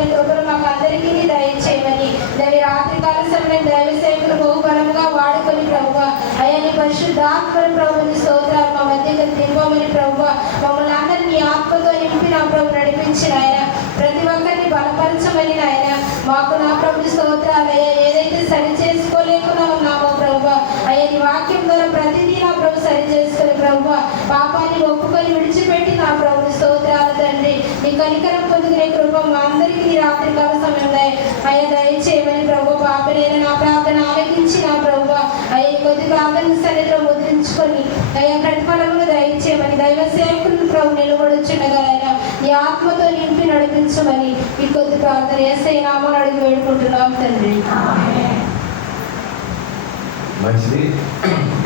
అవసరమైన కృపను మాకు అందరికీ దయచేయమని రాత్రికాల సమయం దైవ సేవకులు బహుబలంగా వాడుకొని ప్రభువా అయ్యా నీ పరిశుద్ధాత్మని ప్రభుని స్తోత్రాలు మా మధ్యకి దింపమని ప్రభువా మమ్మల్ని అందరినీ ఆత్మతో నింపి నా ప్రభు నడిపించిన ఆయన ప్రతి ఒక్కరిని బలపరచమని ఆయన మాకు నా ప్రభు స్తోత్రాలు అయ్యా ఏదైతే సరి చేసుకోలేకుండా ఉన్నామో ప్రభువా అయ్యా నీ వాక్యం ద్వారా ప్రతిదీ నా ప్రభు సరి చేసుకుని ప్రభువా పాపాన్ని ఒప్పుకొని విడిచిపెట్టి నా ప్రభు స్తోత్రాలు తండ్రి నీ కనికరం పొందుకునే కృప మా అందరికీ నీ రాత్రికాల సమయం అయ్యా దయచేయమని ప్రభు పాపనైనా నా ప్రార్థన ఆలకించి నా ప్రభు అయ్యా కొద్ది ప్రార్థన సన్నిధిలో ముద్రించుకొని అయ్యా ప్రతిఫలములు దయచేయమని దైవ సేవకులను ప్రభు నిలబడుచుండగా ఆయన నీ ఆత్మతో నింపి నడిపించమని ఈ కొద్ది ప్రార్థన యేసయ్య నామమున అడిగి వేడుకుంటున్నాం తండ్రి. మంచిది.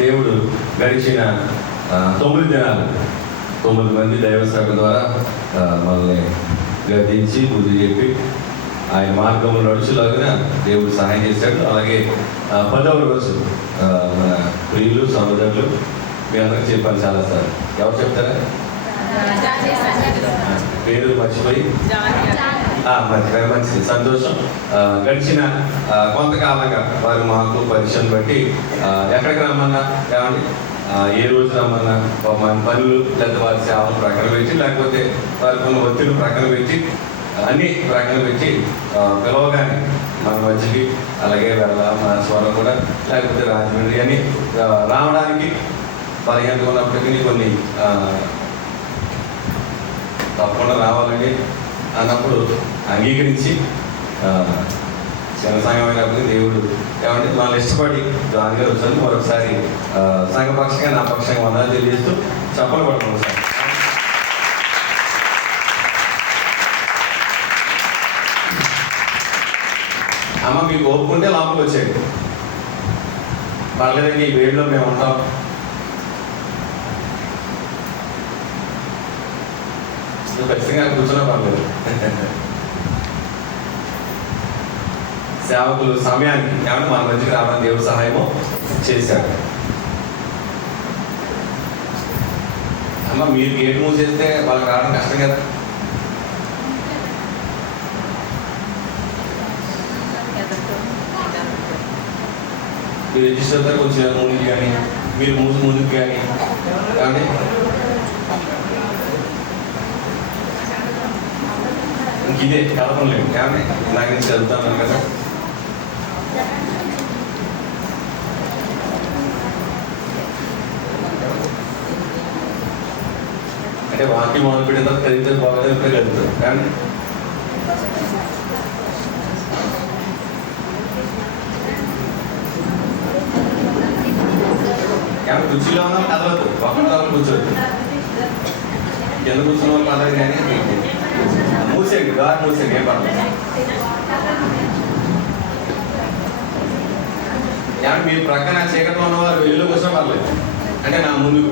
దేవుడు గడిచిన 9 దినాలు 9 మంది దైవ సేవకుల ద్వారా మనల్ని గద్దించి బుద్ధి చెప్పి ఆయన మార్గంలో నడుచులాగా దేవుడు సహాయం చేశాడు. అలాగే 10వ రోజు మన ప్రియులు సహోదరులు మీ అందరికి చెప్పాను చాలాసార్లు. ఎవరు చెప్తారా? పేరు మర్చిపోయి మంచిది, సంతోషం. గడిచిన కొంతకాలంగా వారు మాకు పరిచయం బట్టి ఎక్కడికి రమ్మన్నా ఏమండి ఏ రోజు రమ్మన్నా మన పనులు లేదా వారి సేవలు ప్రక్కన పెట్టి లేకపోతే వారి కొన్ని ఒత్తిడి ప్రక్కన పెట్టి అన్నీ ప్రక్కన పెట్టి పిలవగానే మన మధ్యకి అలాగే మన స్వరం కూడా లేకపోతే రాజమండ్రి అని రావడానికి బలహీనత ఉన్నప్పటికీ కొన్ని తప్పకుండా రావాలండి అన్నప్పుడు అంగీకరించి చిన్న సంఘం అయినప్పటికీ దేవుడు ఏమంటే మనల్ని ఇష్టపడి జాయిన్ గారు వచ్చాను. మరొకసారి సంఘపక్షంగా నా పక్షంగా వందలు తెలియజేస్తూ చెప్పలు పడుతున్నాం సార్. అమ్మ మీకు ఒప్పుకుంటే లోపలికి వచ్చేయండి, పర్లేదండి ఈ వేడిలో మేము ఉంటాం. ఖచ్చితంగా కూర్చున్నా పర్లేదు. సేవకులు సమయానికి ఏమన్నా మన మధ్యకి రావడానికి దేవుడు సహాయము చేశాడు. అమ్మ మీరు గేట్ మూవ్ చేస్తే వాళ్ళకి రావడం కష్టం కదా. మీరు రిజిస్టర్ కొంచెం ముందుకు కానీ మీరు ముందుకు కానీ కానీ ఇదే కలపలేదు కానీ నాకు నుంచి చదువుతాను కదా. అంటే వాక్యం మొదలు పెట్టిన తర్వాత చదివితే బాగా ఇప్పుడే కలుగుతారు కానీ కుర్చీలో ఉన్న కదలదు, ఒకటి కూర్చోదు. కింద కూర్చున్న వాళ్ళు కదలదు కానీ మూసేయండి, దారి మూసేయండి, ఏం పర్లేదు. మీరు ప్రక్కన చీకట్లో ఉన్నవారు వెళ్ళు కూర్చొని పర్లేదు. అంటే నా ముందుకు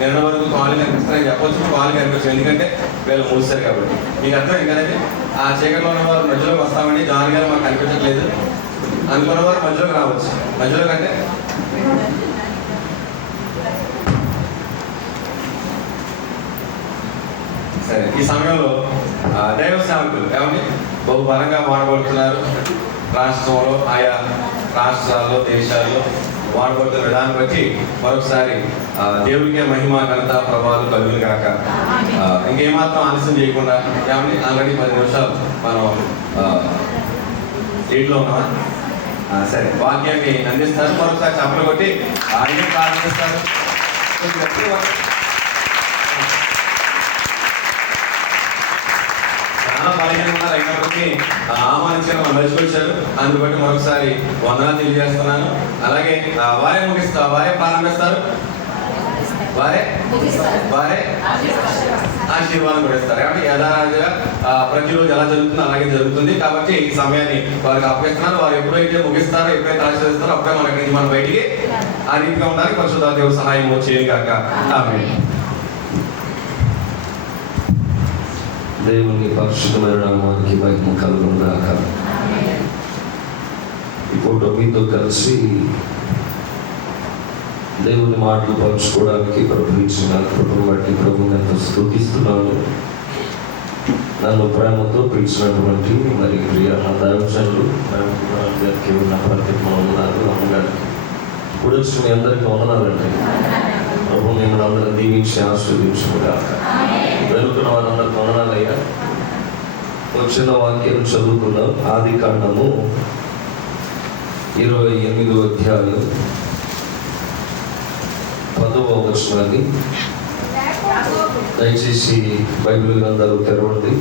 నిన్న వరకు కాలు కనిపిస్తారని చెప్పొచ్చు, కాలు కనిపిస్తుంది ఎందుకంటే వీళ్ళు మూసారు కాబట్టి. మీకు అర్థమైంది కదండి. ఆ చీకట్లో ఉన్నవారు మధ్యలోకి వస్తామని జాన్ గారు మాకు కనిపించట్లేదు అనుకున్నవారు మధ్యలోకి రావచ్చు. మధ్యలో కంటే సరే. ఈ సమయంలో దైవ సేవకులు ఏమండి బహుబలంగా వాడబడుతున్నారు. రాష్ట్రంలో ఆయా రాష్ట్రాల్లో దేశాల్లో వాడబడుతున్న విధానం బట్టి మరొకసారి దేవుడికే మహిమ ఘనత ప్రభావాలు కలుగును కాక. ఇంకేమాత్రం ఆలస్యం చేయకుండా ఏమండి ఆల్రెడీ 10 నిమిషాలు మనం లేట్లో ఉన్నామా? సరే, వాక్యాన్ని అందిస్తారు. మరొకసారి చప్పలు కొట్టి ఆయన ప్రార్థిస్తారు. చాలా బలహీనంగా అయినప్పటికీ ఆహ్వానించడం మర్చిపోయారు. అందుకు బట్టి మరొకసారి వందనాలు తెలియజేస్తున్నాను. అలాగే వారే ప్రారంభిస్తారు, వారే ఆశీర్వాదం కూడా ఇస్తారు. కాబట్టి యథారాజుగా ప్రతిరోజు ఎలా జరుగుతుందో అలాగే జరుగుతుంది. కాబట్టి ఈ సమయాన్ని వారికి అప్పగిస్తున్నారు. వారు ఎప్పుడైతే ముగిస్తారో, ఎప్పుడైతే ఆశీర్వదిస్తారో అప్పుడే మనం బయటికి ఆ రీతిగా ఉండడానికి పరిశుద్ధ దేవుడు సహాయం చేయను కాక. ఆమేన్. దేవుని పరిశుద్ధమైన నామానికి మహిమ కలుగును గాక. ఇప్పుడు మీతో కలిసి దేవుని మాటలు పంచుకోవడానికి ప్రభు ఇచ్చిన కృపను బట్టి ప్రభువుని ఎంతో స్తుతిస్తున్నాను. నన్ను ప్రేమతో పిలిచినటువంటి మరి ప్రియ నా దైవజనులు గారికి ఉన్న ప్రతి ఉన్నారు అమ్మగారికి ఇప్పుడు వచ్చి మీ అందరికీ వందనాలండి. ప్రభు మిమ్మల్ని అందరూ దీవించి ఆశీర్వదించుగా. వెనుకున్న వారందరికీ వందనాలయ్యా. వచ్చిన వాక్యం చదువుకున్నాం. ఆదికాండము 28వ అధ్యాయం 10వ వచనాన్ని దయచేసి బైబిల్ గ్రంథాలు తెరవండి.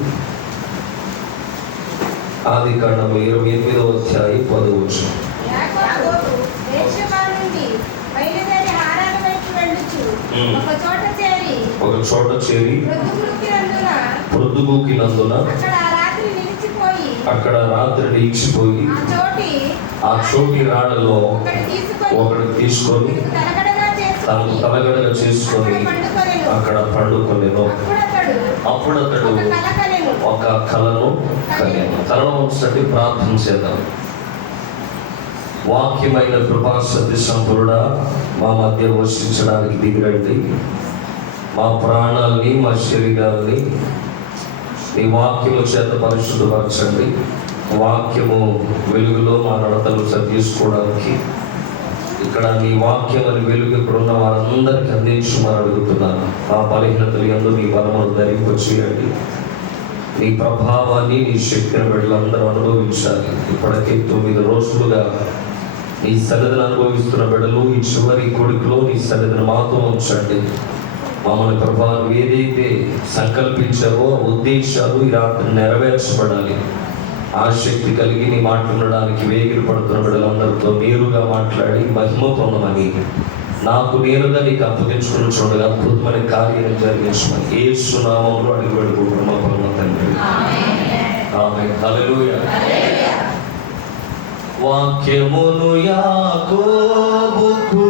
ఆదికాండము 28వ అధ్యాయం 10వ వచనం. ఒక చోట చేరి ప్రొద్దుగూకినందున అక్కడ రాత్రి నిలిచిపోయి ఆ చోటి రాళ్ళలో ఒకటి తీసుకొని తనకు తలగడగా చేసుకొని అక్కడ పండుకొనెను. అప్పుడు అతడు ఒక కలను కనెను. తలలో ఉంచండి, ప్రార్థన చేద్దాం. వాక్యమైన కృపా సత్య సంపూర్ణ మా మధ్య వర్షించడానికి దిగిరండి. మా ప్రాణాలని మా శరీరాలని ఈ వాక్యము చేత పరిశుద్ధపరచండి. వాక్యము వెలుగులో మా నడతలు సరిచేసుకోవడానికి ఇక్కడ నీ వాక్యం అని వెలుగు ఇప్పుడున్న వారందరికీ అందించమని అడుగుతున్నాను. ఆ బలహీనతలు ఎందు నీ బలమును ధరింపచేయండి. నీ ప్రభావాన్ని నీ శక్తిని బిడ్డలందరూ అనుభవించాలి. ఇప్పటికే 9 రోజులుగా నీ సన్నిధిని అనుభవిస్తున్న బిడ్డలు ఈ చివరి కొడుకులో నీ సన్నిధిని మాతో ఉంచండి. మమ్మల్ని ప్రభావం ఏదైతే సంకల్పించావో ఉద్దేశాలు ఈ రాత్రి నెరవేర్చబడాలి. ఆసక్తి కలిగి నీ మాట్లాడడానికి వేగిరి పడుతున్న బిడ్డలందరితో నేరుగా మాట్లాడి మహిమ పొందమని నాకు నేరుగా నీకు అప్పగించుకుని చూడగా అద్భుతమైన కార్యం జరిగించమని యేసు నామములో అడిగి పెడుకుంటున్నాం తండ్రి. ఆమేన్. హల్లెలూయా. వాక్యమును యాకోబుకు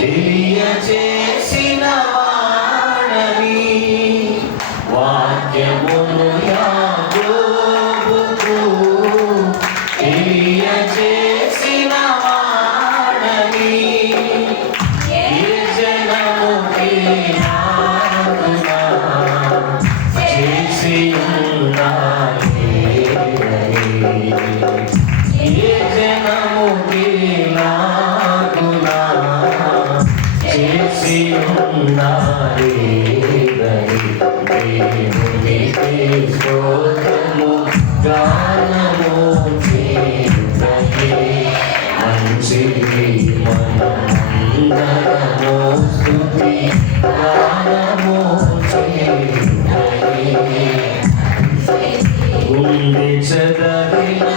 తెలియజేసిన వాడని, వాక్యమును యాకోబుకు తెలియజేసిన వాడని, ఏ జనముకి నాకునా చేసి ఉండాలి, ఏ జనముకి నాకునా చేసి ఉండాలి. దేవునికి స్తోత్రము గానము చేయుటయే మంచిది మనమందరము స్తుతి గానము చేయుటయే. గుండె చెదరిన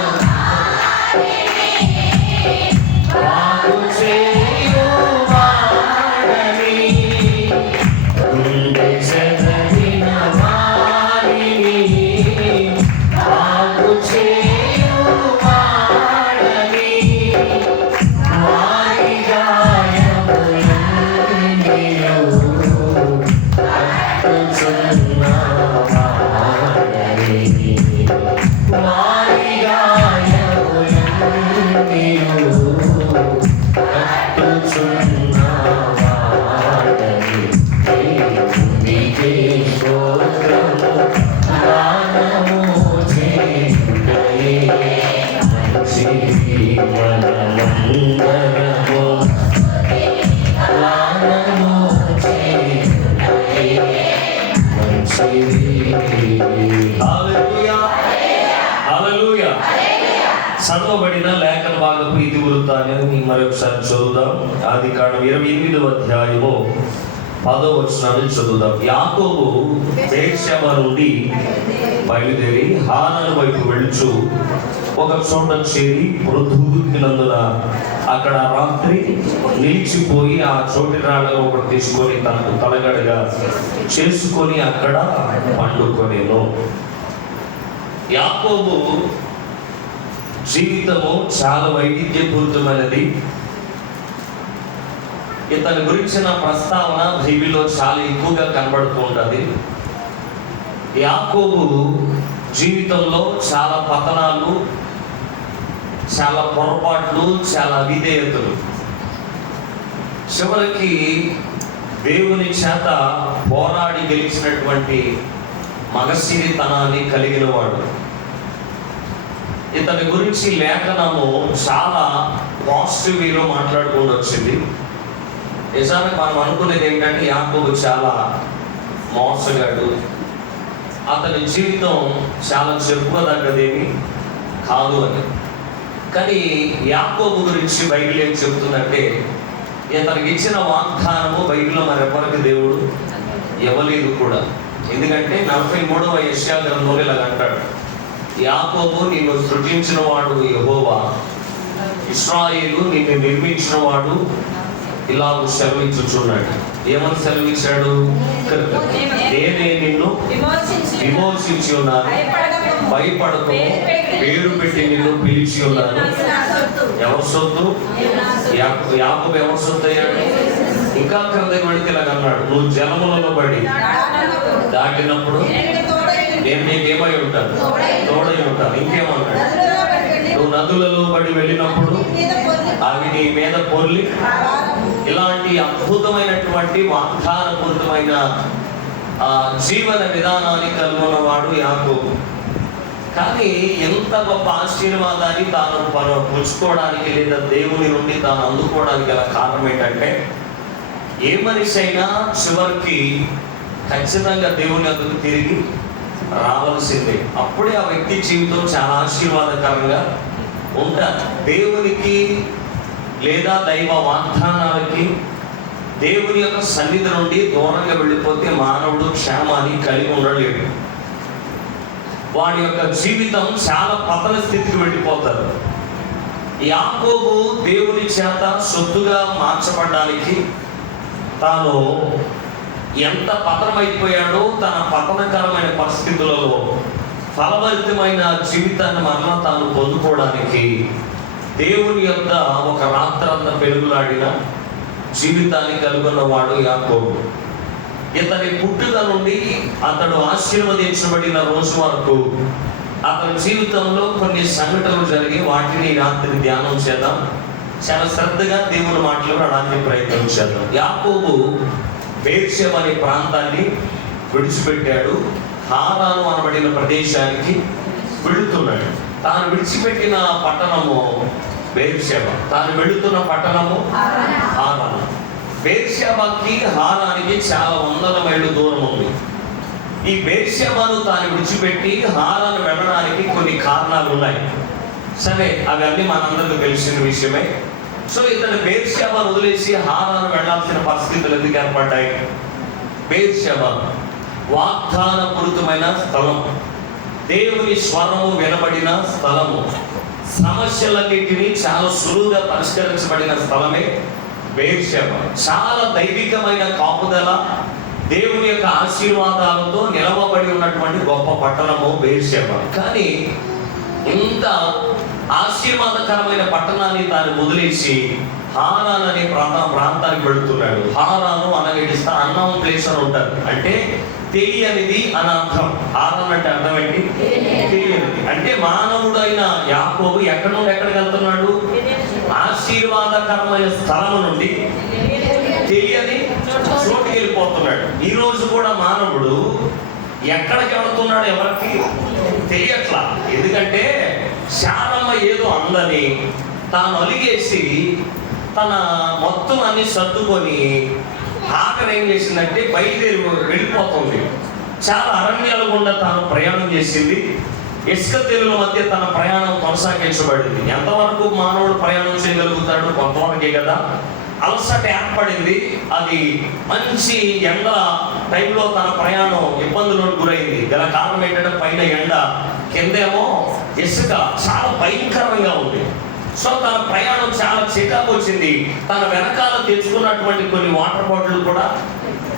బాగు చేయువాడని, గుండె చెదరిన వారిని బాగు చేయువాడని, వారి గాయములన్నీయు కట్టుచున్నవాడని, వారి గాయములన్నీయు కట్టుచున్నవాడని. దేవునికి స్తోత్రము గానము చేయుటయే మంచిది మనమందరము గానము చేయుటయే మంచిది. హల్లెలూయా. హల్లెలూయా. చదవబడిన లేఖన భాగపు ఇది వృత్తాన్ని మరొకసారి చదువుదాం. ఆదికాండం 28వ అధ్యాయము 10వ వచనాన్ని చదువుదాం. యాకోబు బేర్షెబా నుండి బయలుదేరి హారాను వైపు వెళుచు ఒక చోట చేరి ప్రొద్దుగూకినందున అక్కడ రాత్రి నిలిచిపోయి ఆ చోటి రాళ్ళలో ఒకటి తీసుకొని తనకు తలగడగా చేసుకొని అక్కడ పండుకొనేను. యాకోబు జీవితము చాలా వైవిధ్యపూరితమైనది. ఇతని గురించిన ప్రస్తావన బైబిల్లో చాలా ఎక్కువగా కనబడుతూ ఉంటుంది. యాకోబు జీవితంలో చాలా పతనాలు, చాలా పొరపాట్లు, చాలా అవిధేయతలు, చివరికి దేవుని చేత పోరాడి గెలిచినటువంటి మగసిరితనాన్ని కలిగిన వాడు. ఇతని గురించి లేఖనము చాలా పాజిటివ్ వేలో మాట్లాడుకుంటూ వచ్చింది. నిజానికి మనం అనుకునేది ఏంటంటే యాకోబు చాలా మోసగాడు, అతని జీవితం చాలా చెప్పుకోదగ్గదేమి కాదు అని. కానీ యాకోబు గురించి బైబిల్ ఏం చెబుతుందంటే, ఇతనికి ఇచ్చిన వాగ్దానము బైబిల్లో మరెవరికి దేవుడు ఇవ్వలేదు కూడా. ఎందుకంటే 43వ యెషయా గ్రంథంలో ఇలా అంటాడు, యాకోబు నిన్ను సృజించిన వాడు యెహోవా, ఇశ్రాయేలు నిన్ను నిర్మించిన వాడు ఇలా సెలవించుచున్నాడు. ఏమని సెలవించాడు? నేనే నిన్ను విమోచించి ఉన్నాను, భయపడకు, పేరు పెట్టి నిన్ను పిలిచి ఉన్నాను. ఎవరి సొత్తు? యాకోబు ఎవరి సొత్తు అయ్యాడు? ఇంకా క్రిందకి వెళితే ఇలాగ అన్నాడు, నువ్వు జలములలో పడి దాటినప్పుడు నేను నీకేమై ఉంటాను? తోడై ఉంటాను. ఇంకేమన్నాడు? నువ్వు నదులలో పడి వెళ్ళినప్పుడు అవి నీ మీద పొర్లి. ఇలాంటి అద్భుతమైనటువంటి వాగ్దానపూరితమైన జీవన విధానాన్ని కనుగొన్నవాడు యాకోబు. కానీ ఎంత గొప్ప ఆశీర్వాదాన్ని తాను పుచ్చుకోవడానికి లేదా దేవుని నుండి తాను అందుకోవడానికి గల కారణం ఏంటంటే, ఏ మనిషి అయినా చివరికి ఖచ్చితంగా దేవుని అందుకు తిరిగి రావాల్సిందే. అప్పుడే ఆ వ్యక్తి జీవితం చాలా ఆశీర్వాదకరంగా ఉంటారు. దేవునికి లేదా దైవ వాగ్దానాలకి దేవుని యొక్క సన్నిధి నుండి దూరంగా వెళ్ళిపోతే మానవుడు క్షేమాన్ని కలిగి ఉండలేడు. వాడి యొక్క జీవితం చాలా పతన స్థితికి వెళ్ళిపోతారు. యాకోబు దేవుని చేత సొత్తుగా మార్చబడడానికి తాను ఎంత పతనమైపోయాడో, తన పతనకరమైన పరిస్థితులలో ఫలభరితమైన జీవితాన్ని మరలా తాను పొందుకోవడానికి దేవుని యొక్క ఒక రాత్రంతా పెరుగులాడిన జీవితాన్ని కనుగొన్నవాడు యాకోబు. ఇతని పుట్టుక నుండి అతడు ఆశీర్వదించబడిన రోజు వరకు అతని జీవితంలో కొన్ని సంఘటనలు జరిగి వాటిని రాత్రి ధ్యానం చేద్దాం. చాలా శ్రద్ధగా దేవుని మాటలు వినడానికి ప్రయత్నం చేద్దాం. యాకోబు బేర్షెబ అనే ప్రాంతాన్ని విడిచిపెట్టాడు, హారాను అనబడిన ప్రదేశానికి వెళుతున్నాడు. తాను విడిచిపెట్టిన పట్టణము బేర్షెబ, తాను వెళుతున్న పట్టణము హారాను. బేర్షెబాకి హారానికి చాలా వందల మైళ్ళు దూరం ఉంది. ఈ బేర్షెబాను తాను విడిచిపెట్టి హారాను వెళ్ళడానికి కొన్ని కారణాలు ఉన్నాయి. సరే, అవన్నీ మనందరికీ తెలిసిన విషయమే. సో ఇతను బేర్షెబాను వదిలేసి హారాను వెళ్ళాల్సిన పరిస్థితులు ఎందుకు ఏర్పడ్డాయి? బేర్షెబ వాగ్దానపూరితమైన స్థలం, దేవుని స్వరము వినబడిన స్థలము, సమస్యలన్నింటినీ చాలా సులువుగా పరిష్కరించబడిన స్థలమే బేర్షెబ. చాలా దైవికమైన కాపుదల, దేవుని యొక్క ఆశీర్వాదాలతో నిలవబడి ఉన్నటువంటి గొప్ప పట్టణము బేర్షెబ. కానీ ఇంత ఆశీర్వాదకరమైన పట్టణాన్ని తాను వదిలేసి హారాన్ అనే ప్రాంతానికి వెళుతున్నాడు. హారాను అనగా అన్నం ప్లేస్ అని ఉంటారు, అంటే తెలియనిది అని అర్థం. హారాన్ అంటే అర్థం ఏంటి? తెలియనిది. అంటే మానవుడైన యాకోబు ఎక్కడి నుండి ఎక్కడికి వెళ్తున్నాడు? ఆశీర్వాదకరమైన స్థలం నుండి తెలియని చోటుకి వెళ్ళిపోతున్నాడు. ఈ రోజు కూడా మానవుడు ఎక్కడికి వెళుతున్నాడు ఎవరికి తెలియట్లా. ఎందుకంటే శారమ్మ ఏదో అందని తాను అలిగేసి తన మొత్తం అన్ని సర్దుకొని ఆఖరి ఏం చేసిందంటే బయలుదేరి వెళ్ళిపోతుంది. చాలా అరణ్యాల గుండా తాను ప్రయాణం చేసింది. ఇసుక తెరుల మధ్య తన ప్రయాణం కొనసాగించబడింది. ఎంతవరకు మానవుడు ప్రయాణం చేయగలుగుతాడు? కొంతవరకే కదా. అలసట ఏర్పడింది. అది మంచి ఎండ టైంలో తన ప్రయాణం ఇబ్బందులకు గురైంది. గల కారణం ఏంటంటే పైన ఎండ, కిందేమో ఇసుక, చాలా భయంకరంగా ఉంది. సో తన ప్రయాణం చాలా చికాకు వచ్చింది. తన వెనకాల తెచ్చుకున్నటువంటి కొన్ని వాటర్ బాటిల్ కూడా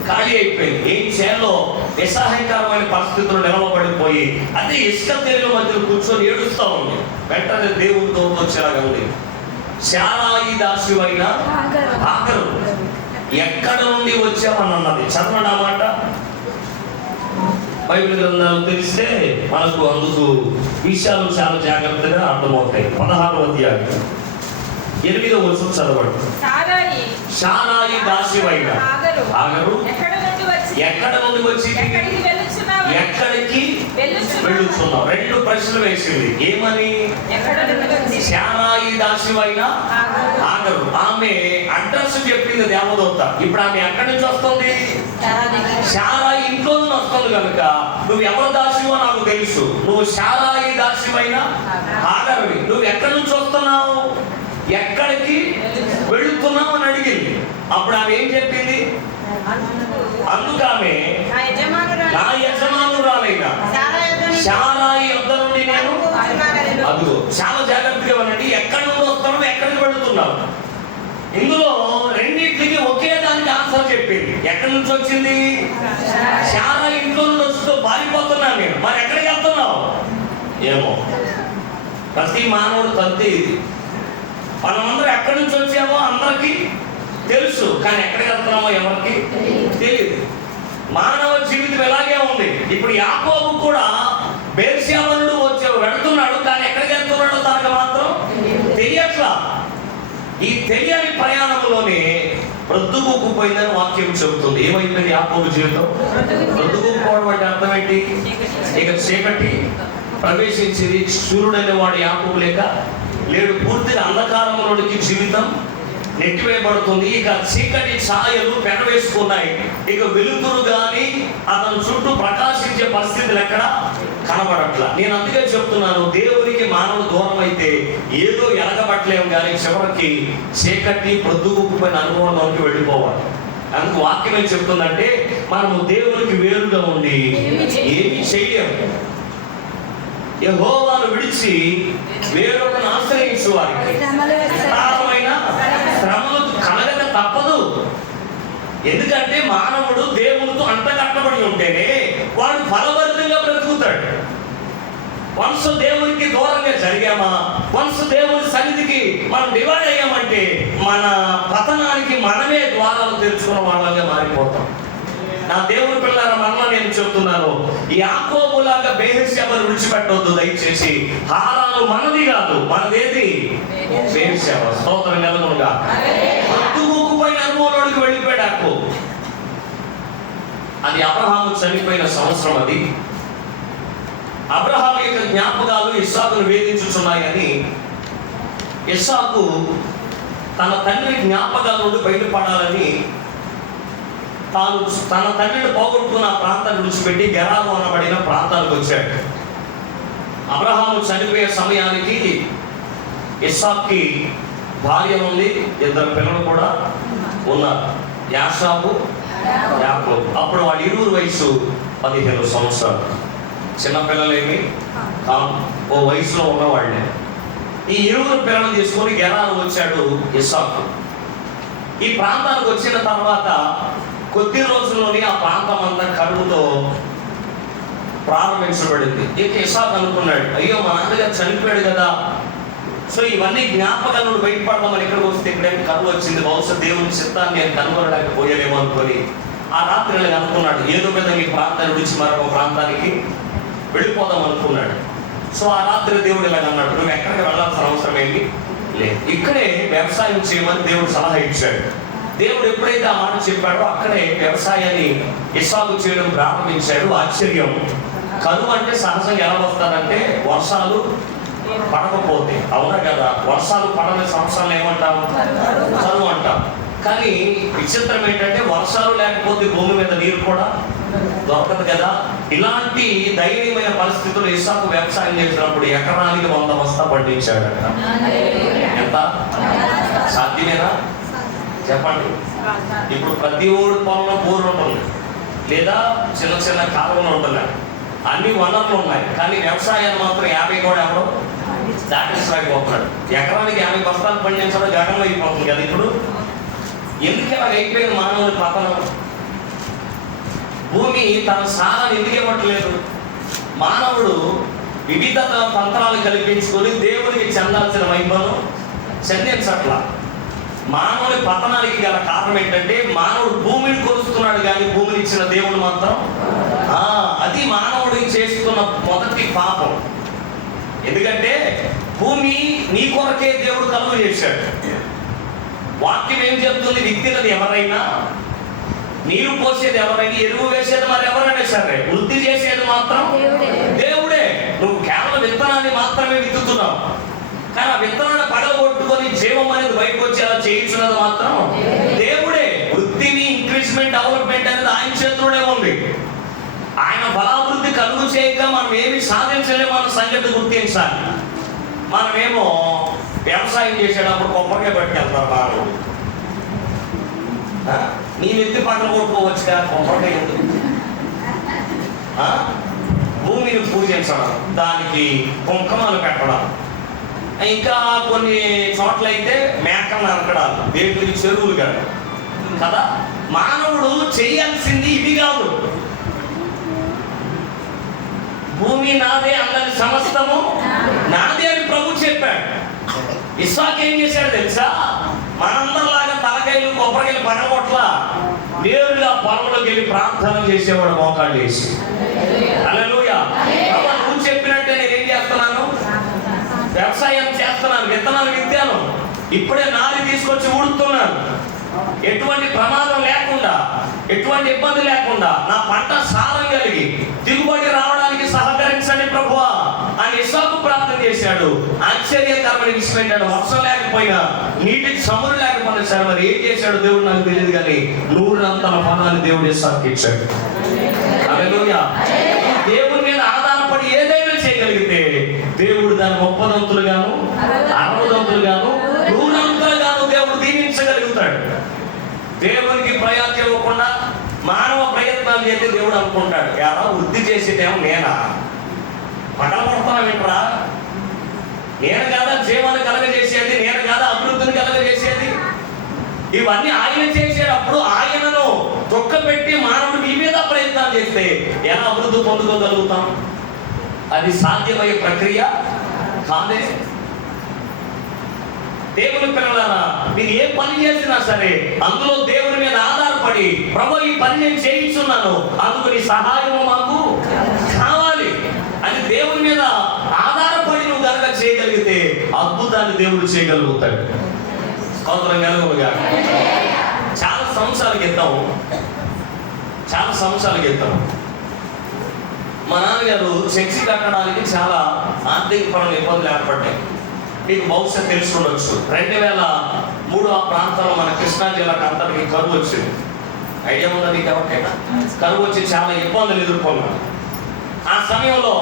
ఖాళీ అయిపోయింది. ఏం చేయాలో నిస్సహాయకరమైన పరిస్థితులు నిలవబడిపోయి అదే ఇసుక తెరుల మధ్యలో కూర్చొని ఏడుస్తూ ఉంది. వెంటనే దేవుడితో వచ్చేలాగా ఉంది. శారాయి దాసివైన హాగరు ఎక్కడ నుండి వచ్చామని అన్నది. చదవండి ఆ మాట. బైబిల్ గ్రంథాలు తెలిస్తే మనకు అందుకు విషయాలు చాలా జాగ్రత్తగా అర్థమవుతాయి. 16వ అధ్యాయం 8వ వచనం చదవండి. శారాయి దాసివైన హాగరు ఎక్కడ నుండి వచ్చి ఎక్కడికి వెళ్ళుచున్నావు? 2 ప్రశ్నలు వేసింది. ఏమని? శారాయి దాసివైన ఆగరు. ఆమె అడ్రస్ చెప్పింది దేవదూత. ఇప్పుడు ఆమె ఎక్కడి నుంచి వస్తుంది? శారాయి ఇంట్లో నుంచి వస్తుంది కనుక నువ్వు ఎవరు దాసివో నాకు తెలుసు. నువ్వు శారాయి దాసివైన ఆగరువి. నువ్వు ఎక్కడి నుంచి వస్తున్నావు, ఎక్కడికి వెళుతున్నావు అని అడిగింది. అప్పుడు ఆమె ఏం చెప్పింది? అందుకు ఆమె నా యజమానురాలైన శారాయి యొద్ద నుండి నేను, అదిగో చాలా జాగ్రత్తగా ఉండండి, ఎక్కడి నుండి వస్తున్నావు, ఎక్కడికి వెళుతున్నావు. ఇందులో రెండింటికి ఒకే దానికి ఆన్సర్ చెప్పింది. ఎక్కడి నుంచి వచ్చింది? శారాయి ఇంట్లో నుండి వస్తూ పారిపోతున్నాను నేను. మరి ఎక్కడికి వెళ్తున్నావు? ఏమో, ప్రతి మానవుడు తంతే ఇది. మనమందరం ఎక్కడి నుంచి వచ్చామో అందరికీ తెలుసు, కానీ ఎక్కడికి వెళ్తున్నామో ఎవరికి తెలియదు. మానవ జీవితం ఎలాగే ఉంది. ఇప్పుడు యాకోబు కూడా బెర్షెబా నుండి వెళుతున్నాడు, కానీ ఎక్కడికి వెళ్తున్నాడో తనకు మాత్రం తెలియట్లా. ఈ తెలియని ప్రయాణంలోనే ప్రొద్దుగూకుపోయిందని వాక్యం చెబుతుంది. ఏమైపోయింది యాకోబు జీవితం? ప్రొద్దుగూకుపోవడం అంటే అర్థం ఏంటి? ఇక చీకటి ప్రవేశించింది. సూర్యుడనే వాడు యాకోబు లేడు. పూర్తిగా అంధకారంలోనికి జీవితం నెట్టివేయబడుతుంది. ఇక చీకటి ఛాయలు పెనవేసుకున్నాయి. ఇక వెలుతురు గాని అతని చుట్టూ ప్రకాశించే పరిస్థితులు ఎక్కడ కనబడట్లా. నేను అందుకే చెప్తున్నాను, దేవునికి మానవుడు దూరం అయితే ఏదో ఎలగబట్టలేము, కానీ చివరికి చీకటి ప్రొద్దుగుపోయిన అనుభవంలోకి వెళ్ళిపోవాలి. అందుకు వాక్యం ఏం చెప్తుందంటే, మనము దేవునికి వేరుగా ఉండి ఏమి చేయలేము. యెహోవాను విడిచి వేరొకను ఆశ్రయించు వారికి విస్తారమైన శ్రమలు కలగక తప్పదు. ఎందుకంటే మానవుడు దేవునితో అంటగట్టబడి ఉంటేనే వాడు ఫలభరితంగా బ్రతుకుతాడు. వన్స్ దేవునికి దూరంగా జరిగామా, వన్స్ దేవుని సన్నిధికి మనం డివైడ్ అయ్యామంటే మన పతనానికి మనమే ద్వారాలు తెరుచుకున్న వాళ్ళగా మారిపోతాం. నా దేవుని పిల్లల మనలో నేను చెప్తున్నాను, యాకోబులాగా బెర్షెబాను విడిచిపెట్టవద్దు దయచేసి. హారాను మనది కాదు, మనదేది? బెర్షెబా. స్తోత్రం కలుగునుగా. ప్రొద్దుగూకుపోయిన అనుభవంలోకి వెళ్ళిపోయాడు యాకోబు. అది అబ్రహాము చనిపోయిన సంవత్సరం. అది అబ్రహాము యొక్క జ్ఞాపకాలు ఇస్సాకును వేధించుచున్నాయని ఇస్సాకు తన తండ్రి జ్ఞాపకాల నుండి బయటపడాలని తాను తన తండ్రిని పోగొట్టుకున్న ప్రాంతాన్ని విడిచిపెట్టి గెరారు అనబడిన ప్రాంతానికి వచ్చాడు. అబ్రహాము చనిపోయే సమయానికి ఇస్సాకుకి భార్య ఉంది, 2 పిల్లలు కూడా ఉన్నారు, యాషాబు, యాకోబు. అప్పుడు వాడి ఇరువురు వయసు 15 సంవత్సరాలు. చిన్నపిల్లలేమి కాదు, ఓ వయసులో ఉన్నవాళ్ళే. ఈ ఇరువురు పిల్లలు తీసుకొని గెరారు వచ్చాడు ఇస్సాకు. ఈ ప్రాంతానికి వచ్చిన తర్వాత కొద్ది రోజుల్లోనే ఆ ప్రాంతం అంతా కరువుతో ప్రారంభించబడింది. ఇక ఇస్సాకు అనుకున్నాడు, అయ్యో మా నాన్నగారు చనిపోయాడు కదా, సో ఇవన్నీ జ్ఞాపకాల నుండి బయటపడదామని ఇక్కడికి వస్తే ఇక్కడేమి కరువు వచ్చింది, బహుశా దేవుని చిత్తాన్ని నేను కనుగొనలేకపోయాలేమో అనుకొని ఆ రాత్రి అనుకున్నాడు, ఏదో విధంగా ఈ ప్రాంతాన్ని విడిచి మరొక ప్రాంతానికి వెళ్ళిపోదాం అనుకున్నాడు. సో ఆ రాత్రి దేవుడు ఇలాగ అన్నాడు, నువ్వు ఎక్కడికి వెళ్ళాల్సిన అవసరం ఏమి లేదు, ఇక్కడే వ్యవసాయం చేయమని దేవుడు సలహా ఇచ్చాడు. దేవుడు ఎప్పుడైతే ఆ మాట చెప్పాడో అక్కడే వ్యవసాయాన్ని ఇస్సాకు చేయడం ప్రారంభించాడు. ఆశ్చర్యం, కరువు అంటే సహజంగా ఎలా వస్తారంటే వర్షాలు పడకపోతే, అవునా కదా? వర్షాలు పడని సంవత్సరాలు ఏమంటాం? కరువు అంటాం. కానీ విచిత్రం ఏంటంటే వర్షాలు లేకపోతే భూమి మీద నీరు కూడా దొరకదు కదా. ఇలాంటి దయనీయమైన పరిస్థితుల్లో ఇస్సాకు వ్యవసాయం చేసినప్పుడు ఎకరానికి 100 బస్తా పండించాడట. ఎంత సాధ్యమేనా చెప్పండి? ఇప్పుడు ప్రతి ఊరి పొలంలో బోరు ఉంటుంది, లేదా చిన్న చిన్న కాలువలు ఉంటున్నాయి, అన్ని వనరులు ఉన్నాయి, కానీ వ్యవసాయాన్ని మాత్రం 50 కూడా ఎవడో దాటించలేకపోతున్నాడు. ఎకరానికి 50 బస్తాలు పండించడం గగనం అయిపోతుంది కదా. ఇప్పుడు ఎందుకు ఇలా అయిపోయిన మానవుడి పతనం? భూమి తన సారాన్ని ఎందుకు ఇవ్వట్లేదు? మానవుడు వివిధ తంత్రాలు కల్పించుకొని దేవుడికి చెందాల్సిన మహిమను చెందించట్లా. మానవుని పతనానికి గల కారణం ఏంటంటే మానవుడు భూమిని కొలుస్తున్నాడు, కానీ భూమిని ఇచ్చిన దేవుడు మాత్రం అది మానవుడికి చేస్తున్న మొదటి పాపం. ఎందుకంటే భూమి నీ కొరకే దేవుడు కలుగు చేశాడు. వాక్యం ఏం చెప్తుంది? విత్తినది ఎవరైనా నీరు పోసేది ఎవరైనా, ఎరువు వేసేది మరి ఎవరైనా సరే, వృద్ధి చేసేది మాత్రం దేవుడే. నువ్వు కేవలం విత్తనాన్ని మాత్రమే విత్తుతున్నావు, కానీ ఆ విత్తనాన్ని పడగొట్టుకొని జీవం అనేది బయటకు వచ్చేలా చేయించున్నది మాత్రం దేవుడే. వృద్ధిని, ఇంక్రీజ్మెంట్, డెవలప్మెంట్ అనేది ఆయన చేతిలోనే ఉంది. ఆయన బలాభివృద్ధి కలుగు చేయక మనం ఏమి సాధించలేము అన్న సంగతి గుర్తించాలి. మనమేమో వ్యవసాయం చేసేటప్పుడు కొబ్బరికాయ పట్టుకెళ్తారు బాగా, నీ నెత్తి పక్కన కొట్టుకోవచ్చుగా, కొబ్బరికాయ ఎందుకు? భూమిని పూజించడం, దానికి కుంకుమలు పెట్టడం, ఇంకా కొన్ని చోట్ల అయితే మేకలు నరకడాలు, దేవుడికి చెరువులు కదా. మానవుడు చేయాల్సింది ఇవి కాదు. భూమి నాదే, అందరి సమస్తము నాదే అని ప్రభు చెప్పాడు. ఇస్సాకు ఏం చేశాడు తెలుసా? మనందరిలాగా తలకాయలు కొబ్బరికాయలు పడగొట్ల, నేరుగా పొలంలోకి వెళ్ళి ప్రార్థన చేసేవాడు మోకాళ్ళు వేసి. హల్లెలూయా. నువ్వు చెప్పినట్టే నేనేం చేస్తున్నాను? వ్యవసాయం చేస్తున్నాను, విత్తనాలు విత్తాను, ఇప్పుడే నారి తీసుకొచ్చి ఊడుతున్నాను. ఎటువంటి ప్రమాదం లేకుండా, ఎటువంటి ఇబ్బంది లేకుండా నా పంట సారం కలిగి దిగుబడి రావడానికి సహకరించండి ప్రభువా అని ఇస్సాకు ప్రార్థన చేశాడు. ఆశ్చర్యకరమైన విషయం ఏంటంటే, వర్షం లేకపోయినా, నీటికి చమురు లేకపోయినా సరే మరి ఏం చేశాడు దేవుడు నాకు తెలియదు, కానీ 100 ఫలాన్ని దేవుడు ఇస్సాకు ఇచ్చాడు. హల్లెలూయా. దేవుని మీద ఆధారపడి ఏదైనా చేయగలిగితే దేవుడు దాన్ని 30 గాను, 60 గాను, 100 గాను దేవుడు దీవించగలుగుతాడు. దేవునికి ప్రయాస ఇవ్వకుండా మానవ ప్రయత్నాలు చేస్తే దేవుడు అనుకుంటాడు, ఎలా వృద్ధి చేసేదేమో నేనా, పగల కొడతాను వింటరా, నేను కాదా జీవాన్ని కలగజేసేది, నేను కాదా అభివృద్ధిని కలగజేసేది. ఇవన్నీ ఆయన చేసేటప్పుడు ఆయనను తొక్కబెట్టి మానవుడు మీ మీద ప్రయత్నాలు చేస్తే ఎలా అభివృద్ధి పొందుకోగలుగుతాం? అది సాధ్యమయ్యే ప్రక్రియ కాదే. దేవుని పిల్లలారా, మీరు ఏ పని చేసినా సరే అందులో దేవుని మీద ఆధారపడి, ప్రభు ఈ పని నేను చేయించున్నాను, అందుకు నీ సహాయం మాకు కావాలి అని దేవుని మీద ఆధారపడి నువ్వు కనుక చేయగలిగితే అద్భుతాన్ని దేవుడు చేయగలుగుతాడు. స్తోత్రం కలుగునుగా. చాలా సంవత్సరాల క్రితం మా నాన్నగారు చర్చి కట్టడానికి చాలా ఆర్థిక పనులు ఇబ్బందులు ఏర్పడ్డాయి. మీకు బహుశా తెలుసుకుండొచ్చు, 2003 ఆ ప్రాంతంలో మన కృష్ణా జిల్లాకు అంతటికి కరువు వచ్చింది. ఐడియా ఉందా మీకు ఎవరికైనా? కరువు వచ్చి చాలా ఇబ్బందులు ఎదుర్కొన్నాం. ఆ సమయంలో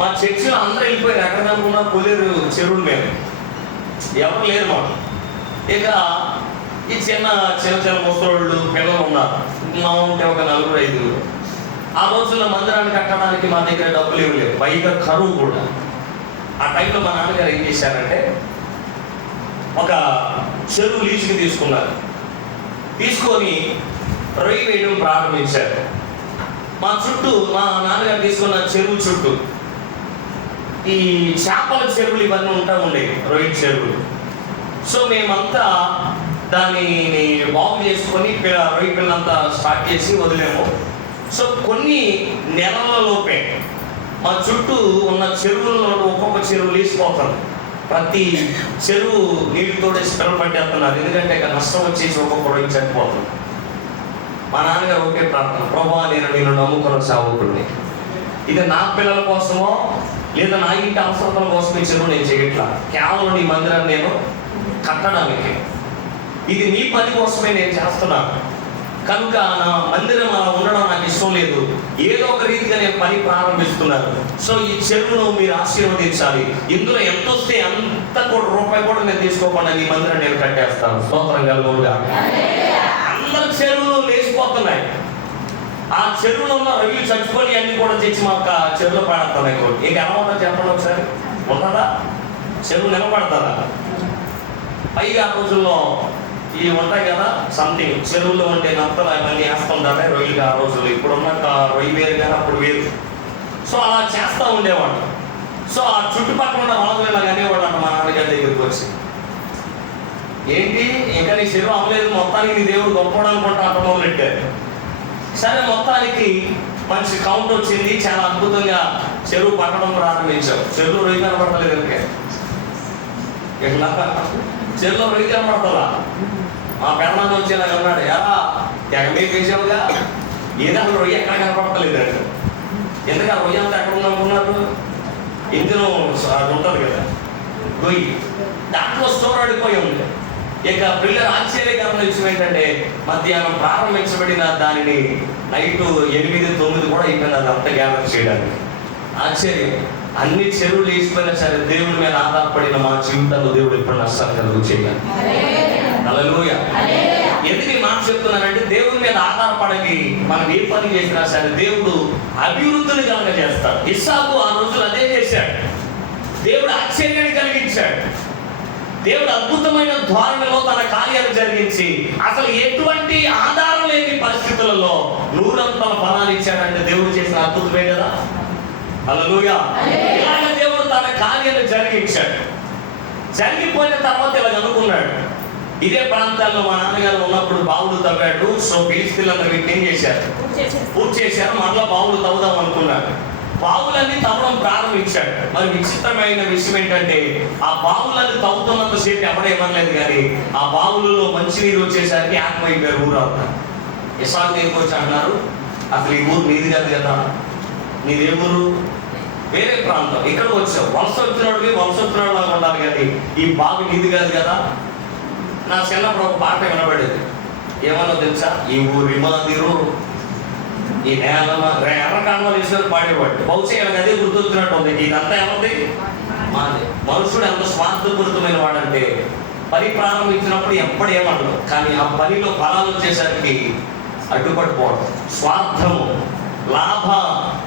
మా చర్చిలో అందరూ వెళ్ళిపోయారు. ఎక్కడ అనుకున్నారు? కొలేరు చెరువుల మీద ఎవరు లేరు మాకు. ఇక ఈ చిన్న ముసలోళ్ళు పిల్లలు ఉన్నారు, మా ఉంటే ఒక 4-5. ఆ రోజుల్లో మందిరాన్ని కట్టడానికి మా దగ్గర డబ్బులు ఇవ్వలేదు, పైగా కరువు కూడా. ఆ టైంలో మా నాన్నగారు ఏం చేశారంటే, ఒక చెరువు లీజుకి తీసుకున్నారు. తీసుకొని రొయ్యి వేయడం ప్రారంభించారు. మా చుట్టూ, మా నాన్నగారు తీసుకున్న చెరువు చుట్టూ ఈ చేపల చెరువులు ఇవన్నీ ఉండేవి, రొయ్యి చెరువులు. సో మేమంతా దాన్ని బాగు చేసుకొని రొయ్యి పిల్లంతా స్టార్ట్ చేసి వదిలేము. సో కొన్ని నెలలలోపే మా చుట్టూ ఉన్న చెరువులలో ఒక్కొక్క చెరువు లేచిపోతుంది. ప్రతి చెరువు నీటితోనే స్పెల్ పట్టేస్తున్నారు, ఎందుకంటే ఇక నష్టం వచ్చేసి ఒక్కొక్క రొయ్యి చనిపోతుంది. మా నాన్నగారు ఒకే ప్రార్థన, ప్రభువా నేను నమ్ముకున్న సేవకుడిని, ఇది నా పిల్లల కోసమో లేదా నా ఇంటి అవసరతల కోసం ఈ చెరువు నేను చేయట్లా, కేవలం నీ మందిరాన్ని నేను కట్టడానికి, ఇది నీ పని కోసమే నేను చేస్తున్నాను. కనుక నా మందిరం అలా ఉండడం నాకు ఇష్టం లేదు, ఏదో ఒక రీతిగా నేను పని ప్రారంభిస్తున్నాను. సో ఈ చెరువును మీరు ఆశీర్వదించాలి, ఇందులో ఎంత వస్తే అంత కూడా రూపాయి కూడా నేను తీసుకోకుండా నీ మందిరం నేను కట్టేస్తాను. స్తోత్రం కలుగునుగా. అందరు చెరువులు లేచిపోతున్నాయి. ఆ చెరువులో ఉన్న రొయ్యలు చచ్చిపోయి అన్ని కూడా తెచ్చి మాకు చెరువులో పడేస్తున్నాయి. ఇంకా ఎలా ఉంటుందో చెప్పండి ఒకసారి. ఉంటుందా? చెరువు నిలబడతారా? పైగా ఆ రోజుల్లో ఇవి ఉంటాయి కదా, సంథింగ్ చెరువులో ఉండే నత్తలు అవన్నీ వేస్తుంటారే రొయ్యలు ఆ రోజుల్లో. ఇప్పుడున్న రొయ్యి వేరు కానీ అప్పుడు వేరు. సో అలా చేస్తూ ఉండేవాడు. సో ఆ చుట్టుపక్కల ఉన్న రాజులు ఇలా అనేవాడు అంట మా నాన్నగారి దగ్గరికి వచ్చి, ఏంటి ఇంకా నీ చెరువు అవ్వలేదు, మొత్తానికి నీ దేవుడు గొప్పవాడు అనుకుంటా అంట మొదలెట్టారు. సరే, మొత్తానికి మంచి కౌంట్ వచ్చింది, చాలా అద్భుతంగా చెరువు పట్టడం ప్రారంభించాం. చెరువు రొయ్యి కనపడతలేదు, ఇంకా చెరువులో రొయ్యి కనపడతలా. మా పెద్దనాన్న వచ్చేలా ఉన్నాడు, ఎలా తెగమే వేసావుగా, ఏదైనా రొయ్య ఎక్కడ కనపడలేదు అంటే ఎందుకు ఆ రొయ్య అంతా ఎక్కడ ఉందనుకున్నారు? ఇందులో అది ఉంటుంది కదా గొయ్యి, దాంట్లో స్టోర్ అడిపోయి ఉంది. ఇక పిల్లలు ఆశ్చర్యకరమైన విషయం ఏంటంటే మధ్యాహ్నం ప్రారంభించబడిన దానిని నైట్ 8-9 కూడా అయిపోయింది అదంతా గ్యాదర్ చేయడానికి. ఆశ్చర్యం. అన్ని చెరువులు వేసిపోయినా సరే దేవుడి మీద ఆధారపడిన మా జీవితంలో దేవుడు ఎప్పుడు నష్టాలు కలుగు చేయాలి. హల్లెలూయా. ఎందుకు ఈ మాట చెప్తున్నానంటే దేవుని మీద ఆధారపడని మనం ఏ పని చేసినా సరే దేవుడు అభివృద్ధిని కలగజేస్తాడు. ఇస్సాకు ఆ రోజులు అదే చేశాడు. దేవుడు ఆశ్చర్యాన్ని కలిగించాడు. దేవుడు అద్భుతమైన ధోరణిలో తన కార్యాలు జరిగించి అసలు ఎటువంటి ఆధారం లేని పరిస్థితులలో 100 ఫలాలు ఇచ్చాడంటే దేవుడు చేసిన అద్భుతమే కదా. హల్లెలూయా. ఇలాగ దేవుడు తన కార్యాలు జరిగించాడు. జరిగిపోయిన తర్వాత ఇలా అనుకున్నాడు, ఇదే ప్రాంతాల్లో మా నాన్నగారు ఉన్నప్పుడు బావులు తవ్వాడు. సో ఫిలిష్తీయులందరూ ఏం చేశారు? పూర్తి చేశారు. మరలా బావులు తవ్వుదాం అనుకున్నాడు. బావులన్నీ తవ్వడం ప్రారంభించాడు. మరి విచిత్రమైన విషయం ఏంటంటే ఆ బావులన్నీ తవ్వుతున్నంత సేపు ఎవడేమనలేదు, కానీ ఆ బావులలో మంచినీరు వచ్చేసరికి ఆత్మైపోయారు ఊరంతా. ఇస్సాకు దగ్గరికి వచ్చి అన్నారు, అసలు ఈ ఊరు నీది కాదు కదా, నీదే ఊరు, వేరే ప్రాంతం, ఇక్కడికి వచ్చావు, వలస వచ్చినాడు లాగా ఉండాలి, కానీ ఈ బావి నీది కాదు కదా. నా చిన్నప్పుడు ఒక పాట వినబడేది, ఏమన్నా తెలుసా? ఈ ఊరి మాదిరు ఈ నేల ఎర్రకాండలు వేసేవారు పాడేవాడు. బహుశా అదే గుర్తొచ్చినట్టు ఉంది. ఇదంతా ఏమంది? మాది. మనుషుడు ఎంత స్వార్థపూరితమైన వాడంటే పని ప్రారంభించినప్పుడు ఎప్పుడు ఏమనడు, కానీ ఆ పనిలో ఫలాలు వచ్చేసరికి అడ్డుపడిపోవడం, స్వార్థము,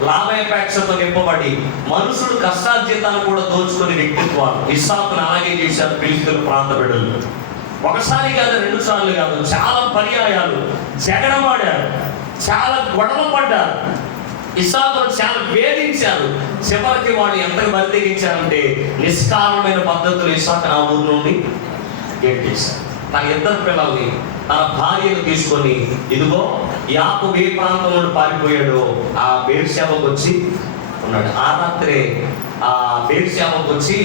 లాభాపేక్షతో నింపబడి మనుషుడు కష్టార్జితాన్ని కూడా దోచుకునే వ్యక్తిత్వాలు. ఇస్సాకును అలాగే చేశారు ఫిలిష్తీయుల ప్రాంత బిడ్డలు. ఒకసారి కాదు, 2 సార్లు కాదు, చాలా పర్యాయాలు జగడమాడారు, చాలా గొడవ పడ్డారు. ఇస్సాకును చాలా వేధించారు. చివరికి వాడు ఎంతగా బరితెగించారంటే నిష్కారణమైన పద్ధతులు ఇస్సాకు ఆ ఊరు నుండి గెట్టేశారు. తన 2 పిల్లల్ని, తన భార్యను తీసుకొని ఇదిగో యాకోబు ఏ ప్రాంతం నుండి పారిపోయాడో ఆ బేర్షెబాకు వచ్చి ఉన్నాడు. ఆ రాత్రే ఆ బేర్షెబాకు వచ్చి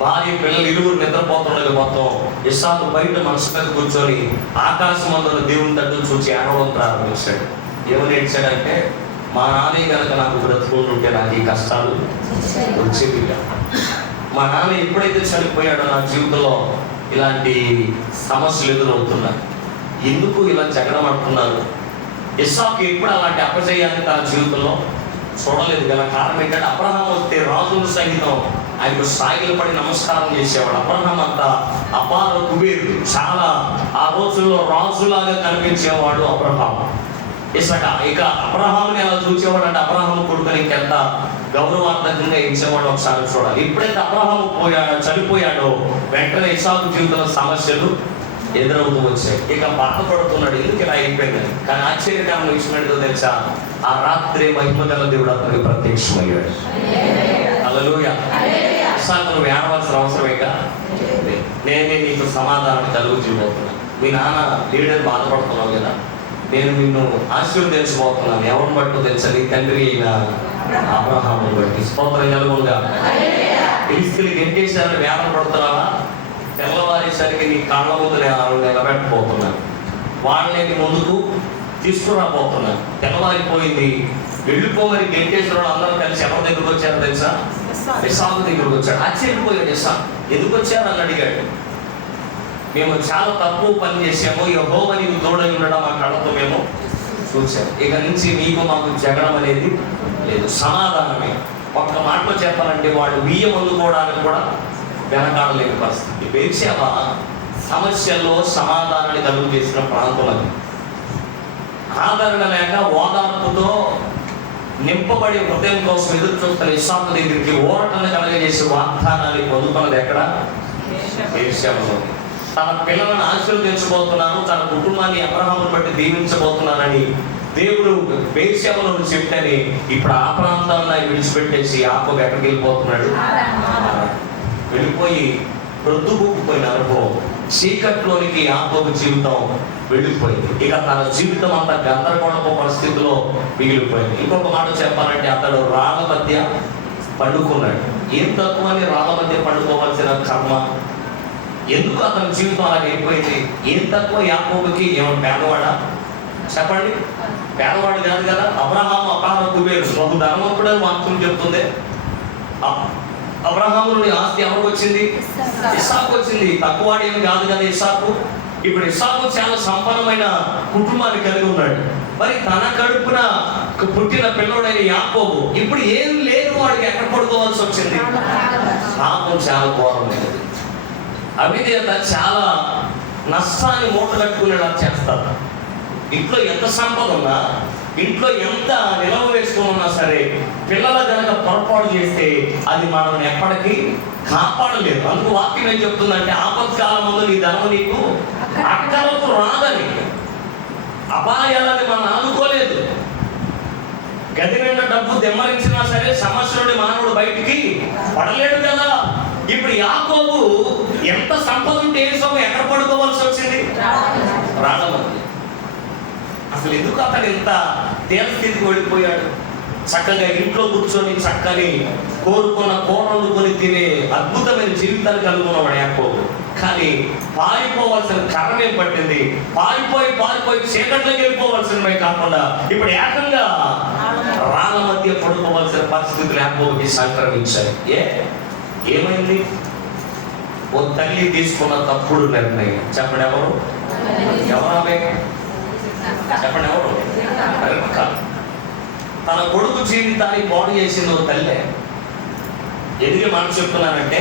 భార్య పిల్లలు ఇరువురు నిద్రపోతుండగా మొత్తం ఇస్సాకు బయట మనసు మీద కూర్చొని ఆకాశమందున దేవుని తట్టు చూసి ఏడవడం ప్రారంభించాడు. ఏమని ఏడ్చాడంటే, మా నాన్న కనుక నాకు బ్రతుకుంటుంటే నాకు ఈ కష్టాలు వచ్చేవి. మా నాన్న ఎప్పుడైతే చనిపోయాడో నా జీవితంలో ఇలాంటి సమస్యలు ఎదురవుతున్నాయి. ఎందుకు ఇలా జగడం అంటున్నారు? ఇస్సాకు ఎప్పుడు అలాంటి అపజయాన్ని తన జీవితంలో చూడలేదు. గల కారణం ఏంటంటే అబ్రహాం వస్తే రాజులు సైతం ఆయనకు సాగిలు పడి నమస్కారం చేసేవాడు. అబ్రహాం అంతా అపార కుబేరుడు, చాలా ఆ రోజుల్లో రాజులాగా కనిపించేవాడు అబ్రహాం. ఇక అబ్రహాంని ఎలా చూసేవాడు అంటే అబ్రహాం కొడుకుని ఇంకెంత గౌరవార్థకంగా ఇచ్చేవాడు ఒకసారి చూడాలి. ఎప్పుడైతే అబ్రహాం చనిపోయాడో వెంటనే ఇస్సాకు జీవితంలో సమస్యలు ఎదురవుతూ వచ్చాయి. ఇక బాధపడుతున్నాడు, ఎందుకు ఇలా అయిపోయిందని. కానీ ఆశ్చర్యకరమైన విషయం ఏంటో తెలుసా? ఆ రాత్రి మహిమగల దేవుడు అతనికి ప్రత్యక్షమయ్యాడు. హల్లెలూయా. ఇస్సాకు ఏడవలసిన అవసరమేగా, నేనే నీకు సమాధానం కలుగు చేయబోతున్నాను. మీ నాన్న లీడర్ బాధపడుతున్నావు కదా, నేను నిన్ను ఆశీర్వదించబోతున్నాను. ఎవరిని బట్టు తెలుసా? నీ తండ్రి అయిన అబ్రహామును బట్టి. స్తోత్రం కలుగుగా. ఫిలిష్తీయులు గెంటేశారని వేదన పడుతున్నావా? తెల్లవారేసరికి నీ కాళ్ళ ముందు నిలబెట్టబోతున్నాను, వాళ్ళని ముందుకు తీసుకురాబోతున్నాను. తెల్లవారిపోయింది, వెళ్ళిపోమని గెంటేసిన వాళ్ళు అందరూ కలిసి ఎవరి దగ్గరకు వచ్చారో తెలుసా? ఇస్సాకు దగ్గరకు వచ్చాడు. ఆశ్చర్యపోయాడు. ఇస్సాకు ఎందుకు వచ్చారు అని అడిగాడు. మేము చాలా తక్కువ పని చేసాము, యెహోవా నీకు తోడై ఉండడం మా కళ్ళతో మేము చూసాము. ఇక నుంచి నీకు మాకు జగడం అనేది లేదు, సమాధానమే. ఒక్క మాటలో చెప్పాలంటే వాడు బియ్యం అందుకోవడానికి కూడా వెనకాడలేని పరిస్థితి. బేర్షెబా సమస్యల్లో సమాధానాన్ని కలుగు చేసిన ప్రాంతం అది. ఆదరణ లేక ఓదార్పుతో నింపబడి హృదయం కోసం ఎదురు చూస్తున్న ఇస్సాకు దగ్గరికి ఓరటను కలగజేసే వాగ్దానాన్ని పొందుతున్నది ఎక్కడ? బేర్షెబాలో. తన పిల్లలను ఆశీర్వదించబోతున్నాను, తన కుటుంబాన్ని అబ్రహామును బట్టి దీవించబోతున్నానని దేవుడు బేర్షెబాలో చెప్తేనే ఇప్పుడు ఆ ప్రాంతాన్ని విడిచిపెట్టేసి యాకోబు ఎక్కడికి వెళ్ళిపోతున్నాడు? వెళ్ళిపోయి ప్రొద్దుపోయిన అనుభవం, చీకట్లోనికి యాకోబు జీవితం వెళ్ళిపోయింది. ఇక తన జీవితం అంతా గందరగోళపు పరిస్థితిలో మిగిలిపోయింది. ఇంకొక మాట చెప్పాలంటే అతడు రాళ్ళ మధ్య పండుకున్నాడు. ఏం తక్కువని రాళ్ళ మధ్య పండుకోవాల్సిన కర్మ? ఎందుకు అతని జీవితం అలా అయిపోయింది? ఏం తక్కువ యాకోబుకి? ఏమైనా పేదవాడా? చెప్పండి, పేదవాడు కాదు కదా. అబ్రహాము అపార కుబేరు, బహు ధనవంతుడు అని వాక్యం చెప్తుంది. అబ్రహాముని ఆస్తి ఎవరికి వచ్చింది? ఇస్సాకు వచ్చింది. తక్కువవాడు ఏమి కాదు కదా ఇస్సాకు. ఇప్పుడు ఇస్సాకు చాలా సంపన్నమైన కుటుంబాన్ని కలిగి ఉన్నాడు. మరి తన కడుపున పుట్టిన పిల్లోడైన యాకోబు ఇప్పుడు ఏం లేదు, వాడికి ఎక్కడ పడుకోవాల్సి వచ్చింది? పాపం చాలా ఘోరమైనది. అవిధేయత చాలా నష్టాన్ని మూట కట్టుకునేలా చేస్తారు. ఇంట్లో ఎంత సంపద ఉన్నా, ఇంట్లో ఎంత నిలవ వేసుకుని ఉన్నా సరే, పిల్లల కనుక పొరపాటు చేస్తే అది మనల్ని ఎప్పటికీ కాపాడలేదు. అందుకు వాక్యం ఏం చెప్తుందంటే, ఆపత్కాలం ముందు నీ ధనం నీకు అక్కరకు రాదని. అపాయాలని మనం ఆదుకోలేదు. గది నిండా డబ్బు దెమ్మరించినా సరే సమస్య నుండి మానవుడు బయటికి పడలేడు కదా. ఇప్పుడు యాకోబు ఎంత సంపద ఉంటే ఏసావు ఎక్కడ పడుకోవాల్సి వచ్చింది? రాళ్ళమంది. అసలు ఎందుకు అతను ఇంత దేవస్థితికి వెళ్ళిపోయాడు? చక్కగా ఇంట్లో కూర్చొని చక్కని కోరుకున్న కూర వండుకొని తినే అద్భుతమైన జీవితాన్ని కలుగుకున్నవాడు యాకోబు. కానీ పారిపోవాల్సిన కర్మేం పట్టింది? పారిపోయి చీకట్లోకి వెళ్ళిపోవాల్సినవే కాకుండా ఇప్పుడు ఏకంగా రాళ్ళ మధ్య పడుకోవాల్సిన పరిస్థితులు యాకోబుకి సంక్రమించాయి. ఏమైంది? ఓ తల్లి తీసుకున్న తప్పుడు నిర్ణయం. చెప్పండి ఎవరు? ఎవరామే? చెప్పండి ఎవరు? తన కొడుకు జీవితాన్ని పాడు చేసింది ఓ తల్లే. ఎందుకు మనం చెప్తున్నానంటే,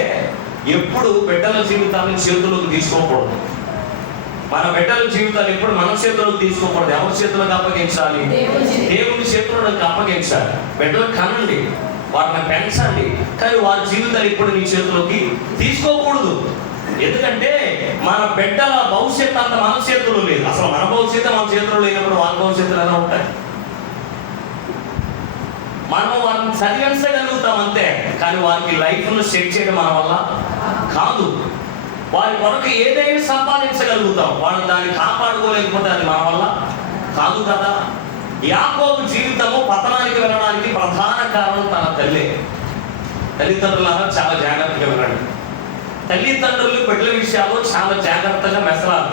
ఎప్పుడు బిడ్డల జీవితాన్ని చేతుల్లోకి తీసుకోకూడదు. మన బిడ్డల జీవితాలు ఎప్పుడు మన చేతుల్లోకి తీసుకోకూడదు. ఎవరి చేతులకు అప్పగించాలి? దేవుని చేతులకు అప్పగించాలి. బిడ్డలు కనండి, వారిని పెంచండి, కానీ వారి జీవితాలు ఎప్పుడు నీ చేతిలోకి తీసుకోకూడదు. ఎందుకంటే మన బిడ్డల భవిష్యత్తు అంత మన చేతుల్లో లేదు. అసలు మన భవిష్యత్తు మన చేతుల్లో లేనప్పుడు వాళ్ళ భవిష్యత్తులు ఎలా ఉంటాయి? మనం వారిని చదివించగలుగుతాం అంతే, కానీ వారికి లైఫ్ను సెట్ చేయడం మన వల్ల కాదు. వారి కొరకు ఏదైనా సంపాదించగలుగుతాం, వాళ్ళు దాన్ని కాపాడుకోలేకపోతే అది మన వల్ల కాదు కదా. యాకోబు జీవితము పతనానికి వెళ్ళడానికి ప్రధాన కారణం తన తల్లి. తల్లిదండ్రులారా చాలా జాగ్రత్తగా వినండి. తల్లిదండ్రులు బిడ్డల విషయాల్లో చాలా జాగ్రత్తగా మెసలాలి.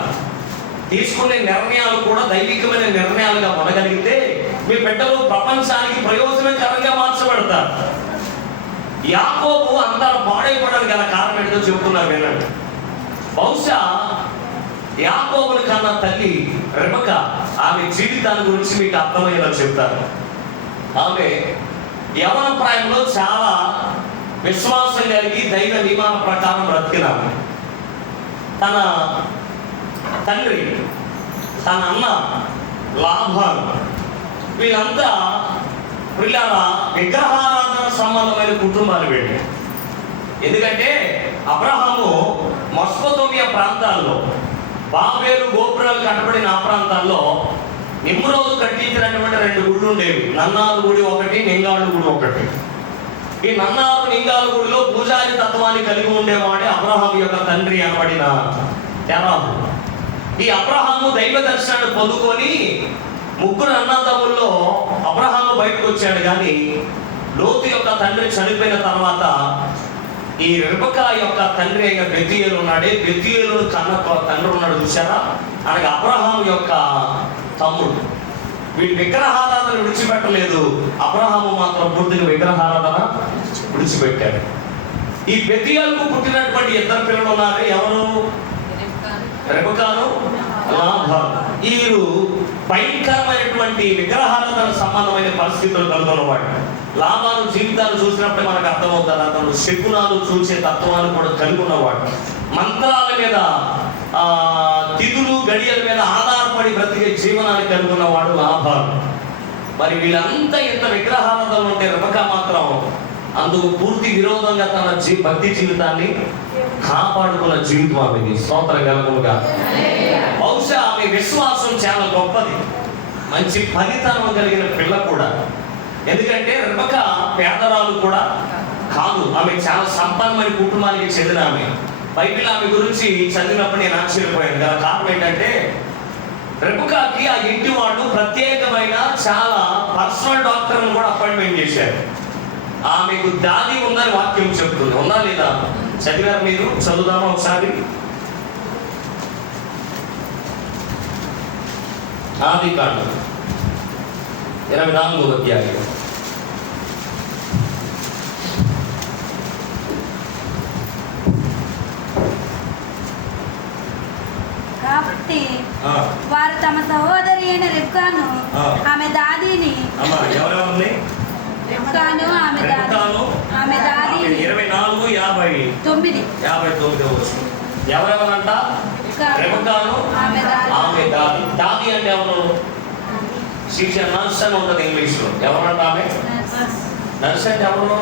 తీసుకునే నిర్ణయాలు కూడా దైవికమైన నిర్ణయాలుగా ఉండగలిగితే మీ బిడ్డలు ప్రపంచానికి ప్రయోజనకరంగా మార్చబడతారు. యాకోబు అంతా పాడైపోవడానికి గల కారణం ఏంటో చెబుతున్నారు వినండి. బహుశా యాకోబుని కన్నా తల్లి రెబెకా, ఆమె జీవితాన్ని గురించి మీకు అర్థమయ్యేలా చెప్తారు. ఆమె యవన ప్రాయంలో చాలా విశ్వాసం కలిగి దైవ నియమాల ప్రకారం బ్రతికినాము. తన తండ్రి, తన అన్న లాభాన్, వీళ్ళంతా విగ్రహారాధన సంబంధమైన కుటుంబాలు వెళ్ళి. ఎందుకంటే అబ్రహాము మెసొపొతేమియా ప్రాంతాల్లో, బాబేలు గోపురాలు కట్టబడిన ఆ ప్రాంతాల్లో నిమ్రోదు కట్టించినటువంటి 2 గుళ్ళు ఉండేవి. నన్నారు గుడి ఒకటి, నింగాళ్ళు గుడి ఒకటి. ఈ నన్నారు నింగాలు గుడిలో పూజారి తత్వాన్ని కలిగి ఉండేవాడే అబ్రహాము యొక్క తండ్రి అనబడిన తెరాహు. ఈ అబ్రహాము దైవ దర్శనాన్ని పొందుకొని 3 అన్నదమ్ముల్లో అబ్రహాము బయటకు వచ్చాడు. కానీ లోతు యొక్క తండ్రి చనిపోయిన తర్వాత ఈ రెబెకా యొక్క తండ్రి అయిన బెతూయేలు ఉన్నాడే, బెతూయేలు కన్న తండ్రి ఉన్నాడు చూసారా, అనగా అబ్రహాము యొక్క తమ్ముడు. వీళ్ళు విగ్రహారాధన విడిచిపెట్టలేదు, అబ్రహాము మాత్రం పూర్తిగా విగ్రహారాధన విడిచిపెట్టాడు. ఈ బెతూయేలుకు పుట్టినటువంటి 2 పిల్లలు ఉన్నారు. ఎవరు? రెబెకాను, లాబాను. వీరు భయంకరమైనటువంటి విగ్రహారాధన సంబంధమైన పరిస్థితులు కలుగున్నవాడు. లాబాను జీవితాలు చూసినప్పుడు మనకు అర్థమవుతుంది, అతను శకునాలు చూసే తత్వాన్ని కూడా కలిగి ఉన్నవాడు. మంత్రాల మీద, తిథులు గడియల మీద ఆధారపడి బ్రతికే జీవనాన్ని కలిగి ఉన్నవాడు లాబాను. మరి వీళ్ళంతా ఎంత విగ్రహారాధనలు ఉంటే రెబెకా మాత్రం అందుకు పూర్తి విరోధంగా తన భక్తి జీవితాన్ని కాపాడుకున్న జీవితం ఆమెది. స్తోత్రం కలుగునుగా. బహుశా ఆమె విశ్వాసం చాలా గొప్పది, మంచి ఫలితం కలిగిన పిల్ల కూడా. ఎందుకంటే రెబెకా పేదరాలు కూడా కాదు, ఆమె చాలా సంపన్నమైన కుటుంబానికి చెందిన ఆమె. బైబిల్ ఆమె గురించి చదివినప్పుడు నేను ఆశ్చర్యపోయాను. గల కారణం ఏంటంటే, రెబెకాకి ఆ ఇంటి వాడు ప్రత్యేకమైన చాలా పర్సనల్ డాక్టర్ని కూడా అపాయింట్మెంట్ చేశారు. ఆమెకు దాది ఉందని వాక్యం చెప్తుంది. ఉందా లేదా? చదివారు మీరు? చదువుదామా ఒకసారి. ఆదికాండం 24వ అధ్యాయం. కాబట్టి వారు తమ సహోదరి అయిన రిబ్కాను ఆమె దాదిని అమ్మ ఎవరెవరిని? రిబ్కాను ఆమె దాదిని 24:59 వచ్చింది. ఎవరెవరంట? రిబ్కాను ఆమె ఆమె దాది. దాది అంటే ఎవరు? శిక్ష నర్స్ అని ఉంటుంది ఇంగ్లీష్లో. ఎవరంట ఆమె? నర్స్ అంటే ఎవరు?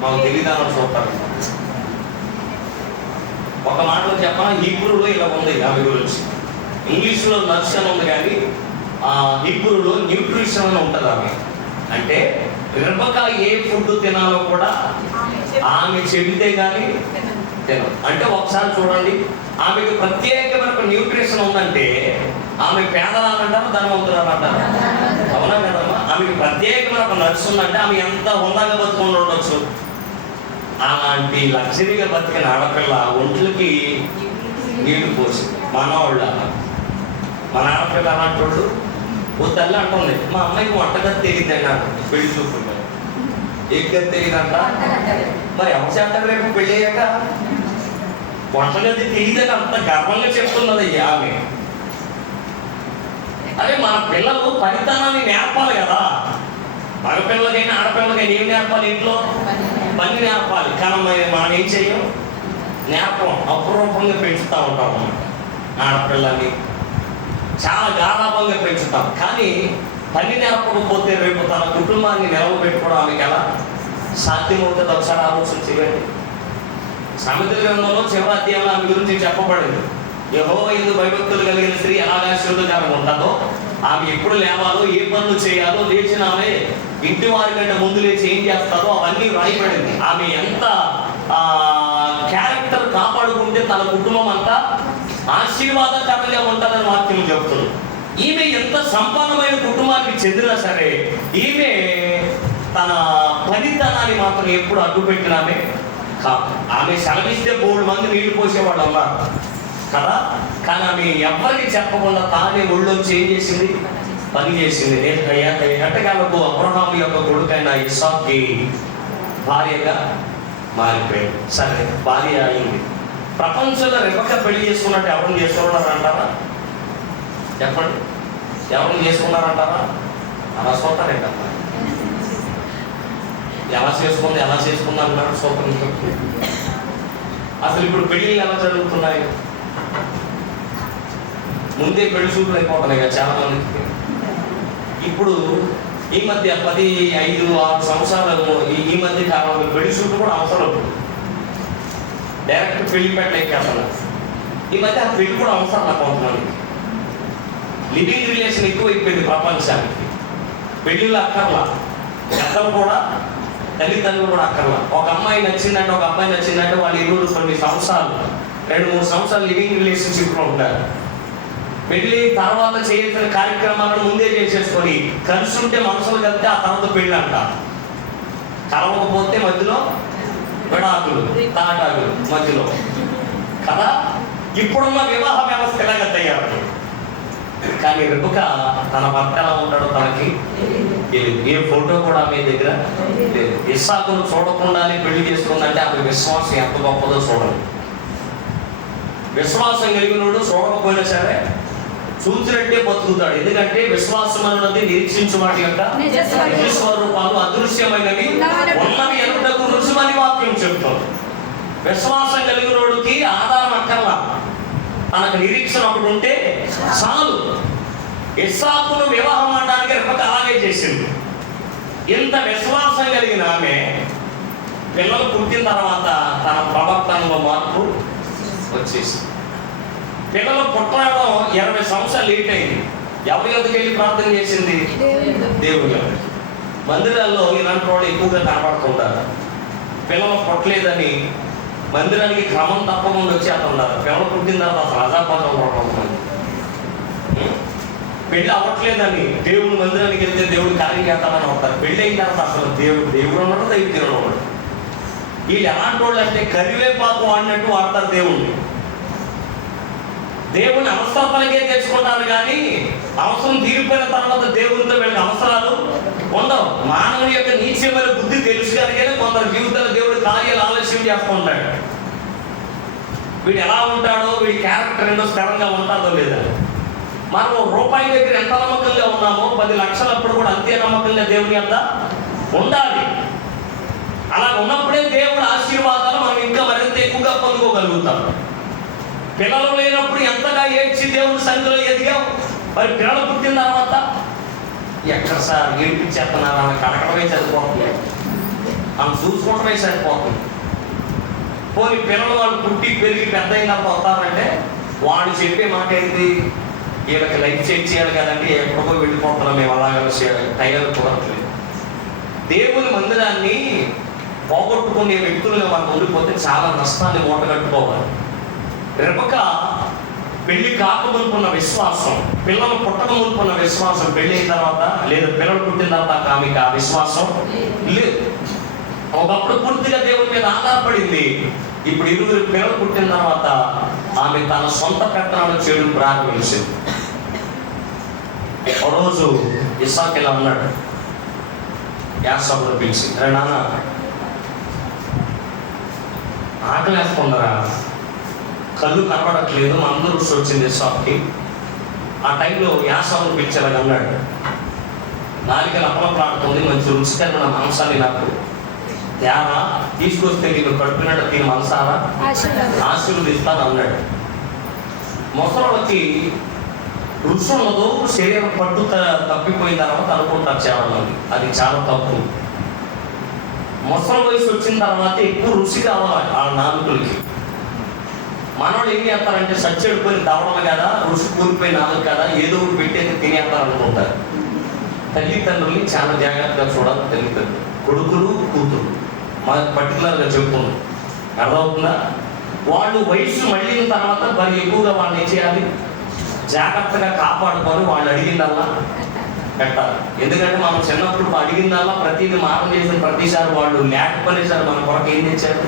మాకు తెలియదాన్ని చూస్తారు. ఒక మాటలో చెప్పాలా, హీబ్రూలో ఇలా ఉంది ఆమె గురించి. ఇంగ్లీష్లో నర్స్ అని ఉంది కానీ హీబ్రూలో న్యూట్రిషన్ అని ఉంటుంది ఆమె. అంటే రెబెకా ఏ ఫుడ్ తినాలో కూడా ఆమె చెబితే కానీ తినదు. అంటే ఒకసారి చూడండి, ఆమెకు ప్రత్యేకమైన న్యూట్రిషన్ ఉందంటే ఆమె పేదరాలంటారు, ధనవంతురాలంటారు. అవునా కదమ్మా? ఆమెకు ప్రత్యేకమైన ఒక నర్సు ఉందంటే ఆమె ఎంత హుందాగా బతుకుండా ఉండొచ్చు. అలాంటి లగ్జరీగా బతికిన ఆడపిల్ల ఒంట్లకి నీళ్లు పోసి మనవాళ్ళు మన ఆడపిల్ల అలాంటి వాళ్ళు ఓ తల్లి అంటుంది, మా అమ్మాయికి వంటగది తెలియదు అన్నాడు. పెళ్లి చూపుకుంటారు ఎగ్గది తెలియదంట. మరి ఎవరు చేస్తారు రేపు పెళ్ళి అయ్యాక? వంటగది తెలియదని అంత గర్వంగా చెప్తున్నది ఆమె. అరే మన పిల్లలు పనితనాన్ని నేర్పాలి కదా. మగపిల్లలకైనా ఆడపిల్లలకైనా ఏం నేర్పాలి? ఇంట్లో పని నేర్పాలి. కానీ మనం ఏం చెయ్యం? నేర్పం. అపురూపంగా పెంచుతూ ఉంటాం ఆడపిల్లని, చాలా గారాభంగా పెంచుతాం. కానీ పని నేర్పకపోతే రేపు తన కుటుంబాన్ని నిలవబెట్టుకోవడం ఆమెకి ఎలా సాధ్యమవుతుంది? ఒకసారి ఆలోచన చేయండి. సామెతల గ్రంథంలో చివరి అధ్యాయంలో ఆమె గురించి చెప్పబడింది. యెహోవా యందు భయభక్తులు కలిగిన స్త్రీ ఎలాగా ఆశీర్వాదకరంగా ఉంటుందో, ఆమె ఎప్పుడు లేవాలో, ఏ పనులు చేయాలో, లేచిన ఆమె ఇంటి వారి కంటే ముందు లేచి ఏం చేస్తారో అవన్నీ రాయబడింది. ఆమె ఎంత క్యారెక్టర్ కాపాడుకుంటే తన కుటుంబం అంతా ఆశీర్వాదకరంగా ఉంటుందని వాక్యం చెప్తుంది. ఈమె ఎంత సంపన్నమైన కుటుంబానికి చెందినా సరే ఈమె తన పనితనాన్ని మాత్రం ఎప్పుడు అడ్డుపెట్టినామే కాదు. ఆమె సెలవిస్తే 3 మంది నీళ్లు పోసేవాళ్ళు ఉన్నారు కదా. కానీ ఆమె ఎవరికి చెప్పకుండా తానే ఒళ్ళొచ్చి ఏం చేసింది? పని చేసింది. ఎట్టకాలకు అబ్రహాము యొక్క కొడుకైన ఇస్సాకుకి భార్యగా మారిపోయింది. సరే, భార్య అయింది. ప్రపంచంలో రెబెకా పెళ్లి చేసుకున్నట్టు ఎవరిని చేసుకున్నారంటారా? చెప్పండి, ఎవరిని చేసుకున్నారంటారా? అలా చూస్తారంట. ఎలా చేసుకుంది అన్నాడు సూపర్. అసలు ఇప్పుడు పెళ్ళిళ్ళు ఎలా జరుగుతున్నాయి? ముందే పెళ్లి చూపులు అయిపోతున్నాయి కదా చాలా మందికి. ఇప్పుడు ఈ మధ్య 5-6 సంవత్సరాలు ఈ మధ్య కాలంలో పెళ్లి చూపులు కూడా అవసరం. డైరెక్ట్ పెళ్లి పెట్ట ఎక్కేస్తున్నారు. ఈ మధ్య ఆ పెళ్లి కూడా అవసరం నాకు కొంతమందికి. లివింగ్ రిలేషన్ ఎక్కువ అయిపోయింది ప్రపంచానికి. పెళ్ళిళ్ళు అక్కర్లా, పెద్దలు కూడా తల్లిదండ్రులు కూడా అక్కర్లా. ఒక అమ్మాయి నచ్చిందంటే, ఒక అబ్బాయి నచ్చిందంటే వాళ్ళు ఇరువురు కొన్ని సంవత్సరాలు, 2-3 సంవత్సరాలు లివింగ్ రిలేషన్షిప్లో ఉంటారు. పెళ్లి తర్వాత చేయాల్సిన కార్యక్రమాలను ముందే చేసేసుకొని కలిసి ఉంటే మనసులు కలిపితే ఆ తర్వాత పెళ్ళి అంట. కలవకపోతే మధ్యలో విడాకులు, తాటాకులు మధ్యలో కదా. ఇప్పుడున్న వివాహ వ్యవస్థ ఎలాగ తయారు. కానీ రెబెకా తన భర్త ఎలా ఉంటాడో తనకి తెలియదు. ఏ ఫోటో కూడా ఆమె దగ్గర లేదు. ఇస్సాకును చూడకుండానే పెళ్లి చేసుకుందంటే ఆమె విశ్వాసం ఎంత గొప్పదో చూడాలి. విశ్వాసం కలిగినోడు చూడకపోయినా సరే చూసినట్టే బతుకుతాడు. ఎందుకంటే విశ్వాసం అన్నది నిరీక్షించు వాటి యొక్క నిజ స్వరూపాలు అదృశ్యమైనవి ఉన్నవి ఎనుటకు రుజువని వాక్యం చెప్తుంది. విశ్వాసం కలిగినోడికి ఆధారం అక్కర్లా, తనకు నిరీక్షణ ఒకటి ఉంటే చాలు. ఇస్సాకును వివాహం ఆడడానికి రెబెకా అలాగే చేసింది. ఇంత విశ్వాసం కలిగిన ఆమె పిల్లలు పుట్టిన తర్వాత తన ప్రవర్తనలో మార్పు వచ్చేసింది. పిల్లలు పుట్టడం 20 సంవత్సరాలు లేట్ అయింది. ఎవరి యొక్కకి వెళ్ళి ప్రార్థన చేసింది? దేవుడి. మందిరాల్లో ఇలాంటి వాళ్ళు ఎక్కువగా కనబడుతుంటారు. పిల్లలు పుట్టలేదని మందిరానికి క్రమం తప్పకుండా వచ్చేస్తున్నారు. పిల్లలు పుట్టిన తర్వాత అసలు అజాపాతం పడుతుంది. పెళ్ళి అవ్వట్లేదని దేవుడు మందిరానికి వెళ్తే దేవుడు కార్యం చేస్తామని అవుతారు. పెళ్ళి అయిన తర్వాత అసలు దేవుడు ఉన్నాడు, దైవజనుడు ఉన్నాడు. వీళ్ళు ఎలాంటి వాళ్ళు అంటే కరివేపాకు వాడినట్టు వాడతారు దేవుణ్ణి. దేవుని అవసరాలకే తెచ్చుకుంటారు కానీ అవసరం తీరిపోయిన తర్వాత దేవునితో వీళ్ళకి అవసరాలు ఉండవు. మానవుని యొక్క నీచమైన బుద్ధి తెలుసు కనుకనే కొందరు జీవితాలు దేవుడు కార్యాలు ఆలస్యం చేస్తూ ఉంటాడు. వీడు ఎలా ఉంటాడో, వీడి క్యారెక్టర్ ఏంటో స్థిరంగా ఉంటుందో లేదా. మనం రూపాయి దగ్గర ఎంత నమ్మకంగా ఉన్నామో 10 లక్షలప్పుడు కూడా అంతే నమ్మకంగా దేవుని అంతా ఉండాలి. అలా ఉన్నప్పుడే దేవుడు ఆశీర్వాదాలు మనం ఇంకా మరింత ఎక్కువగా పొందుకోగలుగుతాం. పిల్లలు లేనప్పుడు ఎంతగా ఏడ్చి దేవుని సన్నిధిలో ఎదిగాం, మరి పిల్లలు పుట్టిన తర్వాత ఎక్కడ సార్ ఏడిపించేస్తున్నారు, ఆమె కడకడమే సరిపోతుంది, ఆమె చూసుకోవడమే సరిపోతుంది. పోనీ పిల్లలు వాళ్ళు పుట్టి పెరిగి పెద్ద అయినా పోతారంటే వాడు చెప్పే మాట ఏంటి, వీళ్ళకి లైఫ్ చెక్ చేయాలి కదండి, ఎక్కడికో వెళ్ళిపోతున్నాం మేము, అలాగే టైర్ కుదరట్లేదు. దేవుని మందిరాన్ని పోగొట్టుకునే వ్యక్తులుగా మనం ఉండిపోతే చాలా నష్టాన్ని మూటగట్టుకోవాలి. రెబెక్క పెళ్లి కాకమునుకున్న విశ్వాసం, పిల్లలు పుట్టక మునుకున్న విశ్వాసం, పెళ్లి అయిన తర్వాత లేదా పిల్లలు పుట్టిన తర్వాత ఆమెకి ఆ విశ్వాసం లేదు. ఒకప్పుడు పూర్తిగా దేవుని మీద ఆధారపడింది. ఇప్పుడు 20 పిల్లలు పుట్టిన తర్వాత ఆమె తన సొంత పెత్తనాలు చేయడం ప్రారంభించింది. ఒకరోజు ఇస్సాకు ఇలా అన్నాడు, యాకోబును పిలిచి, అరే నాన్న ఆకలి వేసుకుందరా, కళ్ళు కనపడట్లేదు, అందరూ రుచి వచ్చింది ఇస్సాకుకి. ఆ టైంలో యాకోబును పిలిచేలాగా అన్నాడు, నాలుకలు అప్పలపలాడుతుంది, మంచి రుచికరమైన మాంసాన్ని నాకు తేరా, తీసుకొస్తే నీకు కడుపునట్టు తిని మనసారా ఆశీర్వదిస్తాను అన్నాడు. మొసళ్ళకి రుచి ఉన్నదో శరీరం పట్టు తప్పిపోయిన తర్వాత అనుకుంటారు చాలా మంది, అది చాలా తప్పు. మొసళ్ళ వయసు వచ్చిన తర్వాత ఎక్కువ రుచి కావాలి ఆ నాలుకలకి. మనవాళ్ళు ఏం చేస్తారంటే సచ్చెడిపోయిన దవడలు కదా, రుచి కూలిపోయిన నాలుగు కదా, ఏదో ఒకటి పెట్టేది తినేస్తారు అనుకుంటారు. తల్లిదండ్రుల్ని చాలా జాగ్రత్తగా చూడాలి. తల్లిదండ్రులు, కొడుకులు కూతురు మనకు పర్టికులర్గా చెప్తున్నాం, అర్థమవుతుందా? వాళ్ళు వయసు మళ్ళిన తర్వాత మరి ఎక్కువగా వాళ్ళని ఏం చేయాలి, జాగ్రత్తగా కాపాడుకొని వాళ్ళు అడిగిందల్లా పెట్టాలి. ఎందుకంటే మనం చిన్నప్పుడు అడిగిందల్లా ప్రతిదీ మారం చేసిన ప్రతిసారి వాళ్ళు లేకపోయినసారి మన కొరకు ఏం తెచ్చారు,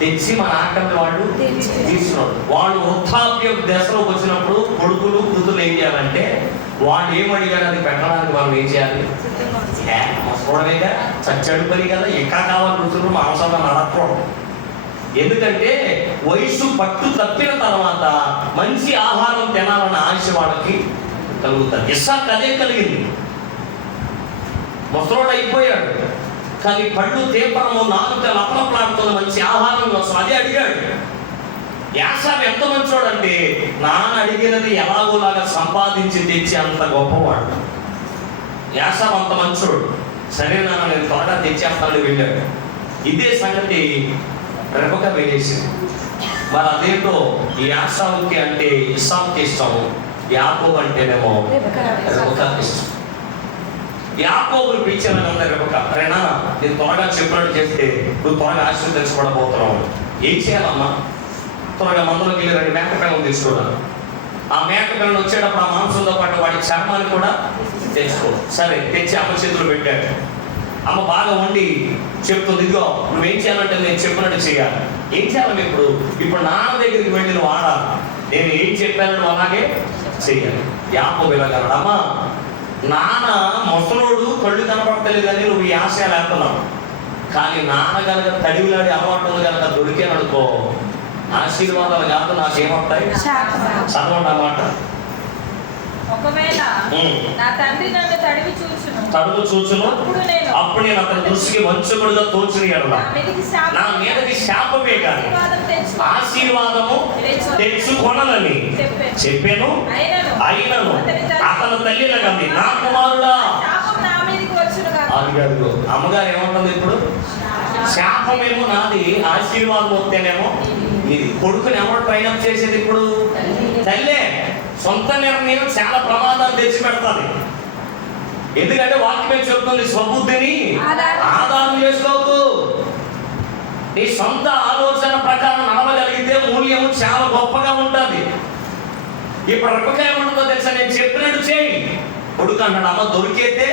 తెచ్చి మన ఆకలి వాళ్ళు తీసుకున్నారు. వాళ్ళు వృద్ధాప్య దశలోకి వచ్చినప్పుడు కొడుకులు కూతురు ఏం చేయాలంటే వాళ్ళు ఏం అడిగారు అది పెట్టడానికి మనం ఏం చేయాలి, చూడలేక చచ్చడి పని కదా, ఎక్కడ కావాలి కూతురు మాంసంగా నడకూడదు. ఎందుకంటే వయసు పట్టు తప్పిన తర్వాత మంచి ఆహారం తినాలన్న ఆశ వాళ్ళకి కలుగుతుంది. ఇస్సాకు అదే కలిగింది. ముసలోడు అయిపోయాడు కానీ పళ్ళు తీపరము, నాలుక లపలపలాడుతున్న మంచి ఆహారం కోసం అదే అడిగాడు. యాకోబు ఎంత మంచోడు అంటే నాన్న అడిగినది ఎలాగోలాగా సంపాదించి తెచ్చి అంత గొప్పవాడు. యాకోబు అంత మంచోడు. సరే నాన్న నేను త్వరగా తెచ్చేస్తానని వెళ్ళాడు. ఇదే సంగతి రెబెక్క వెళ్ళేసింది. మరి అదేంటో ఈ యాకోబుకి అంటే ఇస్సాకుకి ఇష్టం, యాకోబు అంటేనేమో రెబెక్కకి ఇష్టం. యాకోబుని పిలిచేలాగా రెబెక్క, అరేనా నేను త్వరగా చెప్పినట్టు చేస్తే నువ్వు త్వరగా ఆశీర్వదించబడబోతున్నావు, ఏం చేయాలమ్మా? త్వరగా మందులోకి వెళ్ళి 2 మేకపిల్లలు తీసుకున్నాను. ఆ మేకపిల్లలు వచ్చేటప్పుడు ఆ మాంసంతో పాటు వాడి చర్మాన్ని కూడా తెచ్చుకో. సరే తెచ్చి అమ్మ చేతులు పెట్టాడు. అమ్మ బాగా వండి చెప్తుంది, ఇదిగో నువ్వేం చేయాలంటే నేను చెప్పినట్టు చేయాలి. ఏం చేయాలి ఇప్పుడు నాన్న దగ్గరికి వెళ్ళి నువ్వు ఆడాలి, నేను ఏం చెప్పాను నువ్వు అలాగే చెయ్యాలి. యాకోబు ఇలాగన్నాడు, అమ్మా నాన్న ముసలోడు కళ్ళు కనపడతలేదని నువ్వు ఈ ఆశ లేకున్నావు, కానీ నాన్న కనుక తడివిలాడి అలవాటు ఉంది కనుక దొరికాననుకో ఆశీర్వాదాలు కాదు నాకేమవుతాయి, చదవండి అన్నమాట. ఒకవేళ నా తండ్రి నన్ను తడువు చూచును అప్పుడు నేను అతని దృష్టికి వంచకుడుగా తోచుని ఎడలా, నా మీదకి శాపమే కానీ ఆశీర్వాదము తెచ్చుకొనని చెప్పాను. అయినను అతను తల్లిలకంది, నా కుమారుడా. అది కాదు, అమ్మగారు ఏమంటుంది ఇప్పుడు, శాపమేమో నాది, ఆశీర్వాదం వస్తేనేమో ఇది. కొడుకుని ఎవరు ట్రైన్ చేసేది ఇప్పుడు తల్లే. సొంత నిర్ణయం చాలా ప్రమాదాలు తెచ్చి పెడతాది. ఎందుకంటే వాక్యం చెప్తుంది, స్వబుద్ధిని ఆధారం చేసుకోకు. నీ సొంత ఆలోచన ప్రకారం నడవగలిగితే మూల్యము చాలా గొప్పగా ఉంటుంది. ఇప్పుడు రెబెక్క ఏమంటుందో తెలుసా, నేను చెప్పినట్టు చేయి. కొడుకు అన్నాడు, అమ్మ దొరికేస్తే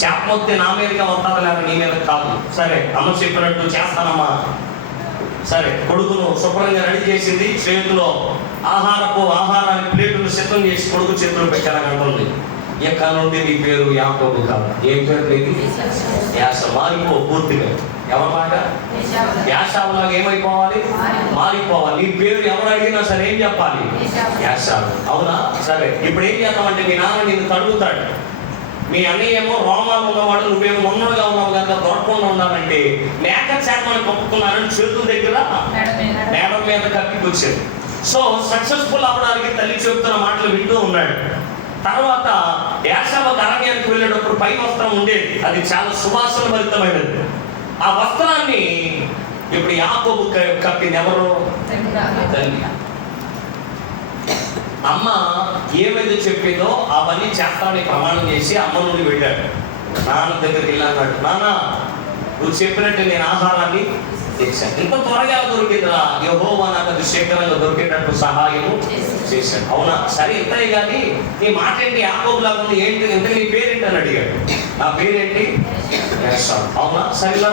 శాపం వస్తే నా మీదగా వస్తుందా లేదా నీ మీద కాదు. సరే అమ్మ చెప్పినట్టు చేస్తానమ్మా. సరే, కొడుకును శుభ్రంగా రెడీ చేసింది, చేతిలో ఆహారాన్ని ప్లేటును సిద్ధం చేసి కొడుకు చేతులు పెట్టాలంటుంది. ఎక్కడ నుండి నీ పేరు యాకోబు కాదు, ఏం పేరు లేదు, యాస. మారిపో పూర్తిగా. ఎవరి మాట? యాసావులాగా ఏమైపోవాలి? మారిపోవాలి. నీ పేరు ఎవరు అడిగినా సరే ఏం చెప్పాలి? యాసావు. అవునా? సరే, ఇప్పుడు ఏం చేద్దామంటే మీ నాన్న నిన్ను తడుగుతాడు. మీ అన్నయ్య ఏమో రోమాలు ఉన్నవాడు, నువ్వేమో ఉన్నగా ఉన్నావు కనుక దొరకకుండా ఉండాలంటే మేక చేపని కప్పుకున్నారని చేతుల దగ్గర నేల మీద కప్పికొచ్చాడు. సో సక్సెస్ఫుల్ అవ్వడానికి తల్లి చెబుతున్న మాటలు వింటూ ఉన్నాడు. తర్వాత యాసవ అరణ్యానికి వెళ్ళేటప్పుడు పై వస్త్రం ఉండేది, అది చాలా సువాసన భరితమైనది. ఆ వస్త్రాన్ని ఇప్పుడు యాకోబు కప్పింది ఎవరు? తల్లి. అమ్మ ఏమైతే చెప్పిందో అవన్నీ చేస్తానని ప్రమాణం చేసి అమ్మ నుండి వెళ్ళాడు. నాన్న దగ్గరికి వెళ్ళాడు, నాన్న నువ్వు చెప్పినట్టు నేను ఆహారాన్ని తెచ్చాను. ఇంత త్వరగా దొరికిందా? యెహోవా నాకు అది శీఘ్రంగా దొరికేటట్టు సహాయము చేశాడు. అవునా? సరే, ఇంతే కానీ నీ మాట ఏంటి? యాకోబు లాగా ఉంది ఏంటి? ఇంత నీ పేరేంటి అని అడిగాడు. నా పేరేంటి? అవునా? సరిలా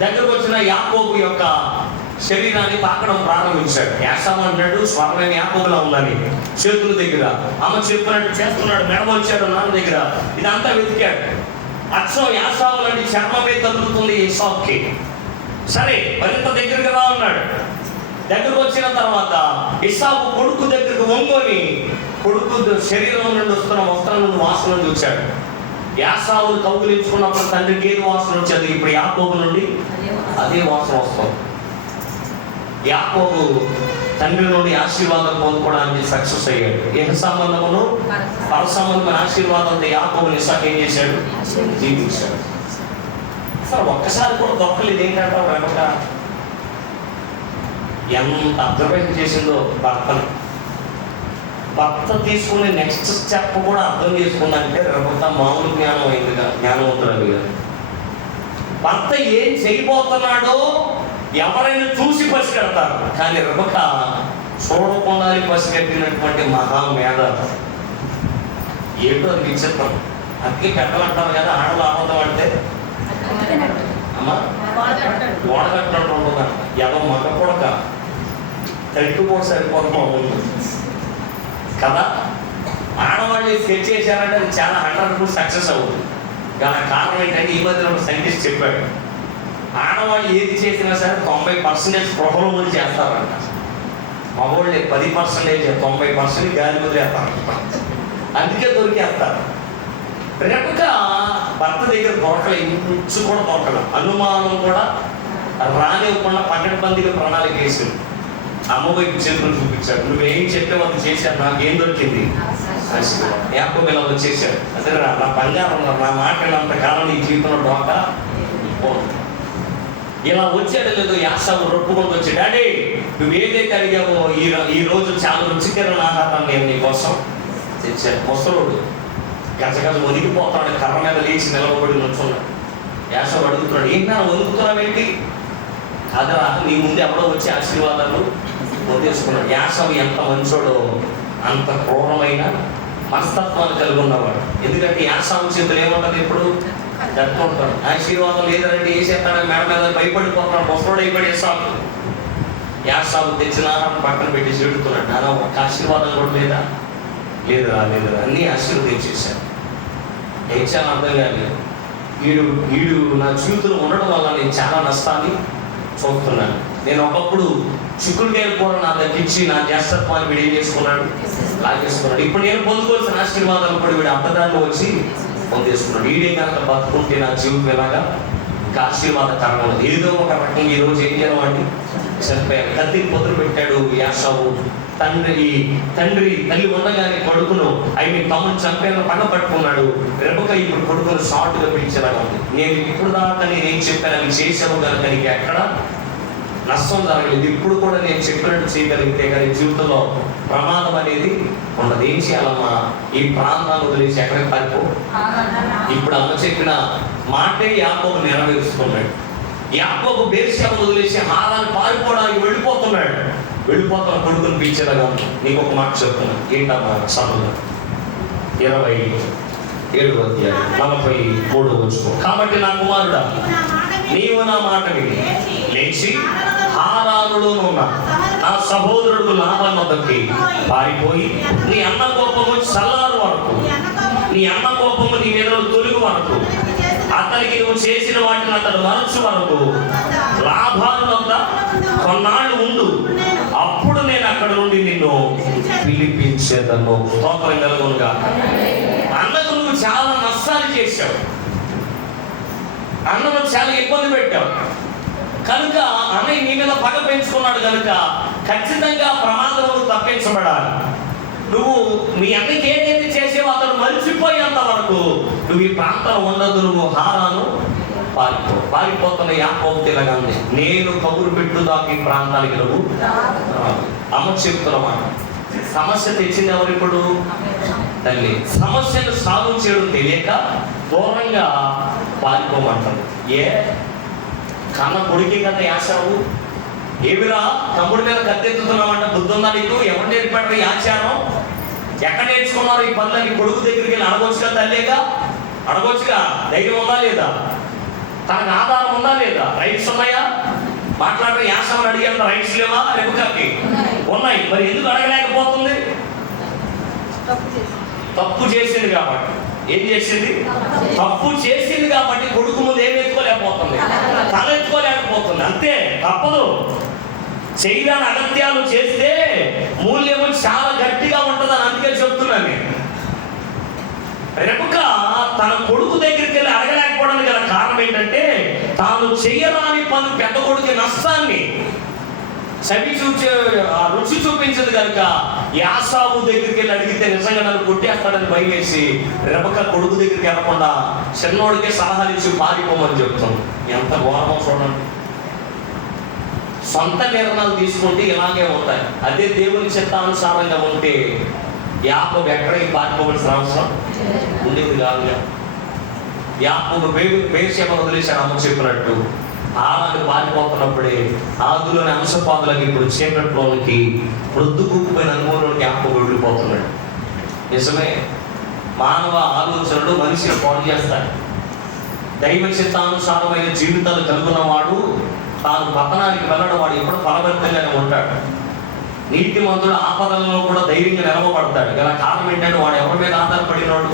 దగ్గరికి వచ్చిన యాకోబు యొక్క శరీరాన్ని తాకడం ప్రారంభించాడు. యాసావు అన్నాడు, స్వర్ణమైన యాకోబులా ఉందని చేతుల దగ్గర అమ్మ చెప్పినట్టు చేస్తున్నాడు. మెడవచ్చాడు నాన్న దగ్గర. ఇదంతా వెతికాడు. అచ్చం యాసావు లాంటి చర్మమే తగులుతుంది ఏసావుకి. సరే, మరింత దగ్గరికి రా ఉన్నాడు. దగ్గరకు వచ్చిన తర్వాత ఏసావు కొడుకు దగ్గరకు వంగొని కొడుకు శరీరం నుండి వస్తున్న వస్త్రం నుండి వాసన చూశాడు. యాసావును కౌగిలించుకున్నప్పుడు తండ్రికి ఏది వాసన వచ్చేది? ఇప్పుడు యాకోబు నుండి అదే వాసన వస్తుంది. యాకోబు తండ్రి నుండి ఆశీర్వాదం పొందుకోవడానికి సక్సెస్ అయ్యాడు. ఏ సంబంధమును పర సంబంధమైన ఆశీర్వాదంతో యాకోబుని ఇస్సాకు ఏం చేశాడు? జీవించాడు. అసలు ఒక్కసారి కూడా దొక్కలేదు. ఏంటంటావు? రెబెక్క ఎంత అబ్జర్వేషన్ చేసిందో భర్త తీసుకునే నెక్స్ట్ స్టెప్ కూడా అర్థం చేసుకుందంటే రెబెక్క మామూలు జ్ఞానం అయింది కదా, జ్ఞానవంతురాలు కదా. భర్త ఏం చేయబోతున్నాడో ఎవరైనా చూసి పసిగడతారు, కానీ రెబెక్క చూడకుండా పసిగట్టినటువంటి మహామేధ. ఏంటో అది విచిత్రం. అందుకే పెట్టాలంటారు కదా, ఆడలు ఆనందం అంటే అమ్మా ఓడగట్టినట్టు ఉంటుందంట. ఎదో మగ కొడక తట్టుకోడు సరిపోతుంది కదా. ఆడవాళ్ళు స్కెచ్ చేశారంటే అది చాలా 100% సక్సెస్ అవుతుంది. దానికి కారణం ఏంటంటే ఈ మధ్యలో సైంటిస్ట్ చెప్పాడు, ఆడవాళ్ళు ఏది చేసినా సరే 90% స్పృహలో ముందు చేస్తారంట. మగవాళ్ళు 10%, 90% గాలి వదిలేస్తారంట. అందుకే దొరికేస్తారు. రెబెక్క భర్త దగ్గర దొరకలే, ఇంచు కూడా దొరకలే. అనుమానం కూడా రానివ్వకుండా 12 మందికి ప్రణాళిక వేసింది. అమ్మ వైపు చేతులు చూపించాడు. నువ్వేం చెప్పావు అది చేశాను, నాకేం దొరికింది? యాకోబు ఇలా వచ్చేసాడు. అదే నా బంగారం, నా మాట్లాడినంత కాలం నీ జీవితంలో డోక ఇలా వచ్చాడు. లేదు యాసావు రొప్పుకొని వచ్చి, డాడీ నువ్వేదైతే అడిగావో ఈ రోజు చాలా రుచికరమైన ఆహారాన్ని నేను నీకోసం తెచ్చాను. ముసలోడు గజగజ వణికిపోతాడు, కర్ర మీద లేచి నిలబడి నుంచున్నాడు. యాసావు అడుగుతున్నాడు, ఏంటన్నా వణుకుతున్నావేంటి? కాదరా, నీ ముందు ఎవడో వచ్చి ఆశీర్వాదాలు పొందేసుకున్నాడు. యాసావు ఎంత మంచోడో అంత క్రూరమైన మనస్తత్వాన్ని కలిగి ఉన్నవాడు. ఎందుకంటే యాసావు చేతులు ఏముంటుంది? ఇప్పుడు దట్టుకుంటాడు. ఆశీర్వాదం లేదంటే ఏ చేస్తాడని మేడ మీద భయపడిపోతున్నాడు. ముసలోడు అయిపోయి యాసావు తెచ్చిన ఆహారం పక్కన పెట్టి చెడుతున్నాడు. నాన్న ఒక ఆశీర్వాదం కూడా లేదా? లేదురా అన్నీ ఆశీర్వదించేశాను. ఏం చాలా అర్థం కాలేదు. వీడు నా జీవితంలో ఉండడం వల్ల నేను చాలా నష్టాన్ని చూస్తున్నాను. నేను ఒకప్పుడు చిక్కుడుకాయల కూర నా తగ్గించి నా జ్యేష్ఠత్వాన్ని వీడు ఏం చేసుకున్నాడు? లాగేసుకున్నాడు. ఇప్పుడు నేను పొందుకోవాల్సిన ఆశీర్వాదాలు కూడా వీడు అర్థదాన్ని వచ్చి పొందేసుకున్నాడు. వీడే కనుక బతుకుంటే నా జీవితం ఎలాగా ఇంకా ఆశీర్వాదకరంగా ఉన్నది. ఏదో ఒక రకంగా ఈరోజు ఏం చేయమండి చనిపోయాడు. కత్తికి పొద్దులు పెట్టాడు యాసావు. తల్లి ఉండగానే కొడుకును తమ్ముని చంపేలా పగ పట్టుకున్నాడు. రెబెక్క ఇప్పుడు కొడుకును షార్ట్గా పిలిచేలాగా ఉంది. నేను ఇప్పుడు దాకా నేనేం చెప్పాను అవి చేసావు కనుక నీకు ఎక్కడ నష్టం జరగలేదు. ఇప్పుడు కూడా నేను చెప్పినట్టు చేయగలిగితే కానీ జీవితంలో ప్రమాదం అనేది ఉండదు. ఏం చేయాలమ్మా? ఈ ప్రాంతాన్ని వదిలేసి ఎక్కడికి పారిపో. ఇప్పుడు అమ్మ చెప్పిన మాటే యాకోబు నెరవేరుస్తున్నాడు. యాకోబు బేర్షెబాను వదిలేసి హారాన్ని పారిపోవడానికి వెళ్ళిపోతున్న కొడుకుని పిలిచేలాగా నీకు ఒక మాట చెప్తున్నా. ఏంటమ్మా? సమయం 20 7వ అధ్యాయం 43వ వచనం. కాబట్టి నా కుమారుడా, నీవు నా మాట విని లేచి హారానులోనున్న నా సహోదరుడు లాబాను వద్దకి పారిపోయి నీ అన్న కోపము చల్లారు వరకు, నీ అన్న కోపము నీ మీద తొలుగు వరకు, అతనికి నువ్వు చేసిన వాటిని అతడు మరచు వరకు లాభాను వద్ద కొన్నాళ్ళు ఉండు. అప్పుడు నేను అక్కడ నుండి నిన్ను పిలిపించేదను. స్తోత్రం కలుగునుగా. అన్నకు నువ్వు చాలా నష్టాలు చేశావు, అన్నను చాలా ఇబ్బంది పెట్టావు కనుక అన్నయ్య నీ మీద పగ పెంచుకున్నాడు కనుక ఖచ్చితంగా ప్రమాదం తప్పించబడాలి. నువ్వు మీ అన్నకి ఏదైతే చేసేవో అతను మరిచిపోయేంత వరకు నువ్వు ఈ ప్రాంతంలో ఉండదు. నువ్వు హారాను పారిపోతున్న యాకోబు తిరగానే నేను కబురు పెట్టుదాకా ఈ ప్రాంతానికి నువ్వు అమ్మ చెప్తున్నమాట. సమస్య తెచ్చింది ఎవరు? ఇప్పుడు తల్లి. సమస్యను సాగు చేయడం తెలియక దూరంగా పారిపోమంటారు. కన్న కొడుకే కదా యాచావు. ఏమిరా తమ్ముడి మీద కత్తెత్తుతున్నామంట, బుద్ధుందా నీకు? ఎవరు నేర్పాడు ఈ ఆచారం? ఎక్కడ నేర్చుకున్నారు ఈ పనులని? కొడుకు దగ్గరికి వెళ్ళి అడగొచ్చుగా, తల్లేగా అడగొచ్చుగా. ధైర్యం ఉందా లేదా? తనకు ఆధారం ఉందా లేదా? రైట్స్ ఉన్నాయా? మాట్లాడే యాసమని అడిగాను, రైట్స్ లేవా? రెబెక్కాకి ఉన్నాయి. మరి ఎందుకు అడగలేకపోతుంది? తప్పు చేసింది కాబట్టి. ఏం చేసింది? తప్పు చేసింది కాబట్టి కొడుకు ముందు ఏం ఎత్తుకోలేకపోతుంది, తల ఎత్తుకోలేకపోతుంది. అంతే, తప్పదు. చేయడానికి అగత్యాలు చేస్తే మూల్యము చాలా గట్టిగా ఉంటుందని అందుకే చెప్తున్నాను. రెబెక్కా తన కొడుకు దగ్గరికి వెళ్ళి అడగలేకపోవడానికి గల కారణం ఏంటంటే తాను చెయ్యరాని పని పెద్ద కొడుకు నష్టాన్ని రుచి చూపించదు కనుక యాసావు దగ్గరికి వెళ్ళి అడిగితే నిజంగా నన్ను కొట్టేస్తాడని భయం వేసి రెబెక్కా కొడుకు దగ్గరికి వెళ్ళకుండా చిన్నోడికే సలహాలు ఇచ్చి పారిపోమని చెప్తాం. ఎంత ఘోరమో చూడండి. సొంత నిర్ణయాలు తీసుకుంటే ఇలాగే ఉంటాయి. అదే దేవుని చిత్తానుసారంగా ఉంటే యాకోబు ఎక్కడికి పారిపోవలసిన అవసరం ఉండేది కాదుగా. యాకోబు బేర్షెబను వదిలేశాడు అమ్మ చెప్పినట్టు. ఆనాడు పారిపోతున్నప్పుడే ఆదులోని అంశపాదులకి ఇప్పుడు చీకట్లోనికి ప్రొద్దుకుపోయిన అనుభవంలోకి యాకోబు వెళ్ళిపోతున్నాడు. నిజమే, మానవ ఆలోచనలు మనిషిని పాడు చేస్తాడు. దైవ చిత్తానుసారమైన జీవితాలు కలుగున్నవాడు తాను పతనానికి వెళ్ళడం వాడు ఎప్పుడు ఫలభరితంగానే ఉంటాడు. నీతిమంతుడు ఆపదలలో కూడా ధైర్యంగా నిలవబడతాడు. గల కారణం ఏంటంటే వాడు ఎవరి మీద ఆధారపడినాడు?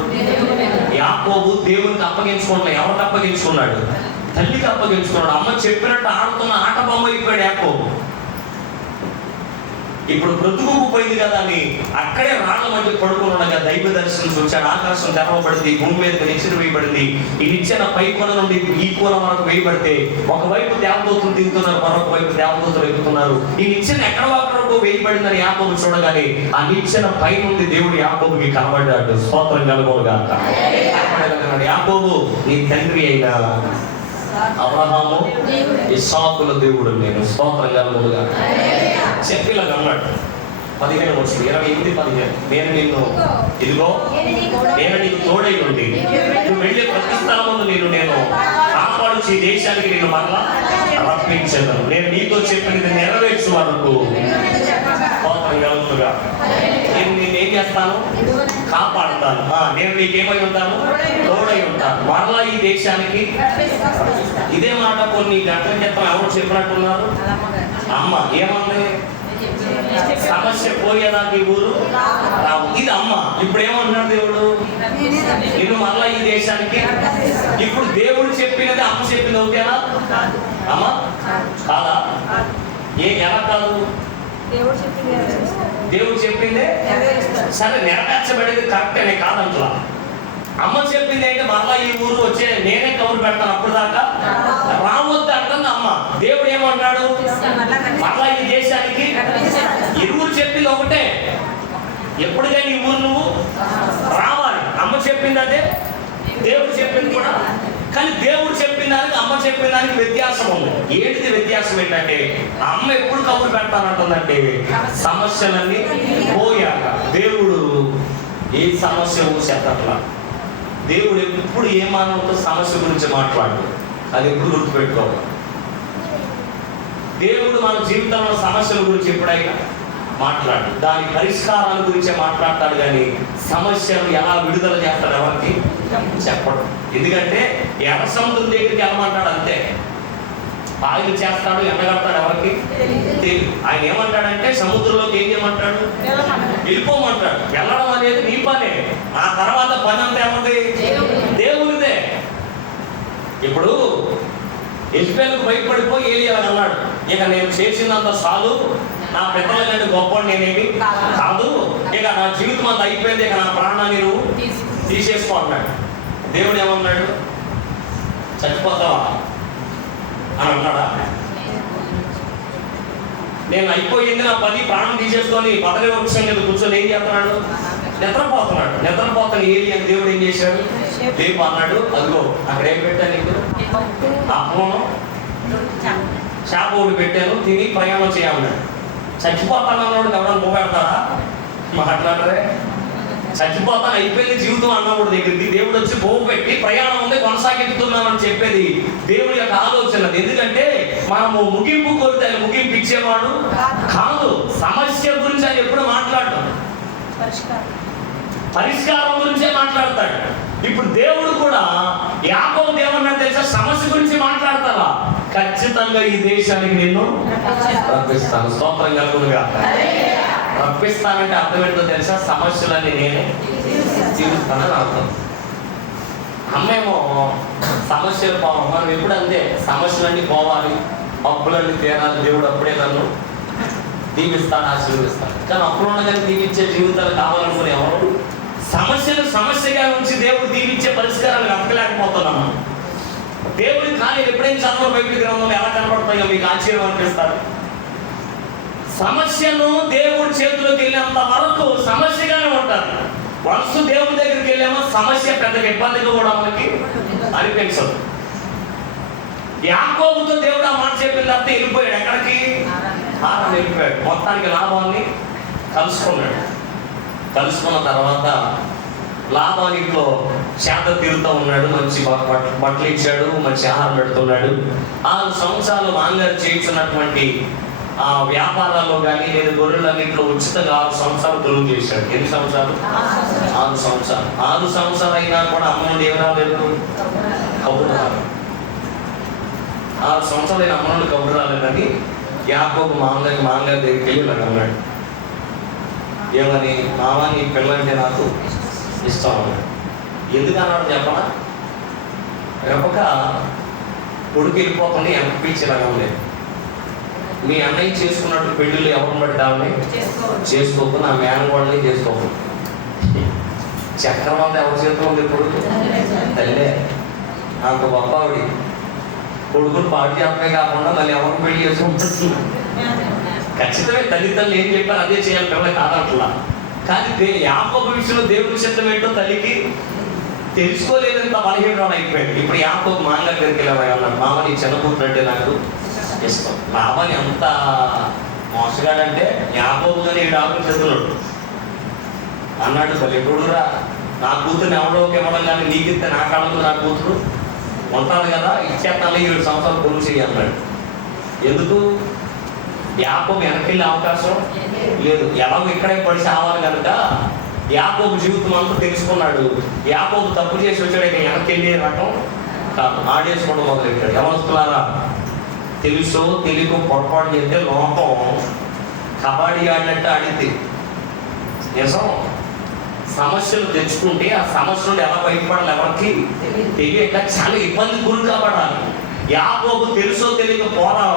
యాకోబు దేవునికి అప్పగించుకున్నాడు. ఎవరికి అప్పగించుకున్నాడు? తల్లికి అప్పగించుకున్నాడు. అమ్మ చెప్పినట్టు ఆడుతున్న ఆట బొమ్మ అయిపోయాడు యాకోబు. ఇప్పుడు బ్రతుకుపోయింది కదా అని అక్కడే రాళ్ళ మధ్య పడుకున్నాడుగా దైవ దర్శనం చూచాడు. ఆకాశం తెరవబడింది, భూమి మీద నిచ్చెన వేయబడింది. ఈ నిచ్చెన పై కొన నుండి ఈ కోన వరకు వేయబడితే ఒకవైపు దేవదూతలు దిగుతున్నారు, మరొక వైపు దేవదూతలు ఎక్కుతున్నారు. ఈ నిచ్చెన ఎక్కడ వరకు వేయబడిందని యాకోబు చూడగానే ఆ నిచ్చెన పై నుండి దేవుడు యాకోబుకి కనబడ్డాడు. స్తోత్రం కలుగునుగాక. యాకోబు నీ తండ్రి అయిన అబ్రహాము ఇస్సాకుల దేవుడు నేను. స్తోత్రం కలుగునుగాక. చెప్పిలాగా అన్నాడు 15 వచ్చు 28-15. నేను నిన్ను ఇదిగో నేను నీకు తోడై ఉండి నువ్వు వెళ్ళే ప్రతి స్థలం ముందు నేను కాపాడుచి దేశానికి నేను మరలా రప్పించాను. నేను నీతో చెప్పినది నెరవేర్చు వరకు నేనేం చేస్తాను? కాపాడుతాను. నేను నీకేమై ఉంటాను? తోడై ఉంటాను. మరలా ఈ దేశానికి. ఇదే మాట కొన్ని గంటల క్రితం ఎవరు చెప్పినట్టున్నారు? అమ్మ ఏమంది? సమస్య పోయేదాకా ఈ ఊరు రావు. ఇది అమ్మ. ఇప్పుడు ఏమంటున్నాడు దేవుడు? నిన్ను మరలా ఈ దేశానికి. ఇప్పుడు దేవుడు చెప్పినది అమ్మ చెప్పింది ఓకేనా? అమ్మ కాదా? ఎలా కాదు? దేవుడు చెప్పిందే సరే, నెరవేర్చబడేది కరెక్టేనే కాదంటలా. అమ్మ చెప్పింది ఏంటి? మరలా ఈ ఊరు వచ్చే నేనే కబురు పెడతాను, అప్పుడు దాకా రావద్దు అంటుంది అమ్మ. దేవుడు ఏమంటున్నాడు? మరలా ఈ దేశానికి. ఇరువురు చెప్పింది ఒకటే, ఎప్పుడుగా నీ ఊరు నువ్వు రావాలి. అమ్మ చెప్పింది అదే, దేవుడు చెప్పింది కూడా. కానీ దేవుడు చెప్పిన దానికి అమ్మ చెప్పిన దానికి వ్యత్యాసం ఉంది. ఏంటిది వ్యత్యాసం? ఏంటంటే అమ్మ ఎప్పుడు కబురు పెడతానంటుందంటే సమస్యలన్నీ పోయాక. దేవుడు ఏ సమస్య చెప్పట్లా. దేవుడు ఎప్పుడు ఏ మానవుతో సమస్య గురించి మాట్లాడు, అది ఎప్పుడు గుర్తుపెట్టుకోవాలి. దేవుడు మన జీవితంలో సమస్యల గురించి ఎప్పుడైనా మాట్లాడు, దాని పరిష్కారాల గురించే మాట్లాడతాడు. కానీ సమస్యను ఎలా విడుదల చేస్తాడు ఎవరికి చెప్పడు. ఎందుకంటే ఎర్ర సముద్రం దగ్గరికి వెళ్ళమంటాడు అంతే. పాయలు చేస్తాడు, ఎండగడతాడు, ఎవరికి తెలియదు. ఆయన ఏమంటాడంటే సముద్రంలోకి ఏం చేయమంటాడు, వెళ్ళిపోమంటాడు. వెళ్ళడం అనేది నీ పనే, ఆ తర్వాత పని అంతా ఏముంది, దేవుడిదే. ఇప్పుడు యెజ్బెలుకు భయపడిపోయి ఏలీయా అన్నాడు, ఇక నేను చేసినంత చాలు, నా పెద్దల కంటే గొప్ప నేనేమి కాదు, ఇక నా జీవితం అంతా అయిపోయింది, ఇక నా ప్రాణాన్ని నువ్వు తీసేసుకో అన్నాడు. దేవుడు ఏమన్నాడు, చచ్చిపోతావా అని అన్నాడా? నేను అయిపోయింది నా పని, ప్రాణం తీసేసుకొని పదవి వృక్షం మీద కూర్చొని ఏం చేస్తున్నాడు, నిద్రపోతున్నాడు. నిద్రపోతాను ఏలి అని దేవుడు ఏం చేశాడు, లేపు అన్నాడు. అదిగో అక్కడ ఏం పెట్టాను నీకు, అప్పను చేప ఒకటి పెట్టాను, తిని ప్రయాణం చేయమన్నాడు. చచ్చిపోతాను అన్నాడు, ఎవడన్నా పోగడతాడా, మాట్లాడరే. చచ్చిపోతాను అయిపోయింది జీవితం అన్నప్పుడు దగ్గరికి దేవుడు వచ్చి పోగు పెట్టి ప్రయాణం ఉంది కొనసాగిస్తున్నామని చెప్పేది దేవుడి యొక్క ఆలోచన. ఎందుకంటే మనము ముగింపు కోరితే ఆయన ముగింపు ఇచ్చేవాడు కాదు. సమస్య గురించి ఆయన ఎప్పుడు మాట్లాడు, పరిష్కారం గురించే మాట్లాడతాడు. ఇప్పుడు దేవుడు కూడా యాకోబు ఏమన్నాడు తెలుసా, సమస్య గురించి మాట్లాడతావా, ఖచ్చితంగా ఈ దేశానికి నిన్ను రప్పిస్తాను. స్తోత్రం కలుగునుగా. రప్పిస్తానంటే అర్థం ఏంటో తెలుసా, సమస్యలన్నీ నేనే తీరుస్తానని అర్థం. అమ్మేమో సమస్యలు పోవాలి, మనం ఎప్పుడు అంతే, సమస్యలన్నీ పోవాలి, అప్పులన్నీ తీరాలి, దేవుడు అప్పుడే నన్ను దీవిస్తాను, ఆశీర్వదిస్తాను. కానీ అప్పుడు ఉండగానే దీవించే జీవితాలు కావాలనుకునే ఎవరు, సమస్యలు సమస్యగా ఉంచి దేవుడు దీవించే పరిష్కారాలు వెతకలేకపోతున్నాము. దేవుడి కార్యాలు ఎప్పుడైనా చదవ బైబిల్ గ్రంథంలో ఎలా కనబడతాయో మీకు ఆశ్చర్యం అనిపిస్తారు. సమస్యను దేవుడి చేతిలోకి వెళ్ళేంత వరకు సమస్యగానే ఉంటారు. వన్స్ దేవుడి దగ్గరికి వెళ్ళామో సమస్య పెద్దగా ఇబ్బందిగా కూడా మనకి అనిపించదు. యాకోబుతో దేవుడు ఆ మాట చెప్పిన తర్వాత వెళ్ళిపోయాడు. ఎక్కడికి, హారాను వెళ్ళిపోయాడు. మొత్తానికి లాభాన్ని కలుసుకున్నాడు. కలుసుకున్న తర్వాత లాభానిలో శాత తీరుతూ ఉన్నాడు, మంచి బట్టలు ఇచ్చాడు, మంచి ఆహారం పెడుతున్నాడు. 6 సంవత్సరాలు మాంగారు చేయించున్నటువంటి ఆ వ్యాపారాల్లో కానీ లేదా గొర్రెలన్నింటిలో ఉచితంగా 6 సంవత్సరాలు గురువు చేశాడు. ఎన్ని సంవత్సరాలు, 6 సంవత్సరాలు. 6 సంవత్సరాలు అయినా కూడా అమ్మ నుండి ఏం రాలేదు, కబురు రాలేదు. 6 సంవత్సరాలు అయినా అమ్మ నుండి కబురు రాలేదని యాకోబు మామగారి దగ్గరికి వెళ్ళి నాకు అన్నాడు, ఏమని, మామ నీ పిల్లంటే నాకు ఇష్టం అన్నాడు. ఎందుకు అన్నాడు చెప్పనా, రెపక కొడుకు వెళ్ళిపోకుండా ఎంత పీచిలాగా ఉండేది. మీ అన్నయ్య చేసుకున్నట్టు పెళ్ళిళ్ళు ఎవరిని బట్టి దాన్ని చేసుకోకు, నా మేనగోళ్ళని చేసుకోకు. చక్రం అంతా ఎవరి చేతిలో ఉంది, కొడుకు తల్లే. అంత గొప్ప ఆవిడ కొడుకుని పాటు చేపే కాకుండా మళ్ళీ ఎవరిని పెళ్లి చేసుకుంటుంది. ఖచ్చితమే తల్లిదండ్రులు ఏం చెప్పారు అదే చేయాలి, పిల్లలు కాదట్లా. కానీ యాకోబు విషయంలో దేవుడి చిత్తం ఏంటో తల్లికి తెలుసుకోలేదంత బలహీనం అయిపోయింది. ఇప్పుడు యాకోబు మాంగారి దగ్గరికి వెళ్ళాడు, మామ నీ చిన్న కూతురు అంటే నాకు ఇష్టం. లాభాన్ని అంత మోసగాడంటే యాకోబు కానీ 7 ఆకులు చదువున్నాడు అన్నాడు. మళ్ళీ ఎప్పుడురా నా కూతురుని ఎవడోకి ఇవ్వడం కానీ నీకిస్తే నా కాళ్ళకు నా కూతురు ఉంటాను కదా, ఇచ్చేస్తాను 7 సంవత్సరాలు కొనుగోలు చేయి అన్నాడు. ఎందుకు, యాకోబు వెనకెళ్ళే అవకాశం లేదు. ఎలాగో ఇక్కడే పడి సావాలి కనుక యాకోబు జీవితం అంతా తెలుసుకున్నాడు. యాకోబు తప్పు చేసి వచ్చాడు, ఇక వెనకెళ్ళి రకం కాదు, ఆడేసుకోవడం మొదలెట్టాడు. ఎవరుస్తున్నారా, తెలుసో తెలియకో పొరపాటు చేస్తే లోపం కబడ్డీ ఆడినట్టు ఆడింది. నిజం, సమస్యలు తెచ్చుకుంటే ఆ సమస్య నుండి ఎలా బయటపడాలి ఎవరికి తెలియక చాలా ఇబ్బంది గురి కాబడాలి. యాకోబు తెలుసో తెలియక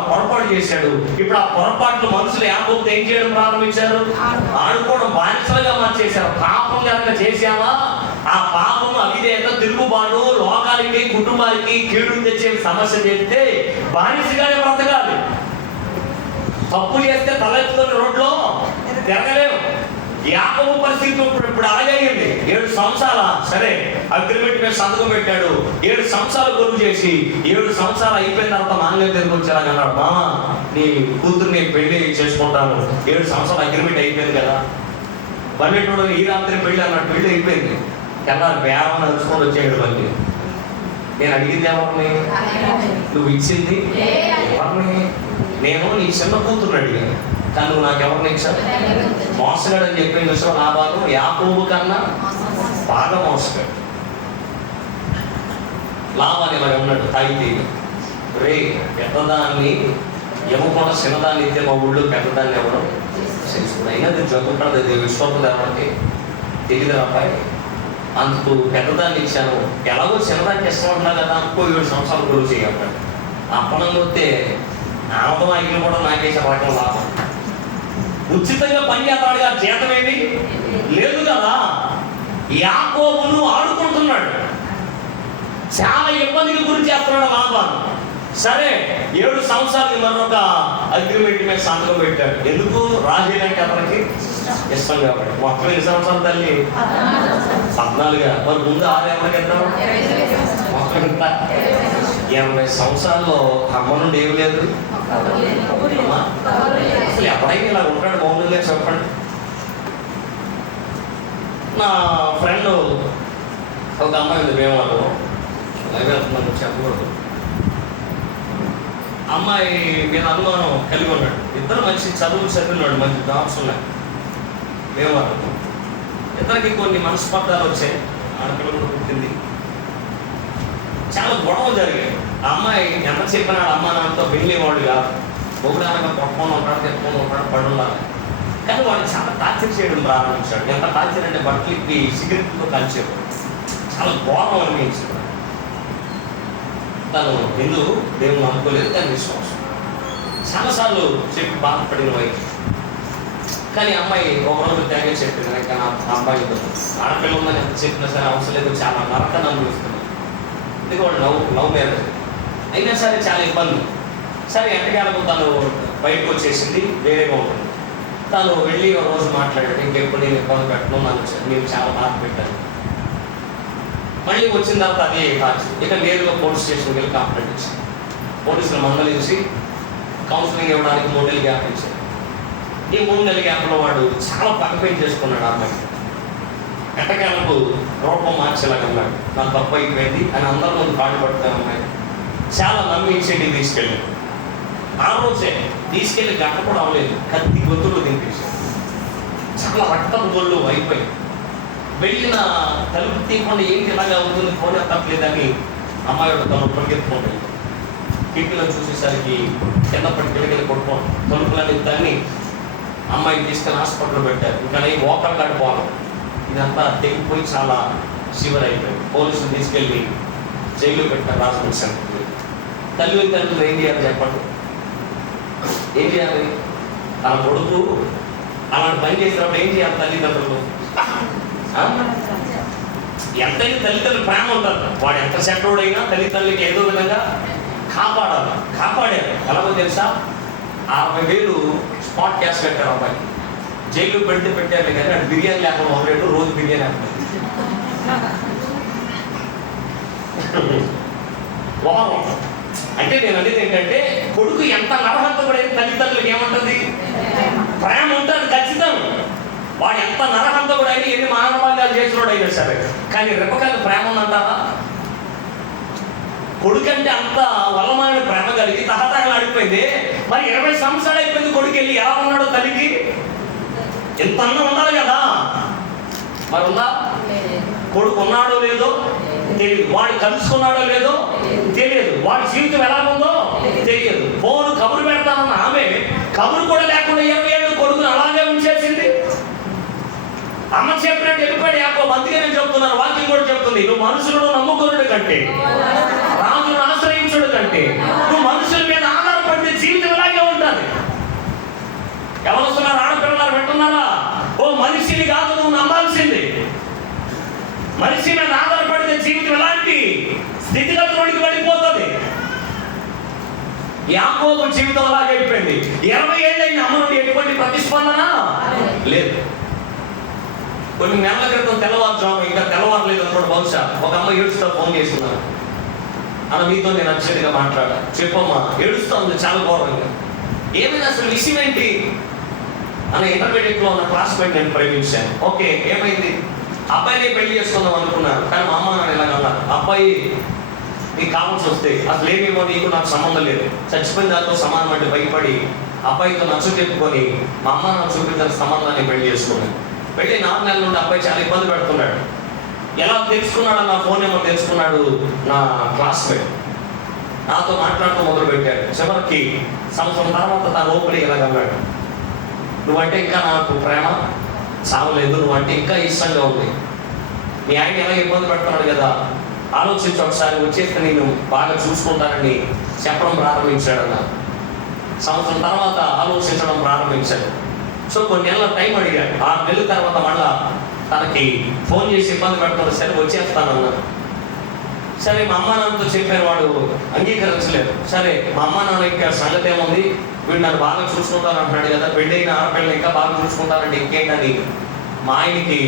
పొరపాటు చేశాడు. ఇప్పుడు ఆ పొరపాట్లు మనుషులు యాకోబుతో ఏం చేయడం ప్రారంభించారు, ఆడుకోవడం, బానిసలుగా మార్చేశారు. పాపం కనుక చేశావా, ఆ పాపం అవిధేయత తిరుగుబాటు లోకానికి కుటుంబానికి కీడు తెచ్చే సమస్య చేస్తే బానిసగానే బ్రతకాలి. తప్పు చేస్తే తలెత్తుకొని రోడ్లో తిరగలేము. యాకోబు పరిస్థితి ఇప్పుడు అలాగైంది. 7 సంవత్సరాల సరే అగ్రిమెంట్ మీద సంతకం పెట్టాడు. 7 సంవత్సరాలు గురువు చేసి 7 సంవత్సరాలు అయిపోయిన తర్వాత మాంగళ్యం దగ్గరికి వచ్చారని అన్నాడు, మామ నీ కూతుర్ని పెళ్లి చేసుకుంటాను. 7 సంవత్సరాలు అగ్రిమెంట్ అయిపోయింది కదా, పన్నెండు ఈ రాత్రి పెళ్లి అన్నాడు. పెళ్లి అయిపోయింది, తెల్లారి బేరం నడుచుకొని వచ్చాడు. మళ్ళీ నేను అడిగింది ఎవరిని, నువ్వు ఇచ్చింది ఎవరిని, నేను నీ చిన్న కూతుర్ని అడిగాను, కానీ నువ్వు నాకు ఎవరిని ఇచ్చావు, మోసగాడు అని చెప్పిన విషయం లాభాలు యాకోబు కన్నా బాగా మోసగాడు. లాభాన్ని మరి ఉన్నాడు తాగితే రే పెద్దదాన్ని ఇవ్వకుండా చిన్నదాన్ని ఇస్తే మా ఊళ్ళో పెద్దదాన్ని ఎవరు చేసుకుని అయినా అది జరుగుతుంది. అది విశ్వాసం ఎవరికి తెలియదు అబ్బాయి, అందుకు పెద్దదాన్ని ఇచ్చాను, ఎలాగో చిన్నదానికి ఇష్టం ఉంటున్నా కదా ఇంకో 7 సంవత్సరాలు గురువు చేయాలి. అప్పనంగా వస్తే ఆనందం ఐక్యం కూడా నాకేసే వాటిలో లాభం. ఉచితంగా పని చేస్తాడుగా జీతం ఏమి లేదు కదా. యాకోబును ఆడుకుంటున్నాడు, చాలా ఇబ్బందికి గురి చేస్తున్నాడు లాభాన్ని. సరే 7 సంవత్సరాలకి మరొక అగ్రిమెంట్ మీద సంతకం పెట్టాడు. ఎందుకు? రాహేల్ అంటే అతనికి ఇష్టం కాబట్టి. మొత్తం 2 సంవత్సరాల తల్లి 14గా, మరి ముందు 6 ఎవరికి ఇద్దాం? మొత్తం ఎంత? 80 సంవత్సరాల్లో అమ్మ నుండి ఏమి లేదు. అసలు ఎప్పుడైనా ఇలా ఉంటాడు మౌనంగా చెప్పండి. నా ఫ్రెండ్ ఒక అమ్మాయి ఉంది, భీమవరం, వెళ్తున్నాను చెప్పకూడదు. అమ్మాయి మీద అనుమానం కలిగి ఉన్నాడు. ఇద్దరు మంచి చదువులు చదివినాడు, మంచి జాబ్స్ ఉన్నాయి. భీమవరం ఇద్దరికి కొన్ని మనస్పర్ధాలు వచ్చాయి, ఆడపిల్లలు పుట్టింది, చాలా గొడవలు జరిగాయి. ఆ అమ్మాయి ఎంత చెప్పినా అమ్మ నాన్నతో వెళ్ళేవాడు కాదు. బహుళంగా పట్టుకొని ఉంటాడు, తెప్పుకొని ఉంటాడు, పడి ఉండాలి. కానీ వాడు చాలా టార్చర్ చేయడం ప్రారంభించాడు. ఎంత టార్చర్ అంటే బట్టలకి సిగరెట్తో కలిసేవాడు, చాలా ఘోరం అనిపించాడు. తను హిందూ దేవుని అనుకోలేదు, కానీ విశ్వాసం. చాలాసార్లు చెప్పి బాధపడిన వైపు. కానీ అమ్మాయి ఒకరోజు త్యాగే చెప్పింది, కానీ అమ్మాయి ఆడపిల్ల ఉందని ఎంత చెప్పినా సరే అవసరం లేదు, చాలా నరకాన్ని అనుభవిస్తుంది. ఇది కూడా లవ్ మ్యారేజ్ అయినా సరే చాలా ఇబ్బంది. సరే ఎంతకాలకు తను బయటకు వచ్చేసింది, వేరేగా ఉంటుంది. తను వెళ్ళి ఒక రోజు మాట్లాడాడు, ఇంకెప్పుడు నేను ఇబ్బంది పెట్టను, నేను చాలా బాధ పెట్టాను. మళ్ళీ వచ్చిన తర్వాత అదే కాదు, ఇక నేరుగా పోలీస్ స్టేషన్కి వెళ్ళి కంప్లైంట్ ఇచ్చాను. పోలీసులు మందలించి కౌన్సిలింగ్ ఇవ్వడానికి 3 నెలలు గ్యాప్ ఇచ్చారు. ఈ 3 నెలల గ్యాప్లో వాడు చాలా పక్కపైన చేసుకున్నాడు. అమ్మాయి ఎట్టకేలకు రూపం మార్చేలాగా ఉన్నాడు. నాకు తప్పు అయిపోయింది అని అందరి ముందు కాళ్ళు పడుతాను. అమ్మాయి చాలా నమ్మించేది తీసుకెళ్ళి, ఆ రోజే తీసుకెళ్ళి గంట కూడా అవ్వలేదు, కత్తి గొంతులు తినిపించాడు. చాలా రక్తం గొల్లు అయిపోయి వెళ్ళిన తలుపు తీయకుండా ఏంటి ఇలాగా అవుతుంది, ఫోన్ తప్పలేదని అమ్మాయి తను పరిగెత్తుకుంటుంది. కిటికీలో చూసేసరికి కింద పడి కిలకిలు కొట్టుకోండి, తలుపులన్నీ తన్ని అమ్మాయిని తీసుకెళ్ళి హాస్పిటల్లో పెట్టారు. ఇంకా నేను ఓకర్ కట్టుకోవాలి, ఇదంతా తెగిపోయి చాలా శివర్ అయిపోయింది. పోలీసులు తీసుకెళ్ళి జైలు పెట్టారు, రాజమండ్రి సెంటర్కి. తల్లిదండ్రులు ఏం చేయాలి చెప్పండి? ఏం చేయాలి? తన కొడుకు అలాంటి పని చేసినప్పుడు ఏం చేయాలి తల్లిదండ్రులు? ఎంతైనా తల్లిదండ్రులు ప్రేమ ఉంటారు. వాడు ఎంత సెంటర్డైనా తల్లిదండ్రులకి ఏదో విధంగా కాపాడారు. కాపాడారు ఎలాగో తెలుసా? 60,000 స్పాట్ క్యాష్ పెట్టారు అబ్బాయి. జైలు పెడితే పెట్టారు కానీ అటు బిర్యానీ లేకుండా మొదలెట్టు, రోజు బిర్యానీ అంటారు. వారం అంటే నేను అనేది ఏంటంటే, కొడుకు ఎంత నరహంతకుడైన తల్లిదండ్రులకు ఏముంటుంది? ప్రేమ ఉంటుంది ఖచ్చితం. వాడు ఎంత నరహంతకుడైనా ఎన్ని మానవాళాలు చేసినోడు అయినా సరే, కానీ రెప్పకాయలు ప్రేమ ఉందంటారా? కొడుకంటే అంత వల్లమైన ప్రేమ కలిగి తహతహలాడిపోయింది. మరి 20 సంవత్సరాలు అయిపోయింది కొడుకు వెళ్ళి ఎలా ఉన్నాడో తల్లికి ఎంత అన్నం ఉండాలి కదా. మరి ఉందా? కొడుకు ఉన్నాడో లేదో తెలియదు, వాడు కలుసుకున్నాడో లేదో తెలియదు, వాడి జీవితం ఎలా ఉందో తెలియదు. ఫోన్ కబురు పెడతానన్న ఆమె కబురు కూడా లేకుండా 20 ఏళ్ళు కొడుకుని అలాగే ఉంచేసింది. అమ్మ చెప్పినట్టు వెళ్ళిపోయాడు యాకోబు. అందుకే నేను చెప్తున్నాను, వాక్యం కూడా చెప్తుంది, నువ్వు మనుషులను నమ్ముకున్నట్టు కంటే, రాజును ఆశ్రయించుడు కంటే, నువ్వు మనుషుల మీద ఆధారపడితే జీవితం ఇలాగే ఉంటుంది. ఎవరు వస్తున్నారు? ఆడపిల్లలు పెట్టున్నారా? ఓ మనిషిని కాదు నువ్వు నమ్మాల్సింది. మనిషి మీద ఆధారపడితే జీవితం ఎలాంటి స్థితిగతులోనికి వెళ్ళిపోతుంది. యాకోబు జీవితం అలాగే అయిపోయింది. 20 ఏళ్ళైన అమ్మ నుండి ఎటువంటి ప్రతిస్పందన లేదు. కొన్ని నెలల క్రితం తెల్లవారుజాము, ఇంకా తెల్లవారలేదు అనుకోండి, బహుశా ఒక అమ్మ ఏడుస్తూ ఫోన్ చేస్తున్నారు. అన్న మీతో నేను అర్జెంట్గా మాట్లాడా. చెప్పమ్మా, ఏడుస్తూ ఉంది చాలా ఘోరంగా. ఏమైనా అసలు విషయం ఏంటి అన్న? ఇంటర్మీడియట్లో ఉన్న క్లాస్మేట్ నేను ప్రేమించాను. ఓకే, ఏమైంది? అబ్బాయిని పెళ్లి చేసుకుందాం అనుకున్నాను, కానీ మా అమ్మ నాన్న ఇలాగన్నారు, అబ్బాయి నీకు కావాల్సి వస్తే అసలు ఏమేమో నీకు నాకు సంబంధం లేదు, చచ్చిపోయిన దాంతో సమానం అంటే భయపడి అబ్బాయితో నచ్చ చెప్పుకొని మా అమ్మ నాకు చూపించిన సంబంధాన్ని పెళ్లి చేసుకున్నాను. పెళ్లి 4 నెలల నుండి అబ్బాయి చాలా ఇబ్బంది పెడుతున్నాడు. ఎలా తెలుసుకున్నాడు? నా ఫోన్ నెంబర్ తెలుసుకున్నాడు నా క్లాస్మేట్, నాతో మాట్లాడటం మొదలు పెట్టాడు. చివరికి సంవత్సరం తర్వాత తన ఓపెన్ ఇలాగన్నాడు, నువ్వంటే ఇంకా నాకు ప్రేమ చావలేదు, నువ్వంటే ఇంకా ఇష్టంగా ఉంది. మీ ఆయన ఎలా ఇబ్బంది పెడుతున్నాడు కదా, ఆలోచించి ఒకసారి వచ్చేస్తే నేను బాగా చూసుకుంటానని చెప్పడం ప్రారంభించాడన్న. సంవత్సరం తర్వాత ఆలోచించడం ప్రారంభించాడు. సో కొన్ని నెలల టైం అడిగాడు. 6 నెలల తర్వాత మళ్ళా తనకి ఫోన్ చేసి ఇబ్బంది పెడుతున్నాడు. సరే వచ్చేస్తానన్నా. సరే మా అమ్మ నాన్నతో చెప్పారు, వాడు అంగీకరించలేదు. సరే మా అమ్మ నాన్న ఇంకా సంగతి ఏముంది, వీడు నన్ను బాగా చూసుకుంటాను అంటున్నాడు కదా, పెళ్ళైన ఆడపిల్లలు ఇంకా బాగా చూసుకుంటానంటే ఇంకేంటని మా ఆయనకి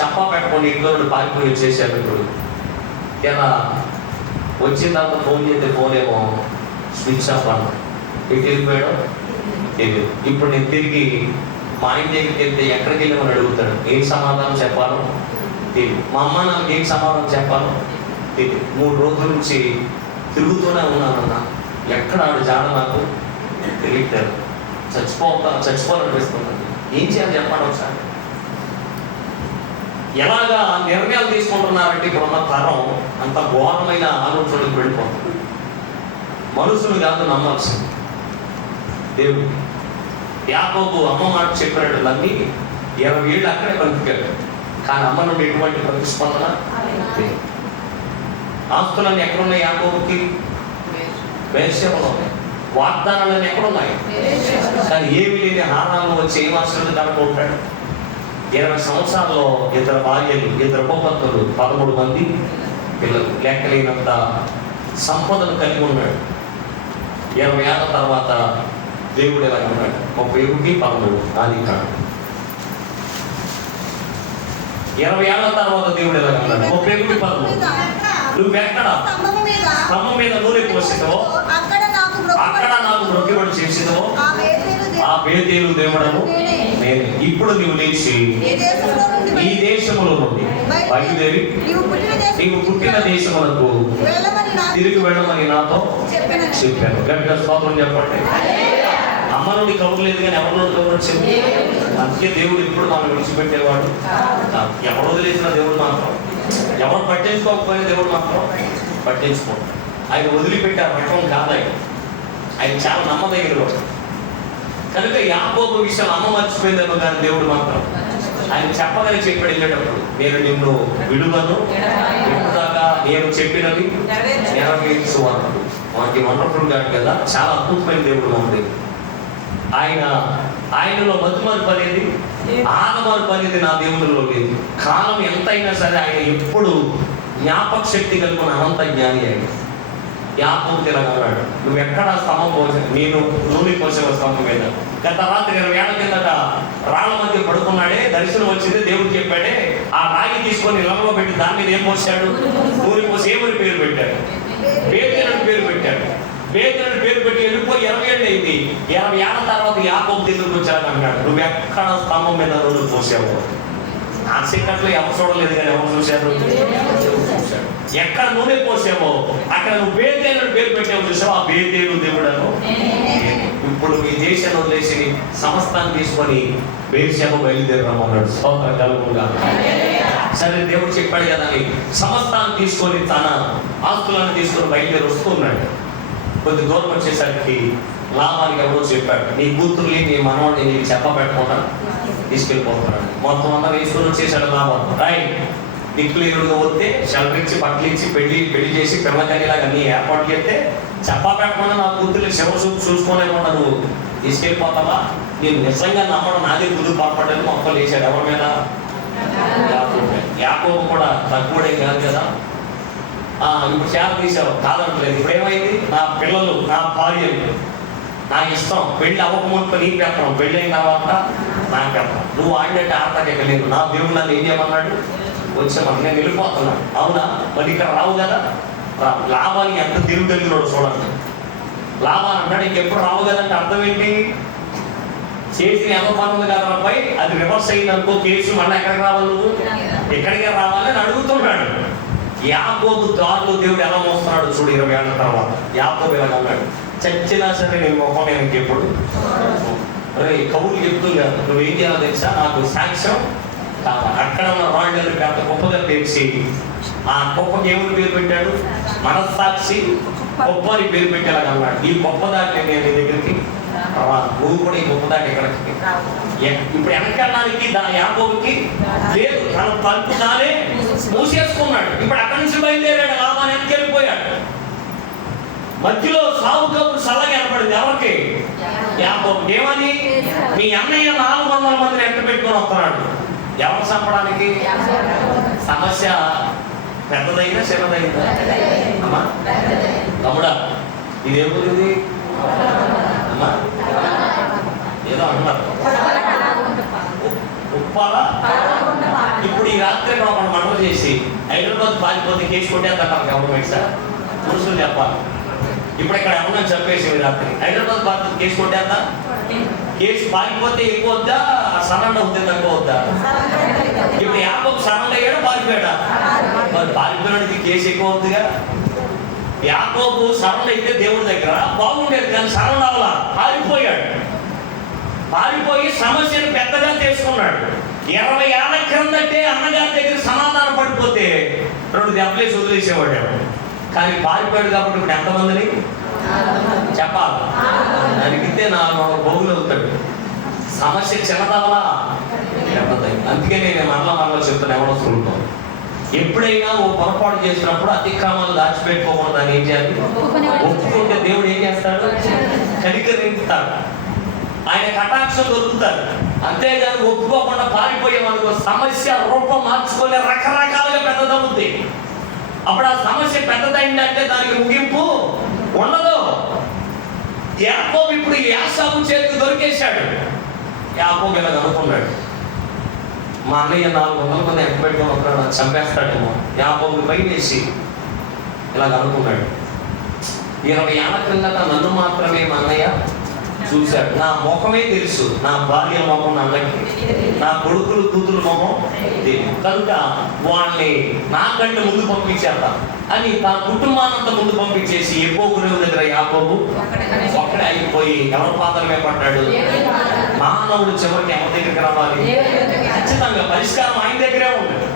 చెప్పా పెట్టకుండా ఇంట్లో నుండి పారిపోయి వచ్చేసాడు. ఇప్పుడు ఇలా వచ్చిన తర్వాత ఫోన్ చేస్తే ఫోన్ ఏమో స్విచ్ ఆఫ్ అన్న. ఇటు వెళ్ళిపోయాడు తెలియదు. ఇప్పుడు నేను తిరిగి మా ఆయన దగ్గరికి వెళ్తే ఎక్కడికి వెళ్ళామని అడుగుతాడు. ఏం సమాధానం చెప్పాలో తెలియదు. మా అమ్మ నాకు ఏం సమాధానం చెప్పాలో తెలియదు. 3 రోజుల నుంచి తిరుగుతూనే ఉన్నానన్న. ఎక్కడ ఆడు జాడ నాకు తెలియట్లేదు. చచ్చిపోవాలనిపిస్తుంది. ఏం చేయాలి చెప్పండి ఒకసారి. ఎలాగా నిర్ణయాలు తీసుకుంటున్నారంటే ఇప్పుడున్న తరం అంత ఘోరమైన ఆలోచనలకు వెళ్ళిపోతుంది. మనుషులు కాదు నమ్మాల్సింది దేవుడు. యాకోబు అమ్మ మాట చెప్పినట్టు నమ్మి 20 ఏళ్ళు అక్కడే బతికాడు. కానీ అమ్మ నుండి ఎటువంటి ప్రతిస్పందన లేదు. ఆస్తులన్నీ ఎక్కడున్నాయి యాకోబుకి? బెర్షెబలో ఉన్నాయి. వాగ్దానాలన్నీ ఎక్కడున్నాయి? కానీ ఏమి లేని హారాలను వచ్చి ఏం ఆస్తులు కనుక్కుంటాడు. 20 సంవత్సరాల్లో 2 భార్యలు, 2 ఉపపత్తులు, 13 మంది పిల్లలు, లెక్కలేనంత సంపదను కలిగి ఉన్నాడు. 20 ఏళ్ళ తర్వాత దేవుడు ఎలా ఉన్నాడు? 31, 13 అది కాదు. 20 ఏళ్ళ తర్వాత దేవుడు ఎలా ఉన్నాడు? 31, 13 నువ్వు ఎక్కడ స్తంభం మీద నూనె పోసేదో అక్కడ నాకు మొక్కుబడి చేసేదో ఆ బేతేలు దేవుడను నేనే. ఇప్పుడు నువ్వు లేచి ఈ దేశంలో నుండి బయలుదేరి నీవు పుట్టిన దేశములకు తిరిగి వెళ్ళమని నాతో చెప్పాను. గట్టిగా స్తోత్రం చెప్పండి. అమ్మ నుండి కబురు లేదు కానీ ఎవరి నుండి కబురు వచ్చింది? అందుకే దేవుడు ఇప్పుడు మనం విడిచిపెట్టేవాడు. ఎవరు వదిలేసిన దేవుడు మాత్రం, ఎవరు పట్టించుకోకపోయినా దేవుడు మాత్రం పట్టించుకోడు. ఆయన వదిలిపెట్టే రకం కాదు. ఆయన చాలా నమ్మదగినవాడు. కనుక యాకోబు విషయం అమ్మ మర్చిపోయిందేమో కానీ దేవుడు మాత్రం ఆయన చెప్పగానే చెప్పాడు వెళ్ళేటప్పుడు, నేను నిన్ను విడువను, ఎప్పుడాక నేను చెప్పినవి నెరవేర్చు అన్నాడు. మనకి వండర్ఫుల్ గాడు కదా, చాలా అద్భుతమైన దేవుడు ఉంది. ఆయనలో మధుమరుపు అనేది, ఆనమరుపు అనేది నా దేవుడిలో లేదు. కాలం ఎంతైనా సరే ఆయన ఎప్పుడు జ్ఞాపక శక్తి కలిగిన అనంత జ్ఞాని. ఆయన యాకోబు తిరగన్నాడు, నువ్వు ఎక్కడ స్తంభం పోసే, నేను నూనె పోసేవ స్తంభం మీద. గత రాత్రి 20 ఏళ్ల కిందట రాళ్ళ మధ్య పడుకున్నాడే, దర్శనం వచ్చింది, దేవుడు చెప్పాడే, ఆ రాయి తీసుకొని నిలంలో పెట్టి దాని మీద ఏం పోసాడు? నూనె పోసి ఏమని పేరు పెట్టాడు? బేతేలు పేరు పెట్టాడు. బేతేలు పేరు పెట్టి వెళ్ళిపోయి 20 ఏళ్ళు అయింది. 20 ఏళ్ల తర్వాత యాకోబు దగ్గరికి వచ్చాడు అంటాడు, నువ్వు ఎక్కడ స్తంభం మీద నూనె పోసావు? ఆ చీకట్లో ఎవరు చూడలేదు కానీ ఎవరు చూశారు? ఎక్కడ నూనె పోసావో అక్కడ నువ్వు బేతేలు పేరు పెట్టావు చూసావు, ఆ బేతేలు దేవుడను. ఇప్పుడు ఈ దేశాన్ని వదిలేసి సమస్తాన్ని తీసుకొని బేర్షెబ బయలుదేరమన్నాడు. స్తోత్రం కలుగుగా. సరే దేవుడు చెప్పాడు కదా అని సమస్తాన్ని తీసుకొని తన ఆస్తులను తీసుకొని బయలుదేరి వస్తున్నాడు. కొద్ది దూరం వచ్చేసరికి లాభానికి ఎవరో చెప్పాడు, నీ కూతుర్ని నీ మనవాడిని నీకు చెప్పబెట్టకుండా తీసుకెళ్ళిపోతున్నాడు. మొత్తం అంతా వేసుకొని వచ్చేసాడు లాభం. రైట్ దిక్కులేరుగా వస్తే షెల్టర్ బట్టలు ఇచ్చి పెళ్లి చేసి పిల్లకనిలాగా అన్ని ఏర్పాటు చేస్తే చెప్పబెట్టకుండా నా కూతుర్ని శివసూపు చూసుకోలేకుండా నువ్వు తీసుకెళ్ళిపోతావా? నేను నిజంగా నమ్మడం నాదే గుర్తు పాపడ్డాను. మొక్కలు వేసాడు ఎవరి మీద? యాకోబు కూడా తక్కువడే కాదు కదా. ఇప్పుడు చేప తీసావు కాదనట్లేదు. ఇప్పుడు ఏమైంది? నా పిల్లలు, నా భార్యలు నాకు ఇష్టం. పెళ్ళి అవ్వకముందు నీకు పెట్టడం, పెళ్ళి అయిన తర్వాత నాకు పెట్టడం. నువ్వు ఆడినట్టు ఆడతాకెళ్ళలేదు. నా దేవుడు నన్ను ఏం చేయమన్నాడు? వచ్చామని నేను వెళ్ళిపోతున్నాను. అవునా? మరి ఇక్కడ రావు కదా. లాభానికి ఎంత తిరుగుతున్నాడు చూడండి. లాభాన్ని అంటాడు ఇంకెప్పుడు రావు కదంటే అర్థం ఏంటి? చేసిన ఎంత పని ఉంది కదా అబ్బాయి, అది రివర్స్ అయింది అనుకో కేసు, మళ్ళీ ఎక్కడికి రావాలి? నువ్వు ఎక్కడికి రావాలి అని అడుగుతున్నాడు. యాకోబు దారిలో దేవుడు ఎలా మోస్తున్నాడు చూడు. 20 ఏళ్ల తర్వాత యాకోబు ఇలా అన్నాడు, చచ్చినా సరే నేను మొహం నేను ఇంకెప్పుడు. అరే కబుర్లు చెప్తుంది కదా, నువ్వేం చేయాలో తెలుసా? నాకు సాక్ష్యం కావాలి. అక్కడ ఉన్న రాళ్ళని పెద్ద గొప్పగా పేర్చి ఆ గొప్పకి ఏమని పేరు పెట్టాడు? మనస్సాక్షి గొప్ప అని పేరు పెట్టేలాగా అన్నాడు. ఈ గొప్ప దాటి నేను నీ దగ్గరికి నువ్వు కూడా ఈ గొప్ప దాటి ఎక్కడికి ఇప్పుడు వెనకడానికి యాకోబుకి లేదు, తన తలుపు తానే మూసేసుకున్నాడు. ఇప్పుడు అక్కడి నుంచి బయలుదేరాడు, లాభాన్ని వెనకెళ్ళిపోయాడు. మధ్యలో సాగు కబురు చల్లగా ఏర్పడింది. ఎవరికి? యాకోబుకి. ఏమని? మీ అన్నయ్య 400 మందిని ఎంట పెట్టుకొని వస్తున్నాడు. ఎవరు చంపడానికి? సమస్య పెద్దదైనా చిన్నదైందా? అమ్మా తమ్ముడా, ఇదేమూరిది అమ్మా? ఏదో అంటున్నారు ఉప్పాల. ఇప్పుడు ఈ రాత్రి ఒక మండలం చేసి హైదరాబాద్ పారిపోతే కేసు కొట్టేద్దంటారు గవర్నమెంట్ సార్. పురుషులు చెప్పాలి. ఇప్పుడు ఇక్కడ ఏమన్నా చెప్పేసి రాత్రి హైదరాబాద్ పారిపోతే కేసు కొట్టేద్దా? కేసు పారిపోతే ఎక్కువ వద్దా, సరెండర్ అవుతుంది తక్కువ వద్దా? ఇప్పుడు యాకోబు సరెండర్ అయ్యాడా పారిపోయాడా? మరి పారిపోయినకి కేసు ఎక్కువ అవుతుందిగా. యాకోబు సరెండర్ అయితే దేవుడి దగ్గర బాగుండేది, కానీ సరెండర్ అవ్వాల, పారిపోయాడు. పారిపోయి సమస్యను పెద్దగా చేసుకున్నాడు. 20 ఏళ్ల క్రిందటే అన్నగారి దగ్గర సమాధానం పడిపోతే 2 దెబ్బలేసి వదిలేసేవాడు. కానీ పారిపోయాడు కాబట్టి ఇప్పుడు ఎంతమందిని చెప్పాలి? దానికితే 4 బొగులు అవుతాడు. సమస్య చిన్నదవలా పెద్దదై. అందుకే నేను మరలా చెప్తాను, ఎవరో చూడటం. ఎప్పుడైనా ఓ పొరపాటు చేసినప్పుడు అతిక్రమాలు దాచిపెట్టుకోకుండా దాన్ని ఏం చేయాలి? ఒప్పుకుంటే దేవుడు ఏం చేస్తాడు? కనికరిస్తాడు. ఆయన కటాక్షం దొరుకుతారు. అంతేగాని ఒప్పుకోకుండా పారిపోయేమనుకో సమస్య రూపం మార్చుకొని రకరకాలుగా పెద్దదవుద్ది. అప్పుడు ఆ సమస్య పెద్దదైందంటే దానికి ముగింపు ఉండదు. యాకోబు ఇప్పుడు యాసావు చేతికి దొరికేశాడు. యాకోబు ఇలా అనుకున్నాడు, మా అన్నయ్య 400 మంది ఎంత పెట్టుకొని వస్తున్నాడు, నాకు చంపేస్తాడేమో. యాకోబు భయం వేసి ఇలా అనుకున్నాడు, 20 ఏళ్ల క్రిందట నన్ను మాత్రమే మా అన్నయ్య చూశాడు. నా ముఖమే తెలుసు, నా భార్య ముఖం అందరికి, నా కొడుకులు కూతురు ముఖం తెలియదు. కనుక వాళ్ళని నాకంటే ముందు పంపించేద్దాం అని తన కుటుంబానంతా ముందు పంపించేసి ఎప్పో గురువు దగ్గర యాకోబు ఒక్కడే అయిపోయి ఎవరి పాత్రమే పడ్డాడు. మానవుడు చివరికి ఎవరి దగ్గరికి రావాలి? ఖచ్చితంగా పరిష్కారం ఆయన దగ్గరే ఉంటుంది.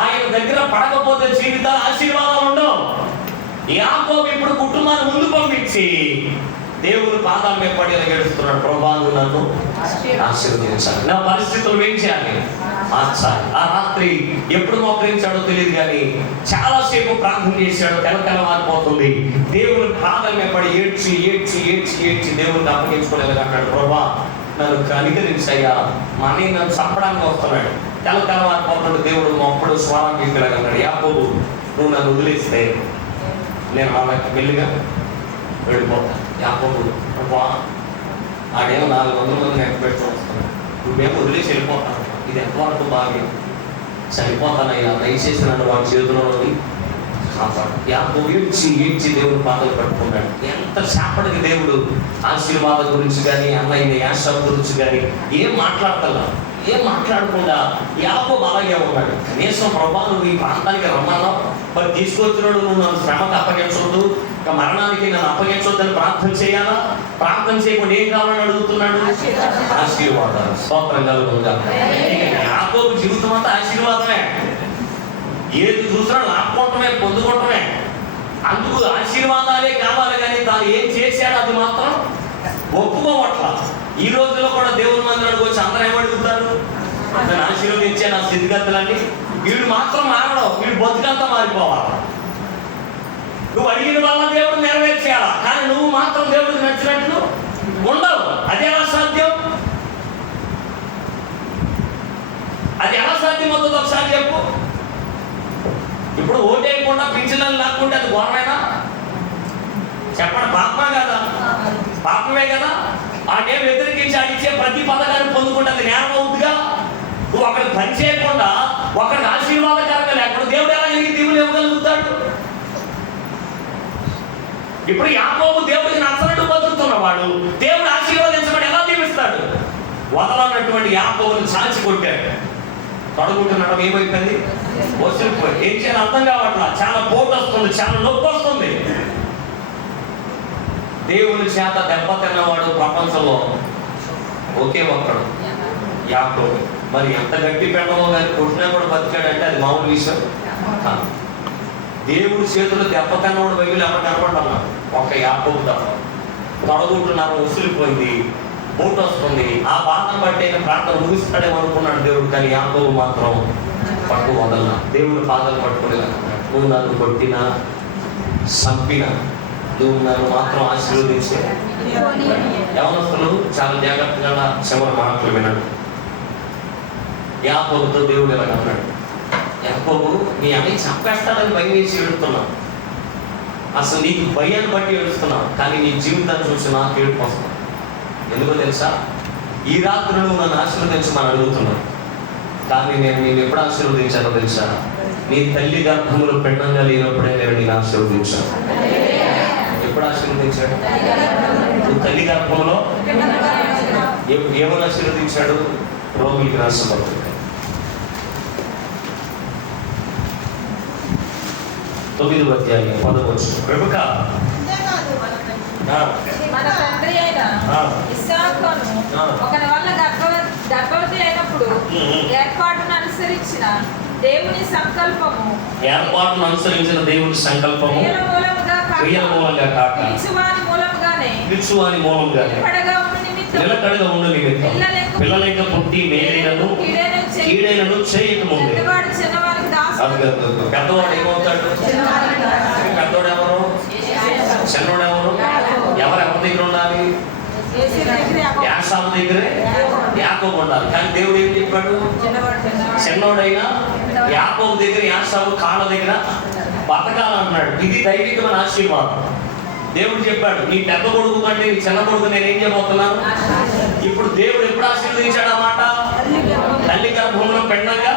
ఆయన దగ్గర పడకపోతే జీవితాలు ఆశీర్వాదాలు ఉండవు. యాకోబు ఇప్పుడు కుటుంబాన్ని ముందు పంపించి దేవుడు పాదాల మీద పడి ఏడుస్తున్నాడు, ప్రభా నువ్వు నన్ను ఆశీర్వదించాలి, నా పరిస్థితులు ఏం చేయాలి? మార్చాలి. ఆ రాత్రి ఎప్పుడు మోకరించాడో తెలియదు, కానీ చాలాసేపు ప్రార్థన చేశాడు. తెలమారిపోతుంది. దేవుడు పాదాల మీద పడి ఏడ్చి ఏడ్చి ఏడ్చి ఏడ్చి దేవుడిని అప్పగించుకోలేదు. అన్నాడు, ప్రభా నన్ను కనికరించయ్యా, మా అన్నయ్య నన్ను చంపడానికి వస్తున్నాడు. తెలమారిపోతున్నాడు. దేవుడు అప్పుడు స్వరం చెప్పేలాగా అన్నాడు, యాకోబు నువ్వు నన్ను వదిలేస్తే నేను వాళ్ళకి మెల్లిగా వెళ్ళిపోతాను. యాకోబు ఆడేమో 400 మందిని ఎక్క పెట్టుకొని వస్తున్నాడు, నువ్వేమో వదిలేసి వెళ్ళిపోతాను. ఇది ఎంతవరకు బాగా చనిపోతానయ్యా, దయచేసి నన్ను వాళ్ళ చేతిలోని కాపాడు. యాకోబు ఏడ్చి ఏడ్చి దేవుడు పాదాలు పట్టుకున్నాడు. ఎంత శాపడికి దేవుడు ఆశీర్వాదం గురించి కానీ అన్నయ్య యాషాబు గురించి కానీ ఏం మాట్లాడకుండా యాకోబు అలాగే ఉన్నాడు. కనీసం ప్రభా నువ్వు ఈ ప్రాంతానికి రమ్మన్నావు, మరి తీసుకొచ్చినాడు, నువ్వు నన్ను శ్రమకు అప్పగించవద్దు, ఇక మరణానికి నన్ను అప్పగించవద్దని ప్రార్థన చేయాలా? ప్రార్థన చేయకుండా ఏం కావాలని అడుగుతున్నాడు? ఆశీర్వాదాలు. స్తోత్రం కలుగుతుందా? యాకోబు జీవితం అంతా ఆశీర్వాదమే. ఏది చూసినా లాక్కోవటమే, పొందుకోవటమే. అందుకు ఆశీర్వాదాలే కావాలి, కానీ తాను ఏం చేశాడు అది మాత్రం ఒప్పుకోవట్లా. ఈ రోజుల్లో కూడా దేవుని మందిరానికి వచ్చి అందరూ ఏమడుగుతారు? నన్ను ఆశీర్వదించే నా స్థితిగతులన్నీ. వీడు మాత్రం మారడం, వీడు బతుకంతా మారిపోవాలి. నువ్వు అడిగిన వల్ల దేవుడు నెరవేర్చేయాలా, కానీ నువ్వు మాత్రం దేవుడికి నచ్చినట్లు ఉండవు. అది ఎలా సాధ్యం? అది ఎలా సాధ్యం అవుతుంది ఒకసారి చెప్పు. ఇప్పుడు ఓటేయకుండా పింఛన్లు లాక్కుంటే అది ఘోరమేనా? చెప్పండి, పాపమే కదా? పాపమే కదా? ఆడే వ్యతిరేకించి అడిచే ప్రతి పథకాన్ని పొందుకుంటే అది నేరం అవుతుందిగా. నువ్వు అక్కడికి పని చేయకుండా ఒకరికి ఆశీర్వాదకరంగా లేకుండా దేవుడు ఎలా ఎన్ని దీవులు ఇవ్వగలుగుతాడు? ఇప్పుడు యాకోబు దేవుడికి నచ్చనట్టు బతుకుతున్నవాడు దేవుడు ఆశీర్వదించబడి ఎలా దీవిస్తాడు? వదలన్నటువంటి యాకోబుని సాచి కొట్టాడు. తడుగుంటున్నాడు, ఏమైపోయింది? వసిలిపోయి ఏం చేయాలి అర్థం కావట్లా. చాలా పోటు వస్తుంది, చాలా నొప్పి వస్తుంది. దేవుని చేత దెబ్బతిన్నవాడు ప్రపంచంలో ఒకే ఒక్కడు, యాకోబు. మరి ఎంత గట్టి పెండమో కానీ కొట్టినా కూడా బతికాడంటే అది మామూలు విషయం కాదు. దేవుడి చేతులు దెబ్బ కన్నవాడు బైబిల్ ఎవరు కనపడ్డాను ఒక యాకోబు తప్ప. తొడగుంటున్నారు, ఉసిరిపోయింది, మూట వస్తుంది. ఆ బాధను బట్టి ప్రాంతం ముగిస్తాడేమనుకున్నాడు దేవుడు, కానీ యాకోబు మాత్రం పట్టు వదలనా. దేవుడు పాదాలు పట్టుకునేలా, నువ్వు నన్ను కొట్టినా చంపినా నువ్వు నన్ను మాత్రం ఆశీర్వదించే. యవనస్తులు చాలా జాగ్రత్తగా చివరి మాటలు వినండి. యాకోబుతో దేవుడు ఇలా అన్నాడు, యాకోబు నీ అన్నయ్య చంపేస్తాడని భయం వేసి ఏడుస్తున్నావు. అసలు నీకు భయాన్ని బట్టి ఏడుస్తున్నావు, కానీ నీ జీవితాన్ని చూసి నాకు ఏడుపు వస్తున్నావు. ఎందుకో తెలుసా, ఈ రాత్రి నువ్వు నన్ను ఆశీర్వదించమని అడుగుతున్నావు, కానీ నేను ఎప్పుడు ఆశీర్వదించానో తెలుసా? నీ తల్లి గర్భంలో పెండంగా లేనప్పుడే నేను నేను ఆశీర్వదించాను. ఎప్పుడు ఆశీర్వదించాడు? నువ్వు తల్లి గర్భంలో ఏమని ఆశీర్వదించాడు? రోగులకి రాష్ట్రపతి 9వ అధ్యాయం 10వ వచనం. రెబెకా మన తండ్రి అయిన ఇస్సాకును ఒకని వల్ల గర్భవతి అయినప్పుడు ఏర్పాటును అనుసరించిన దేవుని సంకల్పము, ఏర్పాటును అనుసరించిన దేవుని సంకల్పము క్రియల మూలంగా కాక పిచ్చువాని మూలంగానే నిలకడగా ఉండు నిమిత్తం పిల్లలేక పుట్టి మేలైనను కీడైనను చేయకముందే. పెద్దవాడు ఏమవుతాడు? పెద్దవాడు ఎవరు? చిన్నవాడు ఎవరు? ఎవరి దగ్గర ఉండాలి? యాకోబు దగ్గరే యాకోబు ఉండాలి. కానీ దేవుడు ఏం చెప్పాడు? చిన్నోడైనా యాకోబు దగ్గర యాకోబు కాళ్ళ దగ్గర బతకాలన్నాడు. ఇది దైవికమైన ఆశీర్వాదం. దేవుడు చెప్పాడు, నీ పెద్ద కొడుకు కంటే నీ చిన్న కొడుకు నేనేం చేయబోతున్నాను. ఇప్పుడు దేవుడు ఎప్పుడు ఆశీర్వదించాడు అన్నమాట? తల్లి గర్భంలో పెండగా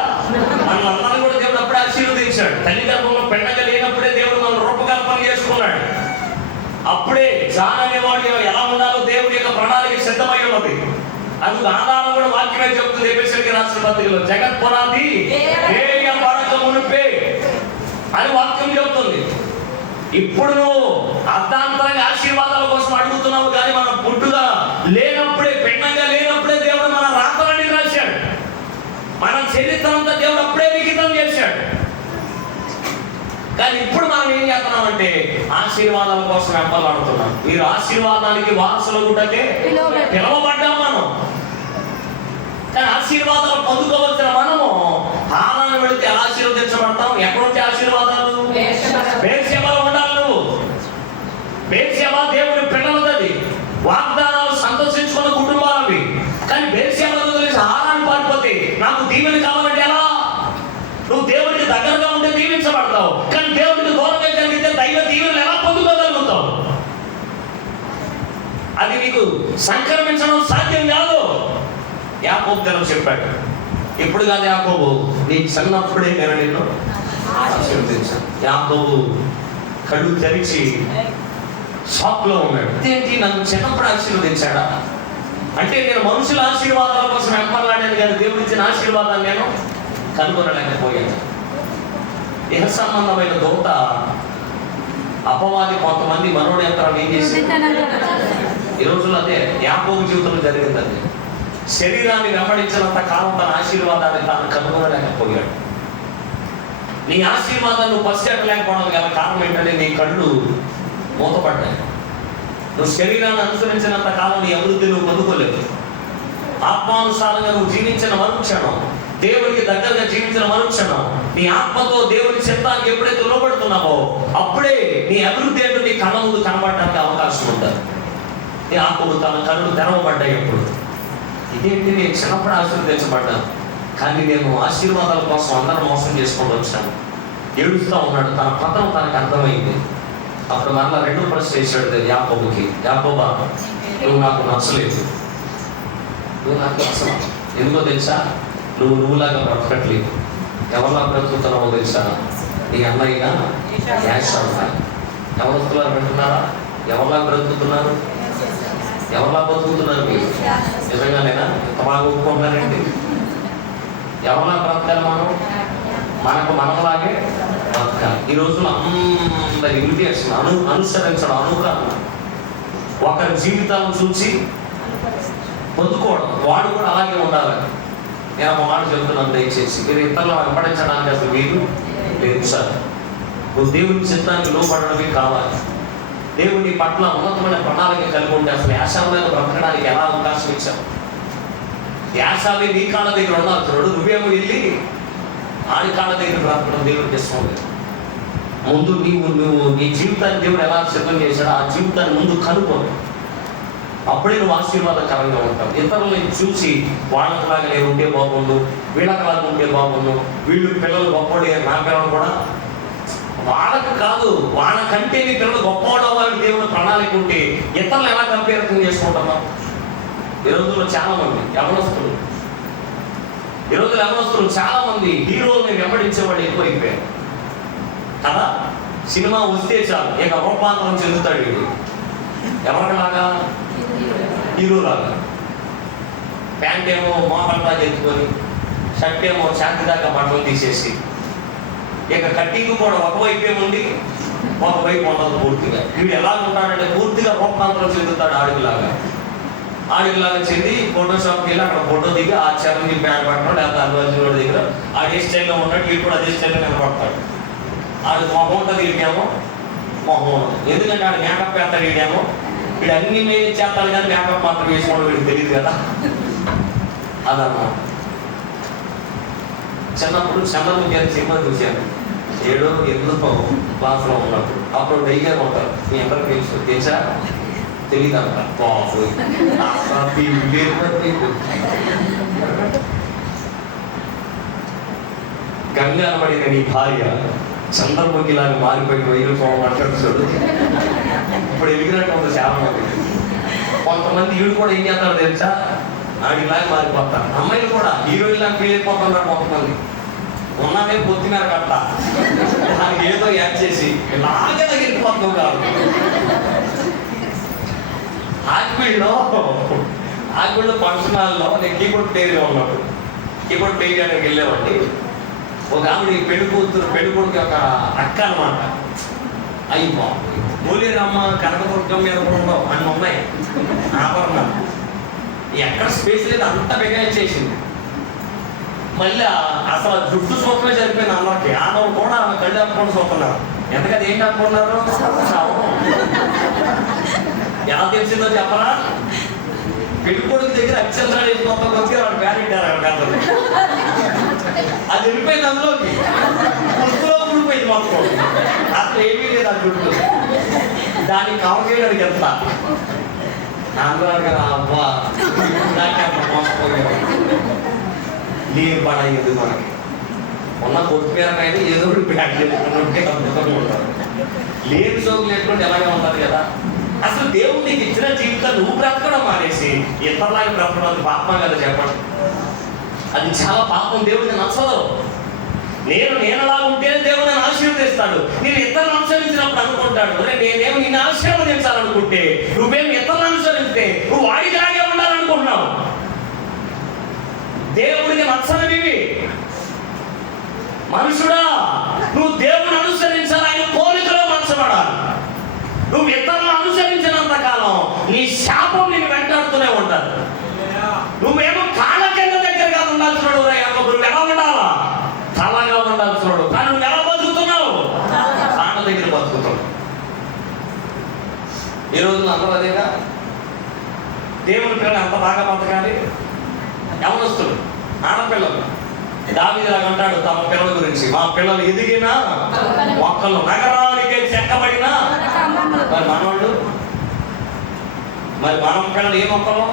మనం అందరం కూడా దేవుడు అప్పుడే ఆశీర్వదించాడు. తల్లి గర్భంలో పెండగా లేనప్పుడే దేవుడు మనం రూపకల్పన చేసుకున్నాడు. అప్పుడే జాన్ అనేవాడు ఎలా ఉండాలో దేవుడి యొక్క ప్రణాళిక సిద్ధమై ఉన్నది. అందుకు ఆధారం కూడా వాక్యమే చెప్తుంది. ఎఫెసీయులకు రాసిన పత్రికలో జగత్ పునాది పడక మునిపే అని వాక్యం చెబుతుంది. ఇప్పుడు నువ్వు అర్థాంతరంగా ఆశీర్వాదాల కోసం అడుగుతున్నావు, కానీ మనం పుట్టుగా లేనప్పుడే, పెండంగా లేనప్పుడే దేవుడు మన రాతలన్నీ రాశాడు. మన చరిత్ర అంతా దేవుడు అప్పుడే లిఖితం చేశాడు. కానీ ఇప్పుడు మనం ఏం చేస్తున్నామంటే ఆశీర్వాదాల కోసం వెంపలాడుతున్నాం. మీరు ఆశీర్వాదానికి వారసులు గుట్టకే పిలవబడ్డాం మనం. కానీ ఆశీర్వాదాలు పొందుకోవలసిన మనము హారాన్ని వెళితే ఆశీర్వదించబడతాం. ఎక్కడొచ్చే ఆశీర్వాదాలు? బేర్షెబాలో ఉండాలి నువ్వు. బేర్షెబా దేవుడి పిల్లలది. వాగ్దానాలు సంతోషించుకున్న కుటుంబాలవి. కానీ బేర్షెబాలో తెలిసి హారాన్ని పారిపోతే నాకు దీవెన కావాలంటే ఎలా? నువ్వు దేవుడికి దగ్గరగా ఉంటే దీవించబడతావు, కానీ దేవుడికి దూరంగా జరిగితే దైవ దీవెనలు ఎలా పొందుకోగలుగుతావు? అది నీకు సంక్రమించడం సాధ్యం కాదు. యాకోబు తను చెప్పాడు, ఇప్పుడు కాదు యాకోబు, నీ చిన్నప్పుడే నేను నిన్ను ఆశీర్వదించాను. యాకోబు కళ్ళు తెరిచి షాక్లో ఉన్నాడు. ఏంటి నన్ను చిన్నప్పుడు ఆశీర్వదించాడా? అంటే నేను మనుషుల ఆశీర్వాదాల కోసం వెంపలాడాను, కానీ దేవుడు ఇచ్చిన ఆశీర్వాదాన్ని నేను కనుగొనలేకపోయాను. ఇహ సంబంధమైన దూత అపవాది కొంతమంది మనోడి యంత్రాలు ఏం చేసి ఈ రోజుల్లో అదే యాకోబు జీవితంలో జరిగింది. అది శరీరాన్ని వెంబడించినంత కాలం తన ఆశీర్వాదాన్ని తాను కనుగొనలేకపోయాడు. నీ ఆశీర్వాదాన్ని నువ్వు పసిగట్టలేకపోవడం గల కారణం ఏంటంటే నీ కళ్ళు మూతపడ్డాయి. నువ్వు శరీరాన్ని అనుసరించినంత కాలం నీ అభివృద్ధి నువ్వు పొందుకోలేదు. ఆత్మానుసారంగా నువ్వు జీవించిన మరుక్షణం, దేవుడికి దగ్గరగా జీవించిన మరుక్షణం, నీ ఆత్మతో దేవుడి చిత్తానికి ఎప్పుడైతే లోబడుతున్నావో అప్పుడే నీ అభివృద్ధి అంటే నీ కళ్ళ ముందు కనబడటానికి అవకాశం ఉంటుంది. నీ ఆత్మకు తన కళ్ళు తెరవబడ్డాయి. ఎప్పుడు ఇదేంటి, నేను చిన్నప్పుడు ఆశీర్వదించబడ్డాను, కానీ నేను ఆశీర్వాదాల కోసం అందరం మోసం చేసుకొని వచ్చాను. ఏడుస్తూ ఉన్నాడు. తన పత్రం తనకు అర్థమైంది. అప్పుడు మరలా రెండో ప్రశ్న వేసాడు యాకోబుకి, యాకోబా నువ్వు నాకు నచ్చలేదు, నువ్వు నాకు నచ్చలా. ఎందుకో తెలుసా? నువ్వులాగా బ్రతకట్లేదు. ఎవరిలా బ్రతుకుతున్నావో తెలుసా? నీ అన్నయ్యగా యాషావు. ఎవరు వస్తున్నారు వింటున్నారా? ఎవరిలా బ్రతుకుతున్నారు? ఎవరిలా బతుకుతున్నారు మీరు? నిజంగానేనా? ఎంత బాగా ఒప్పుకుంటున్నారండి. ఎవరిలా బ్రతకాలి మనం? మనలాగే బ్రతకాలి. ఈ రోజున అందరి ఇమిటేషన్, అనుసరించడం, అనుకరణ, ఒకరి జీవితాలను చూసి పొందుకోవడం, వాడు కూడా అలాగే ఉండాలని. నేను ఒక మాట చెబుతున్నాను, దయచేసి మీరు ఇతరులను వెంబడించడానికి అసలు వీలు లేదు సార్. నువ్వు దేవుని చిత్తానికి లోపడడమే కావాలి. దేవుని పట్ల ఉన్నతమైన ప్రణాళిక కలిగి ఉంటే అసలు యాశావులను బ్రతకడానికి ఎలా అవకాశం ఇచ్చావు? యాశావి నీ కాళ్ళ దగ్గర ఉండాల్సినాడు, నువ్వేమో వెళ్ళి ఆడి కాళ్ళ దగ్గర బ్రతకడం దేవుడికి ఇష్టం లేదు. ముందు నువ్వు నీ జీవితాన్ని దేవుడు ఎలా సిద్ధం చేశాడో ఆ జీవితాన్ని ముందు కనుక్కోను, అప్పుడే నువ్వు ఆశీర్వాదకరంగా ఉంటావు. ఇతరులని చూసి వాళ్ళలాగా నేను ఉంటే బాగుండు, వీళ్ళకలాగా ఉంటే బాగుండు, వీళ్ళు పిల్లలు గొప్పవాడు, నా పిల్లలు కూడా వాళ్ళకు కాదు, వాళ్ళకంటే నీ పిల్లలు గొప్పవాడు అవ్వాలి దేవుడు ప్రణాళిక ఉంటే ఇతరులు ఎలా కంపేరిజన్ చేసుకుంటున్నాం? ఈ రోజుల్లో చాలా మంది యవనస్తులు చాలా మంది హీరోల్ని వెంబడించేవాళ్ళు ఎక్కువైపోయారు కదా. సినిమా వస్తే చాలు ఇక రూపాంతరం చెందుతాడు వీడు. ఎవరిలాగా? హీరోలాగా. ప్యాంట్ ఏమో మోపంతా ఎత్తుకొని, షర్ట్ ఏమో శాంతి దాకా బట్టలు తీసేసి, ఇక కట్టింగ్ కూడా ఒకవైపు ఏముంది, ఒకవైపు ఉండదు పూర్తిగా. వీడు ఎలా ఉంటాడంటే పూర్తిగా రూపాంతరం చెందుతాడు ఆడిలాగా చెంది ఫోటోషాప్కి వెళ్ళి అక్కడ ఫోటో దిగి ఆ చరణి బ్యాండ్ పట్టడం, లేకపోతే అల్లు దగ్గర ఆడే స్టైల్లో ఉన్నాడు, వీడు కూడా అదే స్టైల్లో నిలబడతాడు. ఆడు మొహం ఉంటుంది, వీడికేమో మొహం ఉండదు. ఎందుకంటే ఆడు మేకప్ వేస్తాడు, వీడేమో వీడు అన్ని మీద చేస్తాడు కానీ మేకప్ మాత్రం వేసుకోవడం వీడికి తెలియదు కదా. అదన్నమాట. చిన్నప్పుడు చంద్రముఖి గారి సినిమా చూశాను, 7వ 8వ క్లాస్లో ఉన్నప్పుడు. అప్పుడు డైగా ఉంటారు, మీ అందరికి తెలుసా? తెలియదు అంట. గంగా పడిన నీ భార్య చంద్రముఖిలాగా మారిపోయి వైరుకోవడం అంటాడు చూడు. ఇప్పుడు ఎదిగినట్టు ఉంది చాలా మంది. కొంతమంది వీడు కూడా ఏం చేస్తారో తెలుసా, ఆడిలాగా మారిపోతారు. అమ్మాయిలు కూడా హీరోయిన్లా ఫీల్ అయిపోతున్నారు. కొంతమంది ఉన్నదే పొత్తి మీద కట్ట దానికి ఏదో యాడ్ చేసి ఇలాగే తగిలిపోతాం కాదు. ఆగిపిల్లో ఫంక్షన్ హాల్లో నేను కీబోర్డ్ ప్లేయర్గా ఉన్నప్పుడు కీబోర్డ్ ప్లేయర్ దగ్గరికి వెళ్ళేవాడిని. ఒక ఆవిడ పెళ్లి కొడుకు ఒక అక్క అనమాట. అయ్యి పోలేరమ్మ కనకదుర్గం మీద కూడా ఉండవు అన్నీ ఉన్నాయి ఆభరణాలు. ఎక్కడ స్పేస్ లేదు, అంతా బిగాయించేసింది. మళ్ళీ అసలు జుట్టు సూపమే జరిపోయింది అన్నకి. ఆడవాళ్ళు కూడా కళ్ళు అప్పుకొని చూస్తున్నారు. ఎందుకది ఏంటి అనుకున్నారు? ఎలా తెలిసిందో చెప్పరా? పెళ్ళికొడుకు దగ్గర అక్షంతరాలు వేసి మొత్తం వచ్చి వాడు పేరెట్టారు అక్కడ. అది వెళ్ళిపోయింది అందులోకి, పుట్టులో ఊడిపోయింది మొత్తం. అసలు ఏమీ లేదు ఆ జుట్టు. దాన్ని కవర్ చేయడానికి ఎంత అందరూ కదా, అబ్బా నాకంత మోసపోయారు. నీరు పడేది మనకి ఉన్న కొత్తిమీరకైనా ఏదో ప్యాక్ చేసుకుంటే అద్భుతంగా ఉంటారు. లేని సోకులు ఎటువంటి ఎలాగే ఉంటారు కదా. అసలు దేవుడు నీకు ఇచ్చిన జీవితాన్ని నువ్వు బ్రతకడం మానేసి ఇతరులాగా బ్రతకడం అది పాపం కదా చెప్పండి. అది చాలా పాపం, దేవుడికి నచ్చదు. నేనలా ఉంటేనే దేవుడు నన్ను ఆశీర్వదిస్తాడు. నేను ఇతరులను అనుసరించినప్పుడు అనుకుంటాడు, నేనేమో నిన్ను ఆశీర్వదించాలనుకుంటే నువ్వేమి ఇతరులను అనుసరిస్తే నువ్వు వాడికిలాగే ఉండాలనుకుంటున్నావు. దేవుడికి నచ్చనివి. మనుషుడా, నువ్వు దేవుని అనుసరించాలి, ఆయన పోలికలో మనసపడాలి. నువ్వు ఇతరులను అనుసరించినంత కాలం నీ శాపం నేను వెంటాడుతూనే ఉంటాను. నువ్వేమో కాళ్ళ కింద దగ్గరగా ఉండాల్సినాడు. నువ్వు ఎలా ఉండాలా? తలగా ఉండాల్సినాడు. కానీ నువ్వు ఎలా బతుకుతున్నావు? కాళ్ళ దగ్గర బతుకుతున్నావు. ఈ రోజున అందరూ అదేగా. దేవుని పిల్లలు ఎంత బాగా బతకాలి. యవనస్తులు, ఆడపిల్లలు దావీదులాగా అంటాడు తమ పిల్లల గురించి, మా పిల్లలు ఎదిగినా మొక్కలు నగరానికే చెక్కబడినా. మరి మనవాళ్ళు, మరి మన పిల్లలు ఏ మొక్కలు?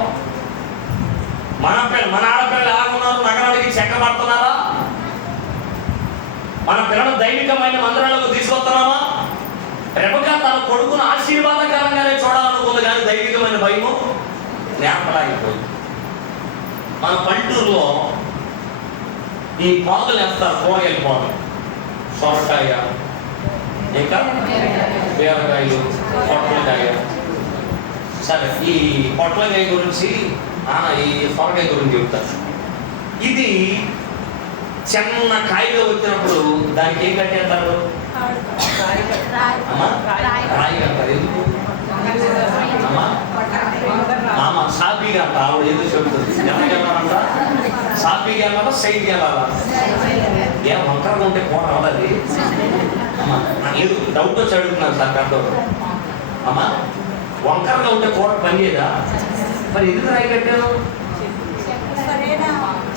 మన ఆడపిల్లలు ఎలా ఉన్నారు? నగరానికి చెక్కబడుతున్నారా? మన పిల్లలు దైవికమైన మందిరాలకు తీసుకొస్తున్నామా? రెబెకా తన కొడుకును ఆశీర్వాదకరంగానే చూడాలనుకుంది, కానీ దైవికమైన భయము నేర్పడాగిపోయింది. మన పల్లెటూరులో ఈ పొగలు వేస్తారు, కూరగాయల పొగలు, సొరకాయ, ఇంకా బీరకాయలు, పొట్లకాయ. సరే, ఈ పొట్లకాయ గురించి ఈ సొరకాయ గురించి చెప్తారు. ఇది చిన్న కాయగా వచ్చినప్పుడు దానికి ఏం కట్టేస్తారు? రాయి కట్టారు. ఎందుకు? సాబీగా అంట ఆవిడ ఏదో చెబుతుంది. ఎలాగేమంట? సాఫీగా వెళ్ళాలా స్ట్రైట్గా వెళ్ళాలా? ఏం వంకరగా ఉంటే కూర రావాలి. అమ్మా నాకు ఏదో డౌట్ వచ్చి అడుగుతున్నాను సార్ పెద్దోడు. అమ్మా వంకరగా ఉంటే కూర పని చేయదా? మరి ఎందుకు రాయి కట్టాను?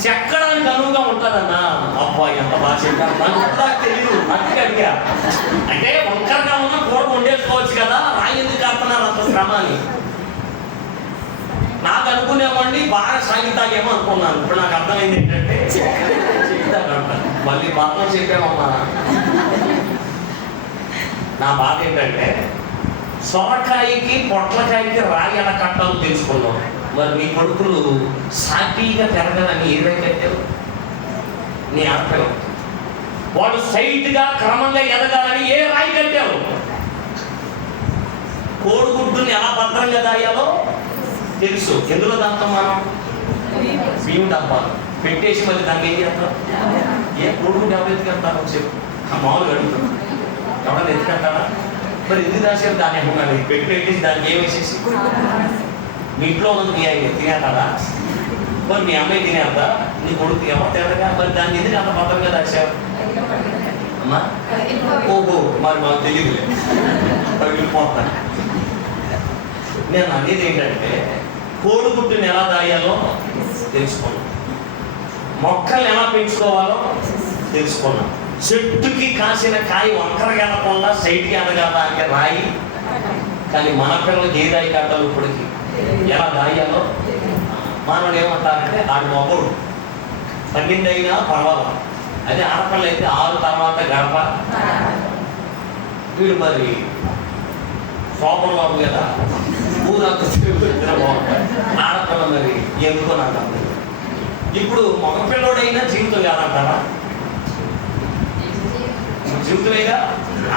చెక్కడానికి అనువుగా ఉంటుందన్నా. అబ్బా ఎంత బాగా చెప్పాను. నాకు తెలియదు, అందుకే అడిగా. అంటే వంకరగా ఉన్న కూర వండేసుకోవచ్చు కదా, రాయి ఎందుకు కడుతున్నారు అంత శ్రమ అని నాకు అనుకునేవాడిని. బాగా సాగితాగేమో అనుకున్నాను. ఇప్పుడు నాకు అర్థమైంది ఏంటంటే చెప్తానంట మళ్ళీ బాగా చెప్పామమ్మా. నా బాధ ఏంటంటే సొరకాయకి పొట్లకాయకి రాయి ఎలా కట్టాలో తెలుసుకున్నాం. మరి నీ కొడుకులు సాఫీగా పెరగాలని ఏ రాయి కట్టావు? నీ ఆడపిల్ల వాడు స్ట్రైట్గా క్రమంగా ఎదగాలని ఏ రాయి కట్టావు? కోడిగుడ్డుని ఎలా భద్రంగా దాయాలో తెలుసు. ఎందులో దాంతో మనం బియ్యం డబ్బా పెట్టేసి మళ్ళీ దాన్ని ఏం చేస్తాం? ఏ కోడిగుడ్డు ఎవరు ఎత్తుకెళ్తాను చెప్పు. మామూలుగా అడుగుతాం, ఎవడన్నా ఎత్తుకెళ్తాడా? మరి ఎందుకు దాచారు దాన్ని? ఏమన్నా పెట్టేసి దాన్ని ఏమేసేసి మీ ఇంట్లో ఉన్నది తినేస్తాడా? మరి మీ అమ్మాయి తినేద్దా? నీ కొడుకు ఎవరు తినగా? మరి దాన్ని ఎందుకు అంత భద్రంగా దాచావు అమ్మా? ఓహో మరి మాకు తెలియదు, వెళ్ళిపోతాను. నేను అనేది ఏంటంటే కోడిగుడ్డుని ఎలా దాయాలో తెలుసుకున్నాను, మొక్కల్ని ఎలా పెంచుకోవాలో తెలుసుకున్నాను. చెట్టుకి కాసిన కాయ వంకరగా వెళ్ళకుండా స్ట్రైట్గా ఎదగాల అంటే రాయి. కానీ మన పిల్లలకి ఏ రాయి కట్టాలి ఇప్పటికి, ఎలా దాయాలో మనల్ని ఏమంటారంటే ఆడు మొగడు 12 అయినా పర్వాలా. అదే ఆడపిల్ల అయితే 6 తర్వాత గడప. వీడు మరి శోభం బాబు కదా, ఊరంతా బాగుంటాయి. ఆడపిల్ల మరి ఎందుకో నాకు అర్థం. ఇప్పుడు మగపిల్లడైనా జీవితం కాదంటారా? జీవితమేగా.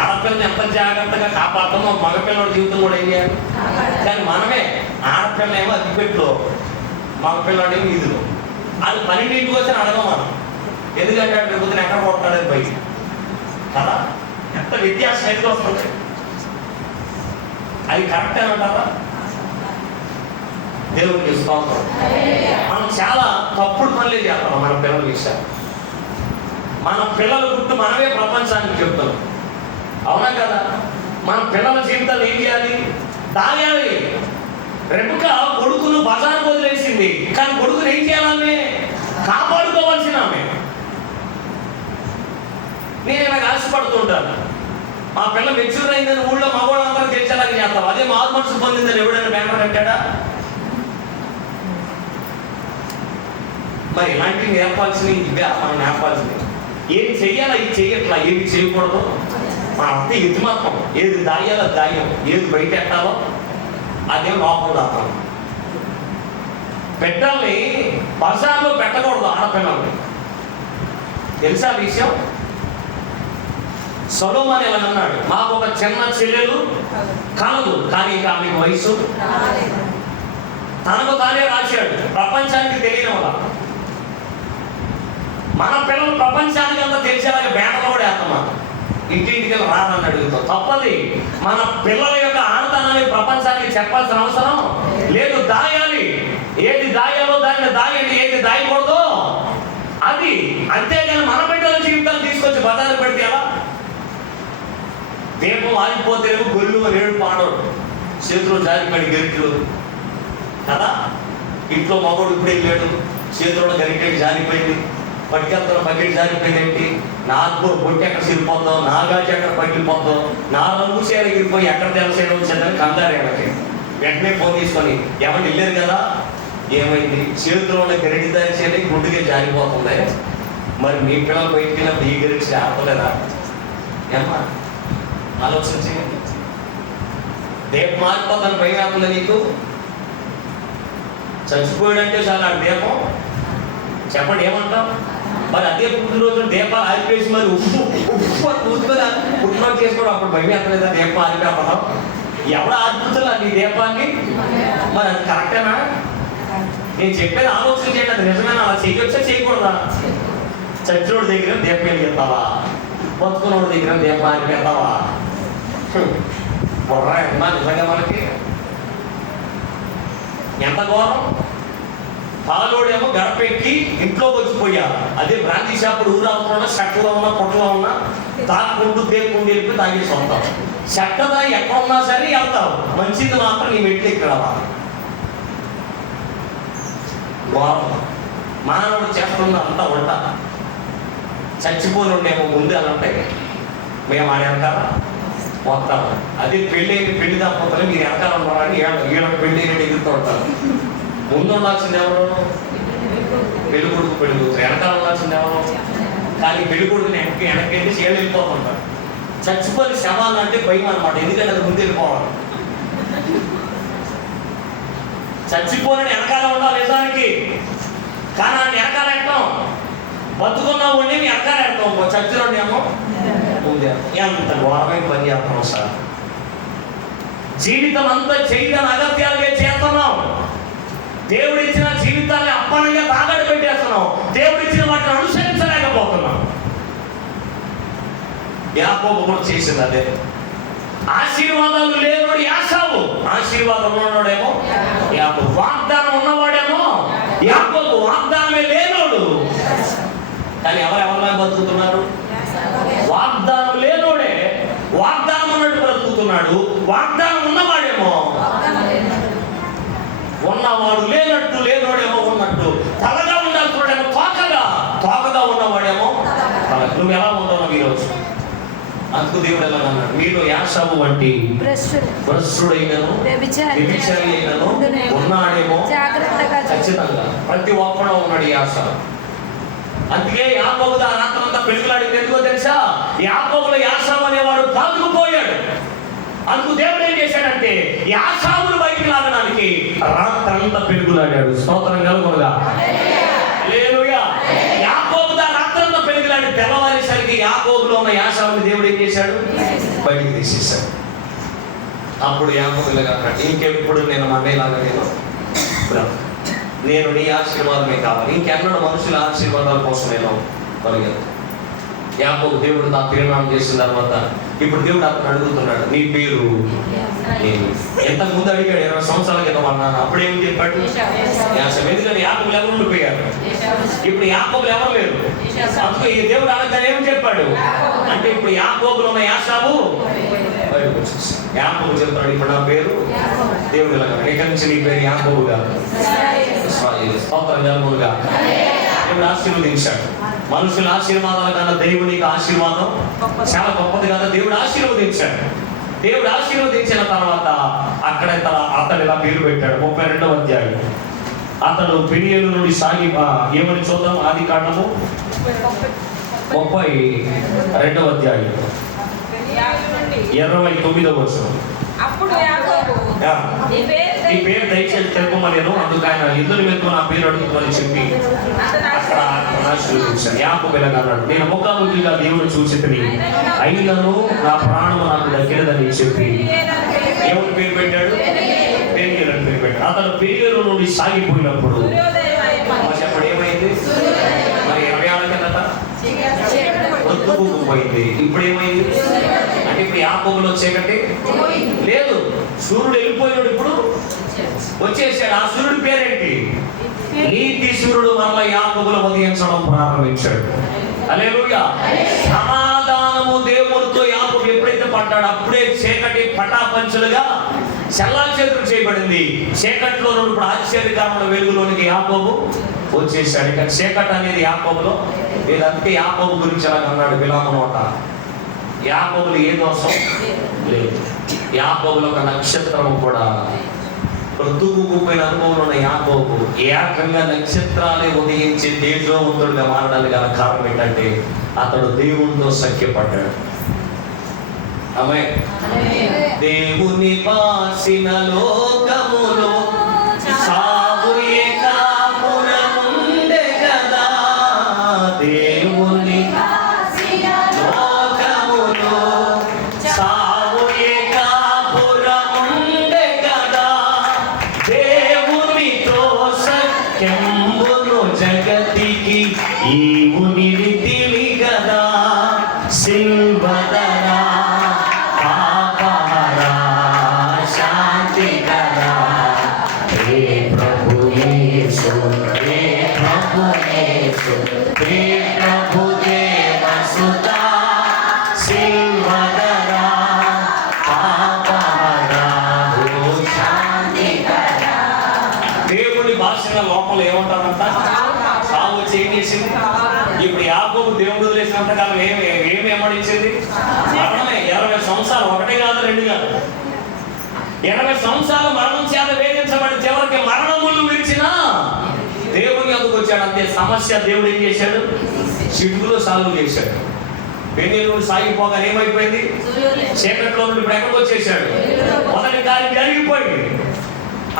ఆడపిల్లని ఎంత జాగ్రత్తగా కాపాడతామో మగపిల్లడి జీవితం కూడా ఏం చేయాలి. కానీ మనమే ఆడపిల్లనేమో అగ్గిపెట్టులో, మగపిల్లడేమో ఇదిలో. అది 12ంటికి వచ్చి అడగం మనం. ఎందుకంటే అక్కడ పొద్దున ఎక్కడ పోతాడని బయట కదా. ఎంత వ్యత్యాసం ఎదుగు వస్తుంది. అది కరెక్ట్ అంటారా? దేవుడికి స్తోత్రం. మనం చాలా తప్పుడు పనులే చేస్తాం మన పిల్లల విషయాలు. మన పిల్లల గుట్టు మనమే ప్రపంచానికి చెప్తాం, అవునా కదా? మన పిల్లల జీవితాలు ఏం చేయాలి? దాయాలి. రెబెక్క కొడుకును బజారుకు వదిలేసింది, కానీ కొడుకును ఏం చేయాలి? కాపాడుకోవాల్సిన ఆమె. నేను ఇలా ఆశపడుతుంటాను, మా పిల్ల మెచ్యూర్ అయిందని ఊళ్ళో మగవాళ్ళందరూ తెలిసేలాగా చేస్తాం. అదే మారు మనసు పొందిందని ఎవడైనా బ్యానర్ కట్టాడా? మరి ఇలాంటివి నేర్పాల్సినవి ఇవే మనం నేర్పాల్సినవి. ఏది చెయ్యాలా ఇది చెయ్యట్లా, ఏది చేయకూడదు మన అంతే యజమాత్వం. ఏది దాయాలో దాయం, ఏది బయట ఎట్టాలో అదే లోపల దాతాం. బిడ్డల్ని బజార్లో పెట్టకూడదు ఆడపిల్లల్ని. తెలుసా విషయం? సొలొమోను ఇలా అన్నాడు, మాకు ఒక చిన్న చెల్లెలు కలదు, కానీ ఇక ఆమెకు వయసు తనకు తానే రాశాడు, ప్రపంచానికి తెలియని వల్ల. మన పిల్లలు ప్రపంచానికి అంతా తెలిసేలాగా బ్యానర్లు కూడా వేస్తామా? ఇంటింటికి రాదని అడుగుతాం. తప్పది. మన పిల్లల యొక్క ఆడతనాన్ని ప్రపంచానికి చెప్పాల్సిన అవసరం లేదు. దాయాలి. ఏది దాయాలో దాన్ని దాయండి, ఏది దాయకూడదు అది. అంతేగాని మన బిడ్డల జీవితాలు తీసుకొచ్చి బజారు పెడితే ఎలా? దీపం ఆగిపోతేనేమో గొల్లు రేడు పాడోడు, చేతిలో జారిపడి గరిటెలు కదా. ఇంట్లో మగోడు ఇప్పుడే లేడు, చేతిలో గరిటెకి జారిపోయింది, పట్టుకెళ్తాను బకెట్ జారిపోయిందేంటి, నాకు బొట్టి ఎక్కడ సిరిపోద్దో, నా గాజు ఎక్కడ పగిలిపోద్దో, నా రంగు చీర ఎగిరిపోయి ఎక్కడ తెలసేయడం వచ్చిందని కంగారేమకి వెంటనే ఫోన్ తీసుకొని ఏమని వెళ్ళారు కదా, ఏమైంది? చేతిలో ఉన్న గరిటి దారి గుడ్డుగా జారిపోతుంది. మరి మీ పిల్లలు బయటికి వెళ్ళినప్పుడు ఈ గరిచి ఆపలేదా? ఏమ్మా ఆలోచించి. దీపం మారిపోతాను భయం ఆపుందా నీకు? చచ్చిపోయాడంటే చాలా ఆ దీపం చెప్పండి ఏమంటాం? మరి అదే పుట్టినరోజు దీపాలు ఆరిపేసి మరి ఉప్పు పూసుకొని పుట్టినరోజు చేసుకోవడం అప్పుడు భయం ఎక్కలేదా? దీపం ఆరిపోతాం ఎవడ ఆర్పుతున్నా నీ దీపాన్ని? మరి అది కరెక్టేనా? నేను చెప్పేది ఆలోచన చేయండి, అది నిజమేనా? అలా చేయొచ్చా చేయకూడదా? చచ్చినోడి దగ్గర దీపం వెలిగిస్తావా? బతుకున్నోడి దగ్గర దీపం ఆరిపోతావా? బుర్రా ఎంత నిజంగా మనకి ఎంత ఘోరం. పాలోడేమో గడపెక్కి ఇంట్లోకి వచ్చిపోయారు. అదే బ్రాంతి షాపుడు ఊరు అవుతున్నా చెక్కలో ఉన్నా పొట్టలో ఉన్నా తాకుంటూ దేక్కుంటూ వెళ్ళిపోయి తాగేసి వస్తాం. చెక్కదా ఎక్కడ ఉన్నా సరే వెళ్తావు, మంచిది మాత్రం నీ మెట్లు ఇక్కడ రావాలి. మానవుడు చేస్తున్న అంతా వంట. చచ్చిపోనుండేమో ముందు అని ఉంటాయి, మేము ఆడ వెనకాల మొత్తం. అదే పెళ్లి తప్పని మీరు వెనకాల ఉన్నారని వీళ్ళకి పెళ్లి ఎదుగుతూ ఉంటారు. ముందు ఉండాల్సింది ఎవరు? పెళ్లి కొడుకు పెళ్లి కూతురు. వెనకాల ఉండాల్సింది ఎవరు? కానీ పెళ్లి కొడుకుని వెనక్కి చేయాలి వెళ్ళిపోతుంటారు. చచ్చిపోయిన శవాలు అంటే భయం అనమాట, ఎందుకంటే అది ముందు వెళ్ళిపోవాలి. చచ్చిపోయిన వెనకాల ఉండాలి నిజానికి, కానీ ఆయన వెనకాల ఎడతాం. బతుకున్నా ఉండి మీ వెనకాల ఎడతాం, చచ్చినండి ఏమో ముందే. ఎంత ఘోరమైన పని చేస్తున్నాం సార్. జీవితం అంతా చేయడం అగత్యాలుగా చేస్తున్నాం. దేవుడిచ్చిన జీవితాన్ని అప్పనంగా తాగడి పెట్టేస్తున్నాం. దేవుడిచ్చిన వాటిని అనుసరించలేకపోతున్నాం. యాకోబు కూడా చేసింది అదే. ఆశీర్వాదాలు లేనోడు యాసావు, ఆశీర్వాదం ఉన్నవాడేమో యాకోబు. వాగ్దానం ఉన్నవాడేమో యాకోబు, వాగ్దానమే లేనోడు. కానీ ఎవరెవరిలో బతుకుతున్నారు? వాగ్దానం లేనోడే వాగ్దానం ఉన్నట్టు బ్రతుకుతున్నాడు. వాగ్దానం ఉన్నవాడేమో ఉన్నవాడు లేనట్టు, లేనోడేమో ఉన్నట్టు. తలగా ఉండాల్సినోడేమో తోకగా ఉన్నవాడేమో తల. నువ్వు ఎలా ఉంటావు ఈరోజు? అందుకు దేవుడు ఎలా అన్నాడు, మీరు యాసావు వంటి భ్రష్టుడైనను వ్యభిచారి అయినను ఉన్నాడేమో ఖచ్చితంగా. ప్రతి ఒక్కడో ఉన్నాడు యాసావు. అందుకే యాకోబు ఆ రాత్రంతా పెరుగులాడింది. ఎందుకో తెలుసా? యాకోబులో యాసావు అనేవాడు పాతుకుపోయాడు. అందుకు దేవుడు ఏం చేశాడంటే యాసావును బయటికి లాగడానికి రాత్రంతా పెరుగులాడాడు. స్తోత్రం కలుగునుగా. హల్లెలూయా. యాకోబు ఆ రాత్రంతా పెరుగులాడి తెల్లవారేసరికి యాకోబులో ఉన్న యాసావుని దేవుడు ఏం చేశాడు? బయటికి తీసేశాడు. అప్పుడు యాకోబు ఇలాగా అన్నాడు, ఇంకెప్పుడు నేను మమ్మీలాగా నేను నీ ఆశీర్వాదమే కావాలి, ఇంకెన్నడూ మనుషుల ఆశీర్వాదాల కోసం నేను పరిగెత్తాను. యాకోబు దేవుడు తా తీర్మానం చేసిన తర్వాత ఇప్పుడు దేవుడు అతను అడుగుతున్నాడు, నీ పేరు నేను. ఎంతకు ముందు అడిగాడు 20 సంవత్సరాల క్రితం అన్నాను. అప్పుడేమి చెప్పాడు? యాకోబు. ఎందుకంటే యాకోబులు ఎవరు ఉండిపోయారు, ఇప్పుడు యాకోబులు ఎవరు లేరు. అందుకే ఈ దేవుడు అడగని ఏమి చెప్పాడు అంటే ఇప్పుడు యాకోబులో ఉన్న యాసావు బయటకు వచ్చేసాడు. యాకోబు చెప్తాడు, ఇప్పుడు నా పేరు దేవుడు ఇక్కడి నుంచి నీ పేరు యాకోబు కాదు, స్తోత్రం కలుగునుగా. దేవుడు ఆశీర్వదించాడు. మనుషుల ఆశీర్వాదాల కన్నా దేవునికి ఆశీర్వాదం చాలా గొప్పది కదా. దేవుడు ఆశీర్వదించాడు. దేవుడు ఆశీర్వదించిన తర్వాత అక్కడ అతడు ఇలా పేరు పెట్టాడు. 32వ అధ్యాయం. అతడు పెనియేలు నుండి సాగి ఏమని చూద్దాం. ఆది కాండము 32వ అధ్యాయం 29వ వచనం. అప్పుడు యాకోబు ఈ పేరు దయచేసి తెలుపమనేను, అందుకు ఆయన ఎందుకు వెళ్తూ నా పేరు అడుగుతుందని చెప్పి అక్కడ ఆశీర్వదించాడు. యాకోబు అన్నాడు, నేను ముఖాముఖిగా దేవుడు చూసితిని, అయినను నా ప్రాణము నాకు దగ్గరదని చెప్పి ఎవరు పేరు పెట్టాడు? పెనియేలు అని పేరు పెట్టాడు. అతను పెనియేలు నుండి సాగిపోయినప్పుడు చెప్పడు ఏమైంది? మరి 20 ఏళ్ళ కిందట పోయింది. ఇప్పుడు ఏమైంది అంటే ఇప్పుడు యాకోబులో చీకటి లేదు, సూర్యుడు వెళ్ళిపోయాడు, ఇప్పుడు వచ్చేసాడు. ఆ సూర్యుడి పేరేంటి? నీతి సూర్యుడు మరలా యాకోబులో ఉదయించడం ప్రారంభించాడు. హల్లెలూయా. సమాధానము దేవునితో యాకోబు ఎప్పుడైతే పడ్డాడు అప్పుడే చీకటి పటాపంచులుగా చల్లాచెదురు చేయబడింది. చీకట్లో నుండి ఇప్పుడు ఆశ్చర్యకరమైన వెలుగులోనికి యాకోబు వచ్చేసాడు. ఇక చీకటి అనేది యాకోబులో లేదు. అందుకే యాకోబు గురించి ఎలా అన్నాడు బిలాము నోట, యాకోబులు ఏ దోషం లేదు. యాకోబులో ఒక నక్షత్రము కూడా ప్రొద్దుకుపోయిన అనుభవంలో ఉన్న యాకోబు ఏకంగా నక్షత్రాలే ఉదయించి తేజోవంతుడిగా మారడానికి గల కారణం ఏంటంటే అతడు దేవునితో సఖ్యపడ్డాడు. ఆమె దేవుని పాసిన లోకములో సాగు ఏకాపురముండే కదా, దేవుని లోకములో సాగు ఏకాపురముండే కదా, దేవునితో సఖ్యమును జగతికి ఈవు నిలితివి కదా, సిల్వదరా పాపహరా శాంతి కదా, హే ప్రభు యేసు దేవుని భాషలో లోపల ఏమంటారంట? సావు వచ్చి ఏం చేసింది? ఇప్పుడు యాకోబు దేవుడు వదిలేసినంత కాలం ఏమి ఏమడించింది? మరణమే. 20 సంవత్సరాలు, ఒకటే కాదు, 2 కాదు, 80 సంవత్సరాలు మరణం చేత వేధించబడి చివరికి మరణములు విరిచినా దేవుని అందుకు వచ్చాడు. అంతే సమస్య. దేవుడు ఏం చేశాడు? చిటుకులో సాల్వ్ చేశాడు. పెన్నీళ్ళు సాగిపోగా ఏమైపోయింది? చీకట్లో నుండి ఇప్పుడు ఎక్కడికి వచ్చేసాడు? మొదటి కార్యం జరిగిపోయింది.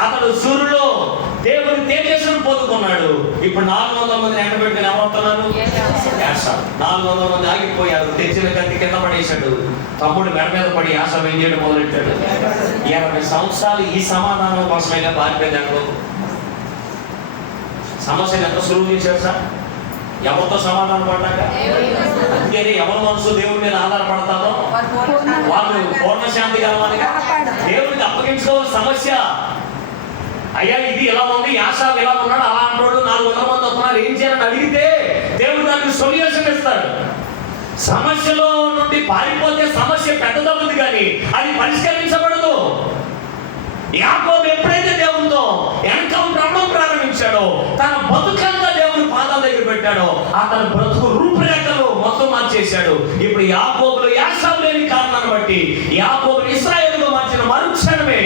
అతడు సూర్యులో దేవుని తేజస్సును పొందుకున్నాడు. ఇప్పుడు 400 మందిని ఎండబెట్టుకుని ఎవరుతున్నారు? 400 మంది ఆగిపోయారు. తెచ్చిన కత్తి కింద పడేశాడు. తమ్ముడు మెడ మీద పడి యాసం ఏం చేయడం మొదలెట్టాడు. 20 సంవత్సరాలు ఈ సమాధానం కోసమైనా పారిపోయింది. అక్కడ సమస్యను ఎంత సులువు చేశారు సార్? ఎవరితో సమాధానం పడ్డాక? అందుకని ఎవరి మనసు దేవుడి మీద ఆధారపడతారో వాళ్ళు పూర్ణ శాంతి కలవాలిగా దేవుడికి అప్పగించుకోవాలి. సమస్య అయ్యా ఇది ఎలా ఉంది, యాసాబు ఎలా ఉన్నాడు, అలా అంటాడు, 400 మంది వస్తున్నారు, ఏం చేయాలని అడిగితే దేవుడు దానికి సొల్యూషన్ ఇస్తాడు. సమస్యలో నుండి పారిపోతే సమస్య పెద్దదవుతుంది కానీ అది పరిష్కరించబడదు. యాకోబు ఎప్పుడైతే దేవునితో ఎన్కౌంటర్ అవ్వడం ప్రారంభించాడో, తన బతుకంతా దేవుని పాదాల దగ్గర పెట్టాడో, అతని బ్రతుకు రూపురేఖలు మొత్తం మార్చేశాడు. ఇప్పుడు యాకోబులో యాసాబు లేని కారణాన్ని బట్టి యాకోబుని ఇశ్రాయేలుగా మార్చిన మరుక్షణమే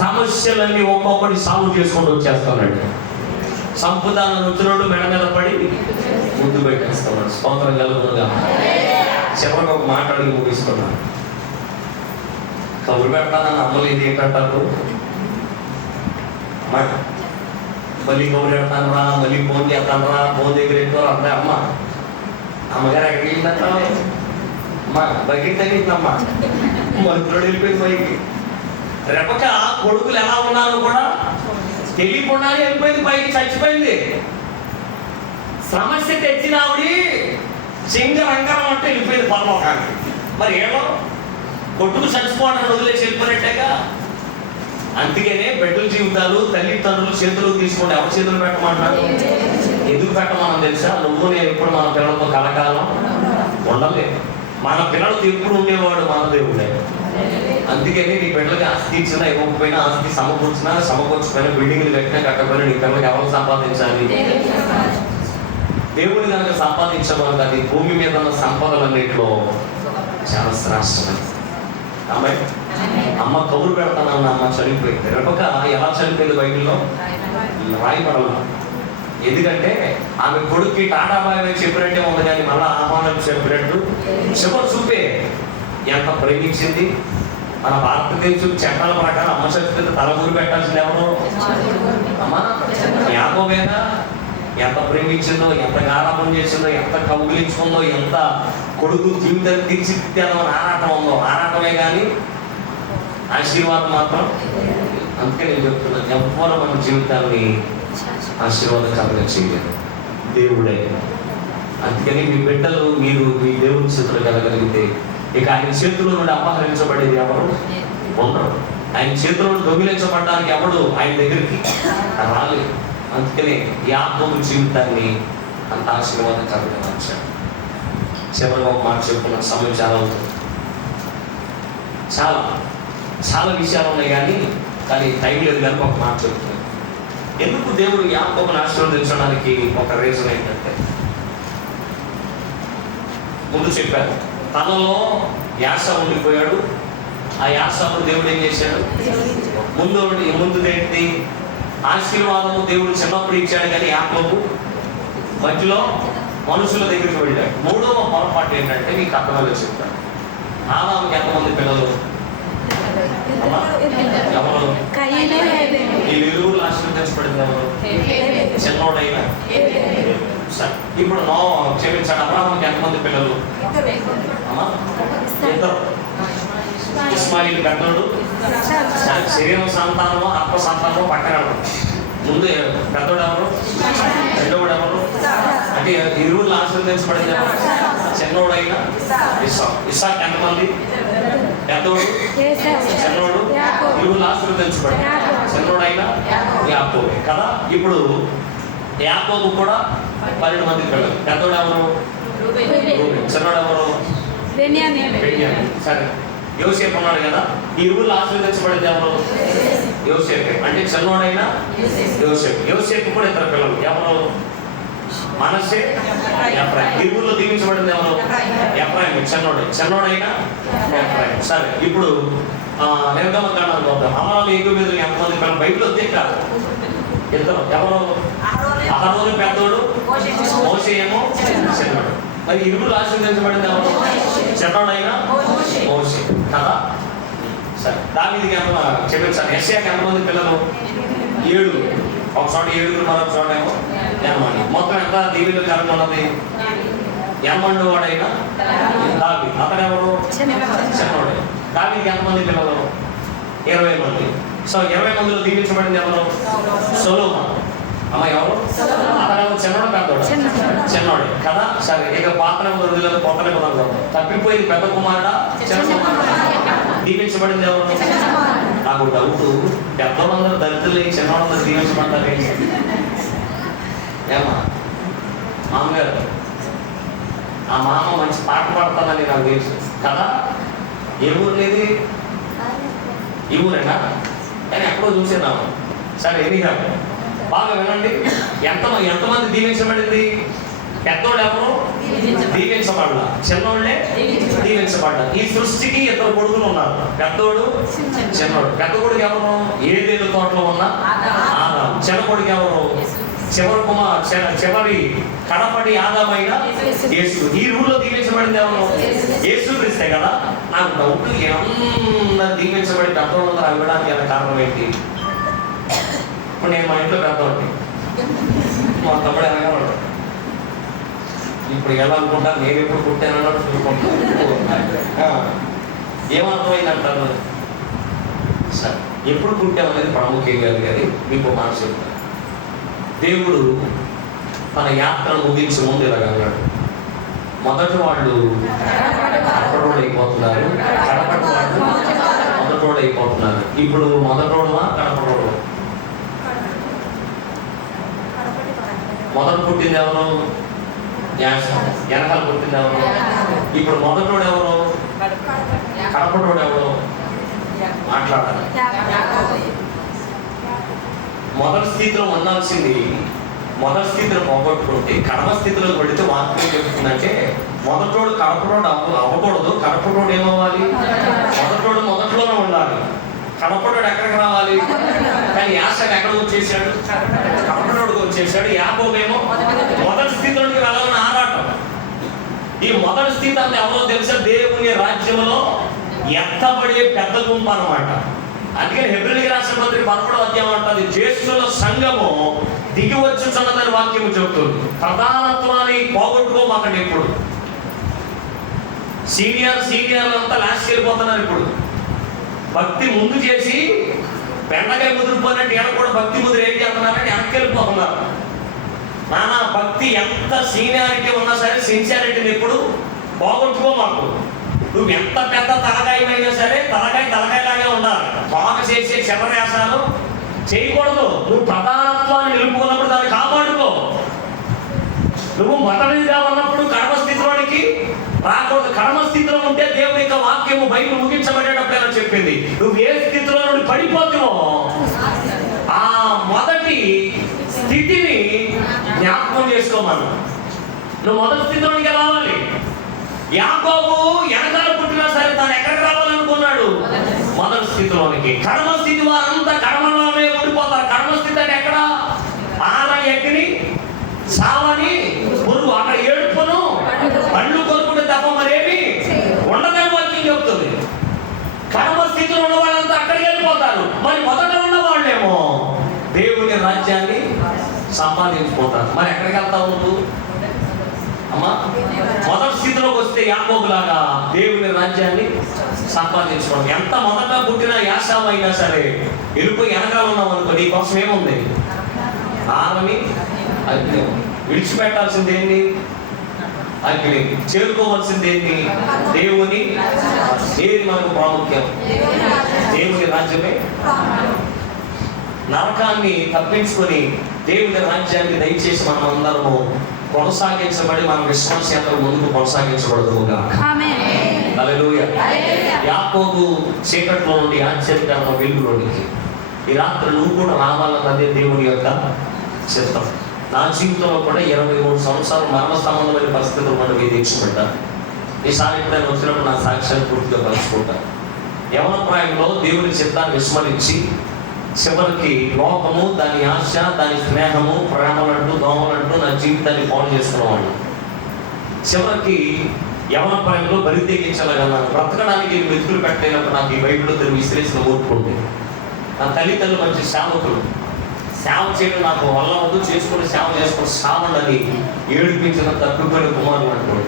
సమస్యలన్నీ ఒక్కొక్కటి సాల్వ్ చేసుకుంటూ వచ్చేస్తున్నాడు. సంపుదాన రుచునుడు మెడ మీద పడి ముందు పెట్టేస్తున్నాడు. స్తోత్రం కలుగునుగా. చివరికి ఒక మాట అడిగి ముగిస్తున్నాడు. కబురు పెడతానని అమ్మలు ఇది ఏంటంటారు? మళ్ళీ కబురు పెడతాను రా, మళ్ళీ ఫోన్ చేస్తాను రా, ఫోన్ దగ్గర ఏంటో అంటే అమ్మ అమ్మగారు ఎక్కడికి వెళ్ళిందంట? అమ్మా బయటికి తగ్గిందమ్మా, మంత్రుడు వెళ్ళిపోయింది పైకి. రెపక కొడుకులు ఎలా ఉన్నారో కూడా తెలియకుండానే వెళ్ళిపోయింది పైకి, చచ్చిపోయింది. సమస్య తెచ్చిన ఆవిడి సింగరంగరం అంటే వెళ్ళిపోయింది పరలోకానికి. మరి ఏమో కొట్టుకు చచ్చిపోవడం వదిలేసి వెళ్ళిపోయినట్టేగా. అందుకనే బిడ్డల జీవితాలు తల్లిదండ్రులు చేతులు తీసుకోండి. ఎవరి చేతులు పెట్టమంటారు? ఎందుకు పెట్టమని తెలుసా? నువ్వు నేను ఎప్పుడు మన పిల్లలతో కలకాలం ఉండలేదు. మన పిల్లలతో ఎప్పుడు ఉండేవాడు మన దేవుడే. అందుకని నీ బిడ్డలకి ఆస్తి ఇచ్చినా ఇవ్వకపోయినా, ఆస్తి సమకూర్చినా సమకూర్చిపోయినా, బిల్డింగ్లు కట్టినా కట్టకపోయినా నీ పిల్లలకి ఎవరు సంపాదించాలి? దేవుడు కనుక సంపాదించమని అది భూమి మీద ఉన్న సంపదలన్నింటిలో చాలా శ్రేష్టమైనది. అమ్మాయి అమ్మ కబురు పెడతానన్న అమ్మ చనిపోయింది. రెపక ఎలా చనిపోయింది బైబిల్లో రాయబడాల. ఎందుకంటే ఆమె కొడుక్కి టాటా బాయ్ చెప్పినట్టే ఉంది కానీ మళ్ళీ ఆహ్వానం చెప్పినట్టు చివరి చూపే ఎంత ప్రేమించింది. మన భారతదేశం చట్టాల ప్రకారం అమ్మ చనిపోతే తలమూరు పెట్టాల్సింది ఎవరు? అమ్మ యాకోబేనా? ఎంత ప్రేమించిందో, ఎంత గారాపం చేసిందో, ఎంత కౌగిలించుకుందో, ఎంత కొడుకు జీవితాన్ని తీర్చిదిద్దానో ఆరాటం ఉందో. ఆరాటమే కానీ ఆశీర్వాదం మాత్రం. అందుకే నేను చెప్తున్నాను, ఎవ్వరు మన జీవితాన్ని ఆశీర్వాదకరంగా చేయలేదు, దేవుడే. అందుకని మీ బిడ్డలు మీరు మీ దేవుని చేతులు కలగలిగితే ఇక ఆయన చేతుల నుండి అపహరించబడేది ఎవరు ఉండరు. ఆయన చేతుల నుండి దొంగిలించబడడానికి ఎవడు ఆయన దగ్గరికి రాలేదు. అందుకనే యాకోబు జీవితాన్ని అంత ఆశీర్వాదకరంగా మార్చాడు. చివరిగా ఒక మాట చెప్పుకున్న సమయం చాలా అవుతుంది. చాలా చాలా విషయాలు ఉన్నాయి కానీ టైం లేదు కనుక ఒక మాట చెప్తున్నాను. ఎందుకు దేవుడు యాకోబుని ఆశీర్వదించడానికి ఒక రీజన్ ఏంటంటే, ముందు చెప్పారు తనలో యాస ఉండిపోయాడు. ఆ యాసను దేవుడు ఏం చేశాడు? ముందు ఏంటి? ఆశీర్వాదము దేవుడు చిన్నప్పుడు ఇచ్చాడు కానీ యాకోబు మధ్యలో మనుషుల దగ్గరికి వెళ్ళాడు. 3వ పొరపాటు ఏంటంటే మీకు అర్థంలో చెప్తాను. ఆదాముకి ఎంతమంది పిల్లలు? ఎవరు? ఈ ఇరువురు ఆశీర్వదించబడింది ఎవరు? చిన్నోడైనా. ఇప్పుడు క్షమించాడు. అబ్రాహాముకి ఎంతమంది పిల్లలు? ఇద్దరు. ఇస్మాయిల్ పెద్దోడు, శరీరం సంతానము ఆత్మ సంతానము పక్కన. ముందు పెద్దోడు ఎవరు? రెండోడు ఎవరు? అంటే ఇరువురు ఆశీర్వదించబడింది ఎవరు? చిన్నోడైనా ఇస్సాకు ఎంతమంది? పెద్దోడు, చిన్నోడు, ఇరువురు ఆశీర్వదించబడింది. చిన్నోడైనా యాకోబే కదా. ఇప్పుడు యాకోబు కూడా 12 మంది పిల్లలు. పెద్దోడు ఎవరు? రూబేన్. చిన్నోడు ఎవరు? బెన్యామీన్. సరే, యోసేపు ఉన్నాడు కదా. ఈ ఊళ్ళో ఆశీర్వదించబడింది ఎవరు? యోసేపు. అంటే చిన్నోడైనా యోసేపు. యోసేపు కూడా 2 పిల్లలు. ఎవరు? మనస్సే, ఎఫ్రాయిం. ఈ ఊళ్ళో దీవించబడింది ఎవరు? ఎఫ్రాయిం. చిన్నోడైనా ఎఫ్రాయిం. సరే, ఇప్పుడు నిర్గమకాండం చూద్దాం. అమరాలు ఎక్కువ మీద ఎంతమంది పిల్లలు? బైబిల్ వస్తే కాదు, 2. ఎవరు? అహరోను పెద్దోడు, మోషే ఏమో చిన్నోడు. మరి ఇరువురు ఆశీర్వదించబడింది ఎవరు? చిన్నోడైనా మోషే కదా. సరే, దావీదుకి క్షమించాలి, యెషయాకి ఎంతమంది పిల్లలు? 7. ఒక చోట 7, మరొక చోట ఏమో 8. మొత్తం ఎంత దీవెనలు కరెక్ట్ ఉన్నది? 8 వాడైనా దావీదు. అతడెవరు? చిన్నోడే. దావీదుకి ఎంతమంది పిల్లలు? 20 మంది. సో 20 మందిలో దీవించబడింది ఎవరు? సొలొమోను. అమ్మ ఎవరు? అతను చిన్నోడు పెద్దోడు? చిన్నోడే కదా. సరే, ఇక పాత్ర పొత్తనే కుదరదు. తప్పిపోయింది పెద్ద కుమారుడా చిన్న కుమారుడా? దీవించబడింది ఎవరు? నాకు డౌట్, పెద్దోళ్ళందరూ దళితులు, చిన్నవాళ్ళందరూ దీవించబడతారు ఏమా? మామగారు, ఆ మామ మంచి పాట పాడతానని నాకు తెలుసు కదా. ఏ ఊరు లేదు? ఈ ఊరేనా? కానీ ఎక్కడో చూసేదాము. సరే, ఎనీహా బాగా వినండి. ఎంతమంది దీవించబడింది? పెద్దోళ్ళు ఎవరు? దీవించబడ్డా. చిన్నోళ్ళే దీవించబడ్డా. ఈ సృష్టికి 2 కొడుకులు ఉన్నారు, పెద్దోడు చిన్నోడు. పెద్ద కొడుకు ఎవరు? ఏదేలు తోటలో ఉన్న ఆదాము. చిన్న కొడుకు ఎవరు? చివరి కడపటి ఆదామైన యేసు. ఈ ఊళ్ళో దీవించబడింది ఎవరు? యేసు క్రీస్తే కదా. నాకు డౌట్, ఏమన్నా దీవించబడి పెద్దోళ్ళందరూ అవ్వడానికి గల కారణం ఏంటి? ఇప్పుడు నేను మా ఇంట్లో పెద్దవాడిని, మా తమ్ముడు అనగాడు. ఇప్పుడు ఎలా అనుకుంటా, నేను ఎప్పుడు పుట్టానన్నాడు చూసుకుంటాను. ఏమర్థమైంది అంటారు? సరే, ఎప్పుడు పుట్టామనేది ప్రాముఖ్యం కాదు, కానీ మీకు మనసు చెప్తాను. దేవుడు తన యాత్రను ముగించి ముందు ఇలాగన్నాడు. మొదటి వాళ్ళు కడపటోడు అయిపోతున్నారు, కడపటి వాళ్ళు మొదటోడు అయిపోతున్నారు. ఇప్పుడు మొదటోడువా కడపటోడు? మొదట పుట్టింది ఎవరు? యాసం. వెనకాల పుట్టింది ఎవరు? ఇప్పుడు మొదటోడు ఎవరు? కడపటోడు ఎవరు? మాట్లాడాలి. మొదటి స్థితిలో ఉండాల్సింది మొదటి స్థితిలో పోగొట్టుకుంటే కడప స్థితిలో పడితే వాక్యం చెప్తుందంటే మొదటోడు కడపటోడు అవ్వకూడదు. కడపటోడు ఏమవ్వాలి? మొదటోడు మొదట్లోనే ఉండాలి. కడపటోడు ఎక్కడికి రావాలి? కానీ యాసకు ఎక్కడ వచ్చేసాడు? కడపటోడుకు వచ్చేసాడు. యాకోబేమో మొదటి స్థితిలోకి వెళ్ళాలని ఆరాటం. ఈ మొదటి స్థితి అంటే ఎవరో తెలుసా? దేవుని రాజ్యంలో ఎత్తబడే పెద్ద గుంపు అన్నమాట. అందుకని హెబ్రీయులకు రాసిన పత్రిక 11వ అధ్యాయం అంటది, జ్యేష్ఠుల సంఘము దిగి వచ్చుచున్నదని వాక్యము చెబుతుంది. ప్రధానత్వాన్ని పోగొట్టుకోమాకండి. ఇప్పుడు సీనియర్లు అంతా లాస్ట్ వెళ్ళిపోతున్నారు. ఇప్పుడు భక్తి ముందు చేసి బెండకాయ ముదిరిపోయినట్టు ఈయన కూడా భక్తి ముదిరి ఏం చేస్తున్నారంటే వెనక్కి వెళ్ళిపోతున్నారు. నానా భక్తి ఎంత సీనియారిటీ ఉన్నా సరే సిన్సియారిటీని ఎప్పుడు పోగొట్టుకోమాకు. నువ్వు ఎంత పెద్ద తలకాయమైనా సరే తలకాయలాగే ఉండాలి. బాగా చేసే చివరేసాలు చేయకూడదు. నువ్వు ప్రధానత్వాన్ని నిలుపుకున్నప్పుడు దాన్ని కాపాడుకో. నువ్వు మొదటిగా ఉన్నప్పుడు కర్మ స్థితిలోనికి రాకూడదు. కర్మ స్థితిలో ఉంటే దేవుని యొక్క వాక్యము బైబిల్ ముగించబడేటప్పుడు ఎలా చెప్పింది, నువ్వు ఏ స్థితిలో నుండి పడిపోతావో ఆ మొదటి స్థితిని జ్ఞాపకం చేసుకోమను. నువ్వు మొదటి స్థితిలోనికి రావాలి. యాకోబు వెనకాల పుట్టినా సరే తాను ఎక్కడికి రావాలనుకున్నాడు? మొదటి స్థితిలోనికి. కర్మస్థితి వారంతా కర్మలోనే ఉండిపోతారు. కర్మస్థితి అంటే ఎక్కడ? ఆరని ఎక్కిని సావని పురుగు, అక్కడ ఏడుపును పళ్ళు కొనుక్కుంటే తప్ప మరేమి ఉండదని వాక్యం చెప్తుంది. కర్మస్థితిలో ఉన్న వాళ్ళంతా అక్కడికి వెళ్ళిపోతారు. మరి మొదట ఉన్న వాళ్ళేమో దేవుని రాజ్యాన్ని సంపాదించుకుంటారు. మరి ఎక్కడికి వెళ్తావు నువ్వు? అమ్మా, మొదటి స్థితిలోకి వస్తే యాకోబులాగా దేవుని రాజ్యాన్ని సంపాదించుకోవడం. ఎంత మొదట పుట్టిన యాసావు అయినా సరే వెళ్ళిపోయి వెనకాల ఉన్నాం అనుకో, నీ కోసం ఏముంది? ఆరని అగ్ని. విడిచిపెట్టాల్సింది ఏంటి? అగ్ని. చేరుకోవాల్సింది ఏంటి? దేవుని. ఏది మనకు ప్రాముఖ్యం? దేవుని రాజ్యమే. నరకాన్ని తప్పించుకొని దేవుని రాజ్యాన్ని దయచేసి మనం అందరము కొనసాగించబడి మన విశ్వాసయాత్ర ముందుకు కొనసాగించబడదుగా. హల్లెలూయా. యాకోబు చీకట్లో నుండి ఆశ్చర్యకరమైన వెలుగులోనికి ఈ రాత్రి నువ్వు కూడా రావాలన్నదే దేవుని యొక్క చిత్తం. నా జీవితంలో కూడా 23 సంవత్సరాలు మరణ సంబంధమైన పరిస్థితులు మనం వేధించబడ్డాను. ఈసారి ఎప్పుడైనా వచ్చినప్పుడు నా సాక్ష్యాన్ని పూర్తిగా పంచుకుంటాను. యవన ప్రాయంలో దేవుని చిత్తాన్ని విస్మరించి చివరికి లోకము, దాని ఆశ, దాని స్నేహము, ప్రేమలంటూ దోమలంటూ నా జీవితాన్ని పాడు చేసుకునేవాళ్ళు. చివరికి యవన ప్రాయంలో బరి తెగించగలగన్నాను. బ్రతకడానికి వెతుకులు పెట్టలేనప్పుడు నాకు ఈ బైబిల్లో విశ్లేషణ ఓర్పుకుంది. నా తల్లిదండ్రులు మంచి సేవకులు, సేవ చేయడం నాకు వల్ల వద్దు, చేసుకుని సేవ చేసుకుని సావండి ఏడిపించిన తప్పిపోయిన కుమారులు అంటాడు.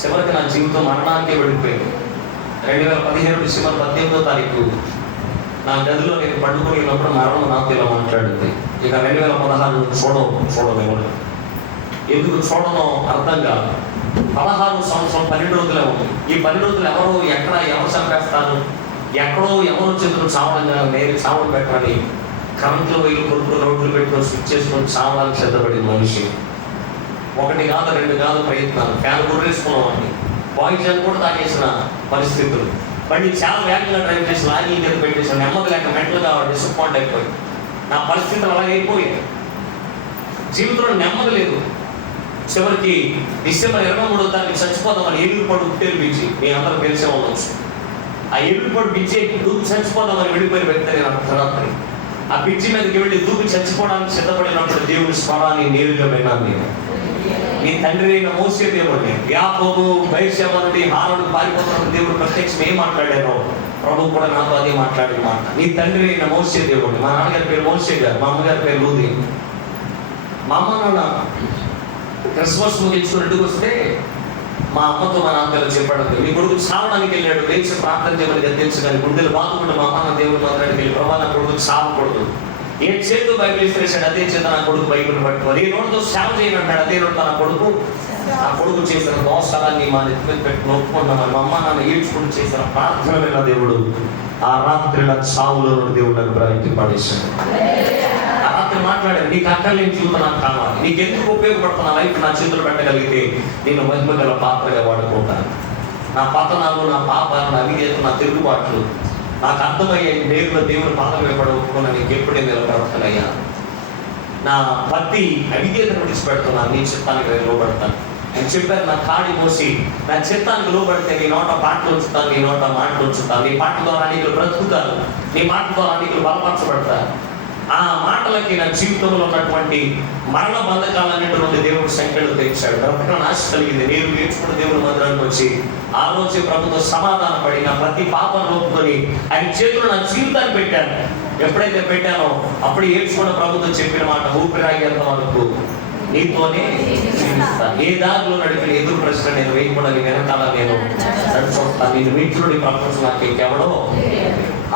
చివరికి నా జీవితం మరణానికే వెళ్ళిపోయింది. 2017 డిసెంబర్ 18వ తారీఖు నా గదిలో నేను పండుకొని ఉన్నప్పుడు మరణం నాతో ఇలా మాట్లాడింది. ఇక 2016 చూడలేము. ఎందుకు చూడనో అర్థం కాదు. 16 సంవత్సరం 12 రోజులే ఉంది. ఈ 12 రోజులు ఎవరు చంపేస్తాను, ఎక్కడో ఎవరు చేతులు చావడం కాదు, నేను చావడం పెట్టాలని కరెంట్లో వెయ్యి కొడుకు రోడ్లు పెట్టుకొని స్విచ్ చేసుకొని చావడానికి సిద్ధపడిన మనిషి. 1 కాదు 2 కాదు ప్రయత్నాలు. ఫ్యాన్ గుర్రేసుకున్నామని పాయిజన్ కూడా తాగేసిన పరిస్థితులు. బండి చాలా వేగంగా డ్రైవ్ చేసి లాగి మీద పెట్టేసాను. నెమ్మది లేక మెంటల్గా డిసప్పాయింట్ అయిపోయి నా పరిస్థితులు అలాగే అయిపోయాయి. జీవితంలో నెమ్మది లేదు. చివరికి డిసెంబర్ 23వ తారీఖు చచ్చిపోదామని ఏలుగుపడు తెలిపించి మీ అందరూ తెలిసే ఉండవచ్చు. ఆ ఏలుగుపడు పిచ్చి దూకి చచ్చిపోదామని వెళ్ళిపోయిన వ్యక్తి నేను అర్థరాత్రి ఆ పిచ్చి మీదకి వెళ్ళి దూకి చచ్చిపోవడానికి సిద్ధపడినప్పుడు దేవుని స్వరాన్ని నేరుగా విన్నాను. నేను నీ తండ్రి అయిన మోసే దేవుడిని, యాకోబు బయర్షెబా నుండి హారాను పారిపోతున్న దేవుడు ప్రత్యక్షం ఏం మాట్లాడారో ప్రభు కూడా నాతో అదే మాట్లాడిన మాట. నీ తండ్రి అయిన మోసే దేవుడిని. మా నాన్నగారి పేరు మోసే గారు, మా అమ్మగారి పేరు లూది. మా అమ్మ నాన్న క్రిస్మస్ ముగించుకుని ఇంటికి వస్తే మా అమ్మతో మా నాన్నగారు చెప్పాడు, మీ కొడుకు చావడానికి వెళ్ళాడు, లేచి ప్రార్థన చేయమని గద్దించు. కానీ గుండెలు బాదుకుంటే మా అమ్మ దేవుడు మాట్లాడికి వెళ్ళి, ప్రభా నా కొడుకు చావకూడదు. ఏ చేతితో బైబిల్ ఇస్తాడు అదే చేత నా కొడుకు బైబిల్ పట్టుకోవాలి. ఏ నోటితో సేవ చేయను అంటాడు, అదే నోటితో నా కొడుకు చేసిన దోషాలన్నీ మా నెత్తి పెట్టి నొప్పుకున్నామని మా అమ్మ నాన్న ఈడ్చుకుంటూ చేసిన ప్రార్థన విన్న దేవుడు ఆ రాత్రి నా చావులో దేవుడు నన్ను బయటికి పడేశాడు. ఆ రాత్రి మాట్లాడాడు, నీకు అక్కర్లేని జీవితం నాకు కావాలి, నీకు ఎందుకు ఉపయోగపడుతున్న లైఫ్ నా చేతులు పెట్టగలిగితే నేను మహిమ గల పాత్రగా వాడుకుంటాను. నా పతనాలు, నా పాపాలు, నా అవిధేయత, నా తిరుగుబాట్లు నాకు అర్థమయ్యే నేరుగా దేవుని పాత్రలు ఇవ్వడం నీకు ఎప్పుడే నిలబడుతున్నాయ్యా. నా భక్తి అవిధేయతను విడిచిపెడుతున్నాను, నీ చిత్తానికి నేను లోబడతాను. నేను చెప్పాను, నా కాడి మోసి నా చిత్తానికి లోబడితే నీ నోట పాటలు ఉంచుతాను, నీ నోట మాటలు ఉంచుతాను. నీ పాట ద్వారా నీకు బ్రతుకుతారు, నీ మాట ద్వారా నీకు బలపరచబడతారు. ఆ మాటలకి నా జీవితంలో ఉన్నటువంటి మరణ బంధకాలన్నింటి నుండి దేవుడు సంఖ్యలు తెచ్చాడు. బ్రతకడానికి ఆశ కలిగింది. నేను నేర్చుకున్న దేవుని మందిరానికి వచ్చి ఆ రోజు ప్రభుత్వం సమాధాన పడి నా ప్రతి పాపను ఒప్పుకొని ఆయన చేతులు నా జీవితాన్ని పెట్టాను. ఎప్పుడైతే పెట్టానో అప్పుడు ఏడ్చుకున్న ప్రభుత్వం చెప్పిన మాట, ఊపిరాగేంత వరకు నీతోనే జీవిస్తాను. ఏ దారిలో నడిపిన ఎదురు ప్రశ్న నేను వేయకుండా నీ వెనకాల నేను నడుచుకుంటాను. నేను వీటిలోని ప్రపంచం నాకు ఇంకెవడో.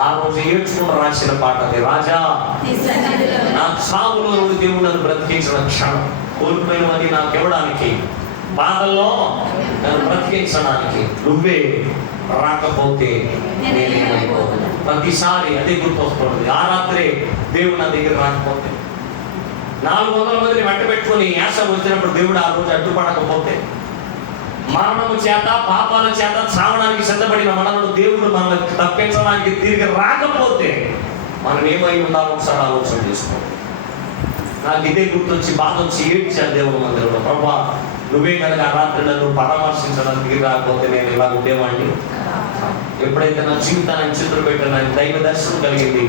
ఆ రోజు ఏడ్చుకున్న రాసిన పాట అది. రాజా నా చావులో నుండి దేవుడు నన్ను బ్రతికించిన క్షణం, కోల్పోయినవని నాకు ఇవ్వడానికి, బాధల్లో నన్ను బ్రతికించడానికి నువ్వే రాకపోతే నేనేమైపోతాను. ప్రతిసారి అదే గుర్తొస్తుంది. ఆ రాత్రే దేవుడు నా దగ్గర రాకపోతే, 400 మందిని వెంట పెట్టుకుని యాస వచ్చినప్పుడు దేవుడు ఆ రోజు అడ్డుపడకపోతే, మరణము చేత పాపాల చేత చావడానికి సిద్ధపడిన మనల్ని దేవుడు మనల్ని తప్పించడానికి తిరిగి రాకపోతే మనం ఏమై ఉండాలో ఒకసారి ఆలోచన చేసుకోండి. నాకు ఇదే గుర్తొచ్చి బాధ వచ్చి ఏడ్చాను దేవుడు మందిరంలో. ప్రభా నువ్వే కనుక ఆ రాత్రి నన్ను పరామర్శించడానికి తిరిగి రాకపోతే నేను ఇలా ఉండేవాడిని. ఎప్పుడైతే నా జీవితాన్ని చిత్రం పెట్టాను, ఆయన దైవ దర్శనం కలిగింది.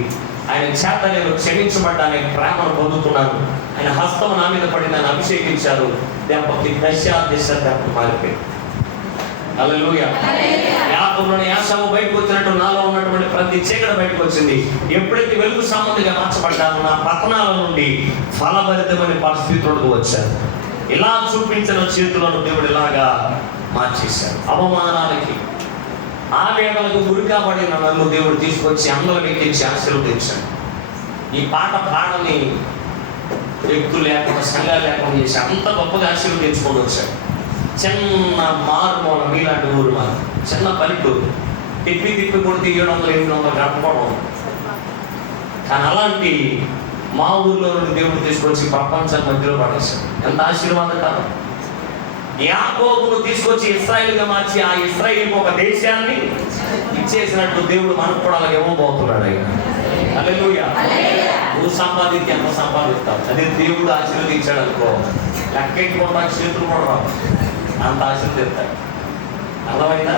ఆయన చేత నేను క్షమించబడ్డాను, ప్రేమను పొందుతున్నాను. ఆయన హస్తం నా మీద పడి నన్ను అభిషేకించారు. దెబ్బకి దశ దెబ్బ మారిపోయింది. హల్లెలూయా. యాకోబులోని యాసావు బయటకు వచ్చినట్టు నాలో ఉన్నటువంటి ప్రతి చీకటి బయటకు వచ్చింది. ఎప్పుడైతే వెలుగు సంబంధిగా మార్చబడ్డాను, నా పతనాల నుండి ఫలభరితమైన పరిస్థితులకు వచ్చాను. ఇలా చూపించిన చేతులను దేవుడు ఇలాగా మార్చేశాడు. అవమానాలకి, ఆవేదనకు గురి కాబడిన నన్ను దేవుడు తీసుకొచ్చి అందరూ ఎక్కించి ఆశీర్వదించాడు. ఈ పాట పాడని వ్యక్తులు లేకుండా, సంఘాలు లేకుండా చేసి అంత గొప్పగా ఆశీర్వదించుకొని వచ్చాడు. చిన్న మారుమూల మీలాంటి ఊరు, మారు చిన్న పల్లెటూరు, తిప్పి కొడితే 700-800 గడపడం. కానీ అలాంటి మా ఊర్లో నుండి దేవుడు తీసుకొచ్చి ప్రపంచం మధ్యలో పడేశాడు. ఎంత ఆశీర్వాదకరం. యాకోబును తీసుకొచ్చి ఇశ్రాయేలుగా మార్చి ఆ ఇశ్రాయేలుకు ఒక దేశాన్ని ఇచ్చేసినట్టు దేవుడు మనకు కూడా అలాగే ఇవ్వబోతున్నాడు. ఆయన హల్లెలూయా. నువ్వు సంపాదించి ఎంత సంపాదిస్తావు, అదే దేవుడు ఆశీర్వదించాడు అనుకో, లెక్కెట్టుకుంటా చేతులు కూడా రావు, అంత ఆశీర్వదిస్తాడు. అర్థమైందా?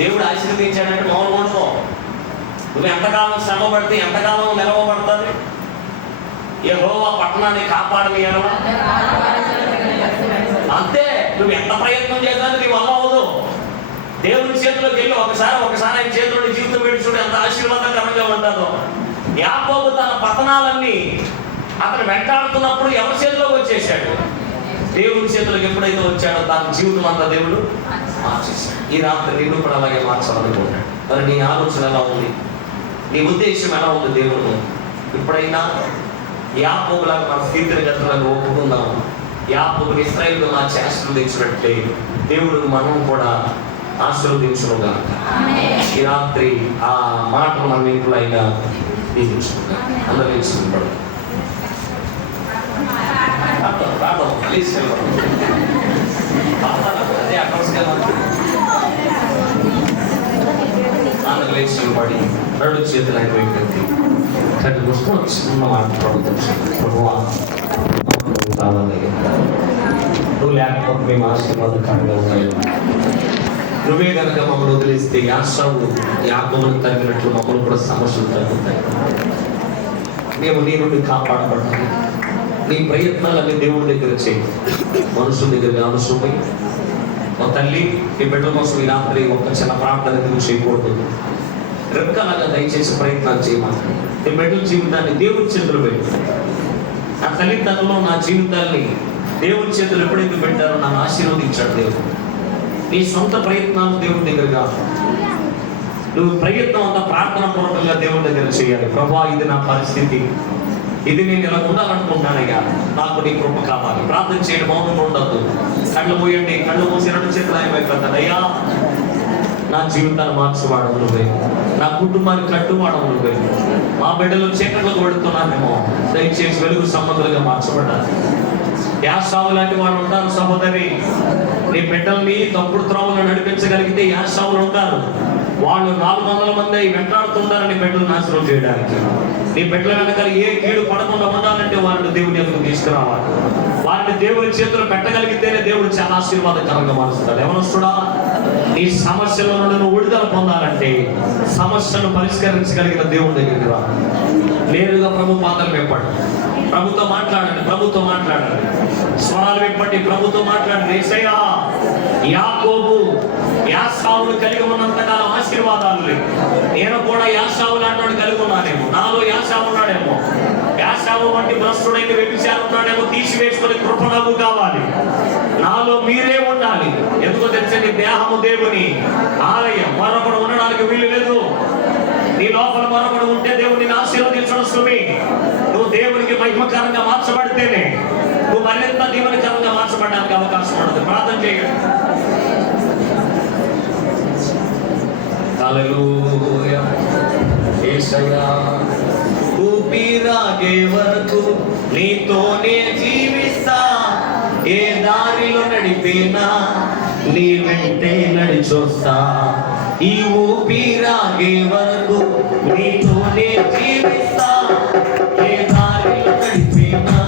దేవుడు ఆశీర్వదించాడంటే మామూలు ఉండవు. నువ్వు ఎంతకాలం శ్రమ పడితే ఎంతకాలం నిలవబడుతుంది. యెహోవా పట్టణాన్ని కాపాడని ఎడల అంతే. నువ్వు ఎంత ప్రయత్నం చేసినా నీ వల్ల అవదు. దేవుని చేతిలోకి వెళ్ళి ఒకసారి ఆయన చేతిలో జీవితం పెట్టి చూడు ఎంత ఆశీర్వాదకరంగా ఉంటుందో. యాకోబు తన పతనాలన్నీ అతను వెంటాడుతున్నప్పుడు ఎవరి చేతిలోకి వచ్చేసాడు? దేవుని చేతులకు ఎప్పుడైతే వచ్చాడో తన జీవితం అంతా దేవుడు మార్చేశాడు. ఈ రాత్రి నిన్ను కూడా అలాగే మార్చాలనుకుంటాడు. మరి నీ ఆలోచన ఎలా ఉంది? నీ ఉద్దేశం ఎలా ఉంది? దేవుడు ఇప్పుడైనా యాకోబులాగా మన స్థితిగతులను ఒప్పుకుందాం. యాకోబుని ఇశ్రాయేలుగా మార్చి ఆశీర్వదించినట్లే దేవుడు మనం కూడా ఆశీర్వదించునుగా. ఈ రాత్రి ఆ మాటలు మనం ఇంట్లో అయినా దీవించుకుందాం. అందరూ తీసుకుంటాడు. అదే అకౌంట్స్గా పడి రెండు చేతులు అయిపోయింది. కానీ పుస్తకం చిన్న మాట్లాడుతుంది. నువ్వు లేకపోతే మేము ఆశీర్వాదకరంగా ఉన్నాయి. నువ్వే కనుక మమ్మల్ని వదిలేస్తే యాషావు యాకోబును తగినట్లు మమ్మల్ని కూడా సమస్యలు తగ్గుతాయి. మేము నీ నుండి కాపాడబడాలి. నీ ప్రయత్నాలన్నీ దేవుడి దగ్గర చేయి, మనుషుల దగ్గర ఆలోచనపోయి. మా తల్లి ఈ బిడ్డల కోసం ఈ రాత్రి ఒక చిన్న ప్రార్థన నువ్వు చేయకూడదు. రెక్కలాగా దయచేసి ప్రయత్నాలు చేయమని ఈ బిడ్డల జీవితాన్ని దేవుడి చేతులు పెట్టి, నా తల్లిదండ్రులు నా జీవితాన్ని దేవుడి చేతులు ఎప్పుడైతే పెట్టారో నన్ను ఆశీర్వదించాడు దేవుడు. నీ సొంత ప్రయత్నాలు దేవుడి దగ్గరగా, నువ్వు ప్రయత్నం అంతా ప్రార్థన పూర్వకంగా దేవుడి దగ్గర చేయాలి. ప్రభువా, ఇది నా పరిస్థితి, ఇది నేను ఇలా ఉండాలనుకుంటున్నానయ్యా, నాకు నీ కృప కావాలి. ప్రార్థన చేయడం మౌనం ఉండద్దు. కళ్ళు మూయండి, కళ్ళు మూసి రెండు చేతులు అయిపోతాను. అయ్యా, నా జీవితాన్ని మార్చేవాడవు నువ్వే, నా కుటుంబాన్ని కట్టువాడవు నువ్వే. మా బిడ్డలు చీకట్లకు పెడుతున్నానేమో, దయచేసి వెలుగు సంబంధులుగా మార్చబడ్డారు. యాషావు లాంటి వాళ్ళు ఉంటారు సహోదరి. నీ బిడ్డల్ని తప్పుడు త్రోవలో నడిపించగలిగితే యాషావులు ఉంటారు. వాళ్ళు 400 మంది వెంటాడుతుంటారు నీ బిడ్డలు నాశనం చేయడానికి. నీ బిడ్డల వెనకాల ఏ కీడు పడకుండా ఉండాలంటే వారిని దేవుని ఎదురు తీసుకురావాలి. వారిని దేవుని చేతులు పెట్టగలిగితేనే దేవుడు చాలా ఆశీర్వాదకరంగా మారుస్తాడు. ఎవరొస్తుడా? నీ సమస్యల నుండి నువ్వు విడుదల పొందాలంటే సమస్యను పరిష్కరించగలిగిన దేవుని దగ్గరికి రా. నేరుగా ప్రభు పాత్రలు వెంపండి, ప్రభుతో మాట్లాడండి, ప్రభుతో మాట్లాడండి. స్వరాలు వెంపండి, ప్రభుతో మాట్లాడండి. యేసయ్యా, యాకోబు యాషావును కలిగి ఉన్నంతకాలం ఆశీర్వాదాలు లేవు. నేను కూడా యాషావు లాంటి కలిగి ఉన్నానేమో, నాలో యాషావు ఉన్నాడేమో. యాషావు వంటి భ్రష్టుడైన వ్యభిచారం ఉన్నాడేమో, తీసివేసుకుని కృప నాకు కావాలి. నాలో మీరే ఉండాలి. ఎందుకో తెలిసింది, దేహము దేవుని ఆలయం, మరొకడు ఉండడానికి వీలు లేదు. నీ లోపల మరొకడు ఉంటే దేవుడిని ఆశీర్వదించడం సుమి. నువ్వు దేవునికి మహిమకరంగా మార్చబడితేనే నువ్వు మరింత దీవెనకరంగా మార్చబడడానికి అవకాశం ఉండదు. ప్రార్థన చేయండి. హల్లెలూయా. యేసయ్యా, ఊపిరాగే వరకు నీతోనే జీవిస్తా. ఏ దారిలో నడిపినా నీ వెంటే నడిచొస్తా. ఈ ఊపిరాగే వరకు నీతోనే జీవిస్తా. ఏ దారిలో నడిపినా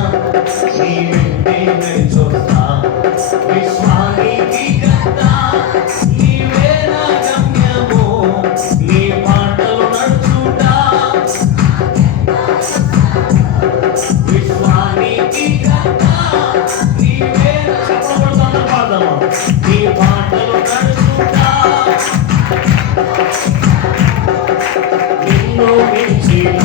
నీ వెంటే నడిచొస్తా. విశ్వానికి కర్త నీవే నా గమ్యము, నీ మాటలు నడుచుట. విశ్వానికి కర్త నీవే చెప్పబడుతున్న పాదము, నీ మాటలు నడుచుట. నిన్ను మించిన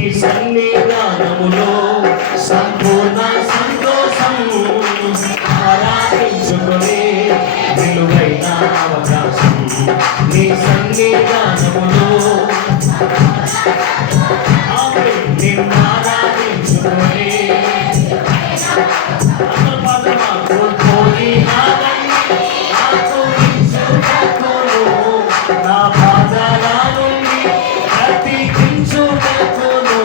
నీ సన్నిధానములో సంపూర్ణ సంతోషం ఆరాధించుకునే విలువైన అవకాశం నీ సన్నిధానములో నిన్నారాధించుకునే నా పాదాల నుండి ప్రతికించుటకును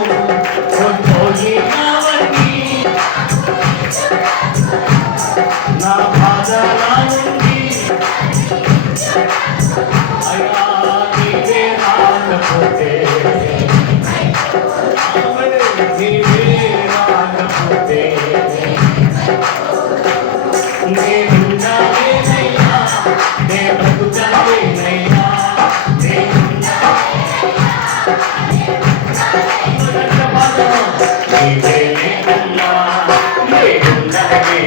కొట్టుకున్నావని నా పాదాల నుండి అయ్యా నీవే రాకపోతే నీవే రాకపోతే నేనున్నానేనయ్యా నే బ్రతుకుతానేనయ్యా నేనున్నా నీవే లేకున్నా నేనున్నానే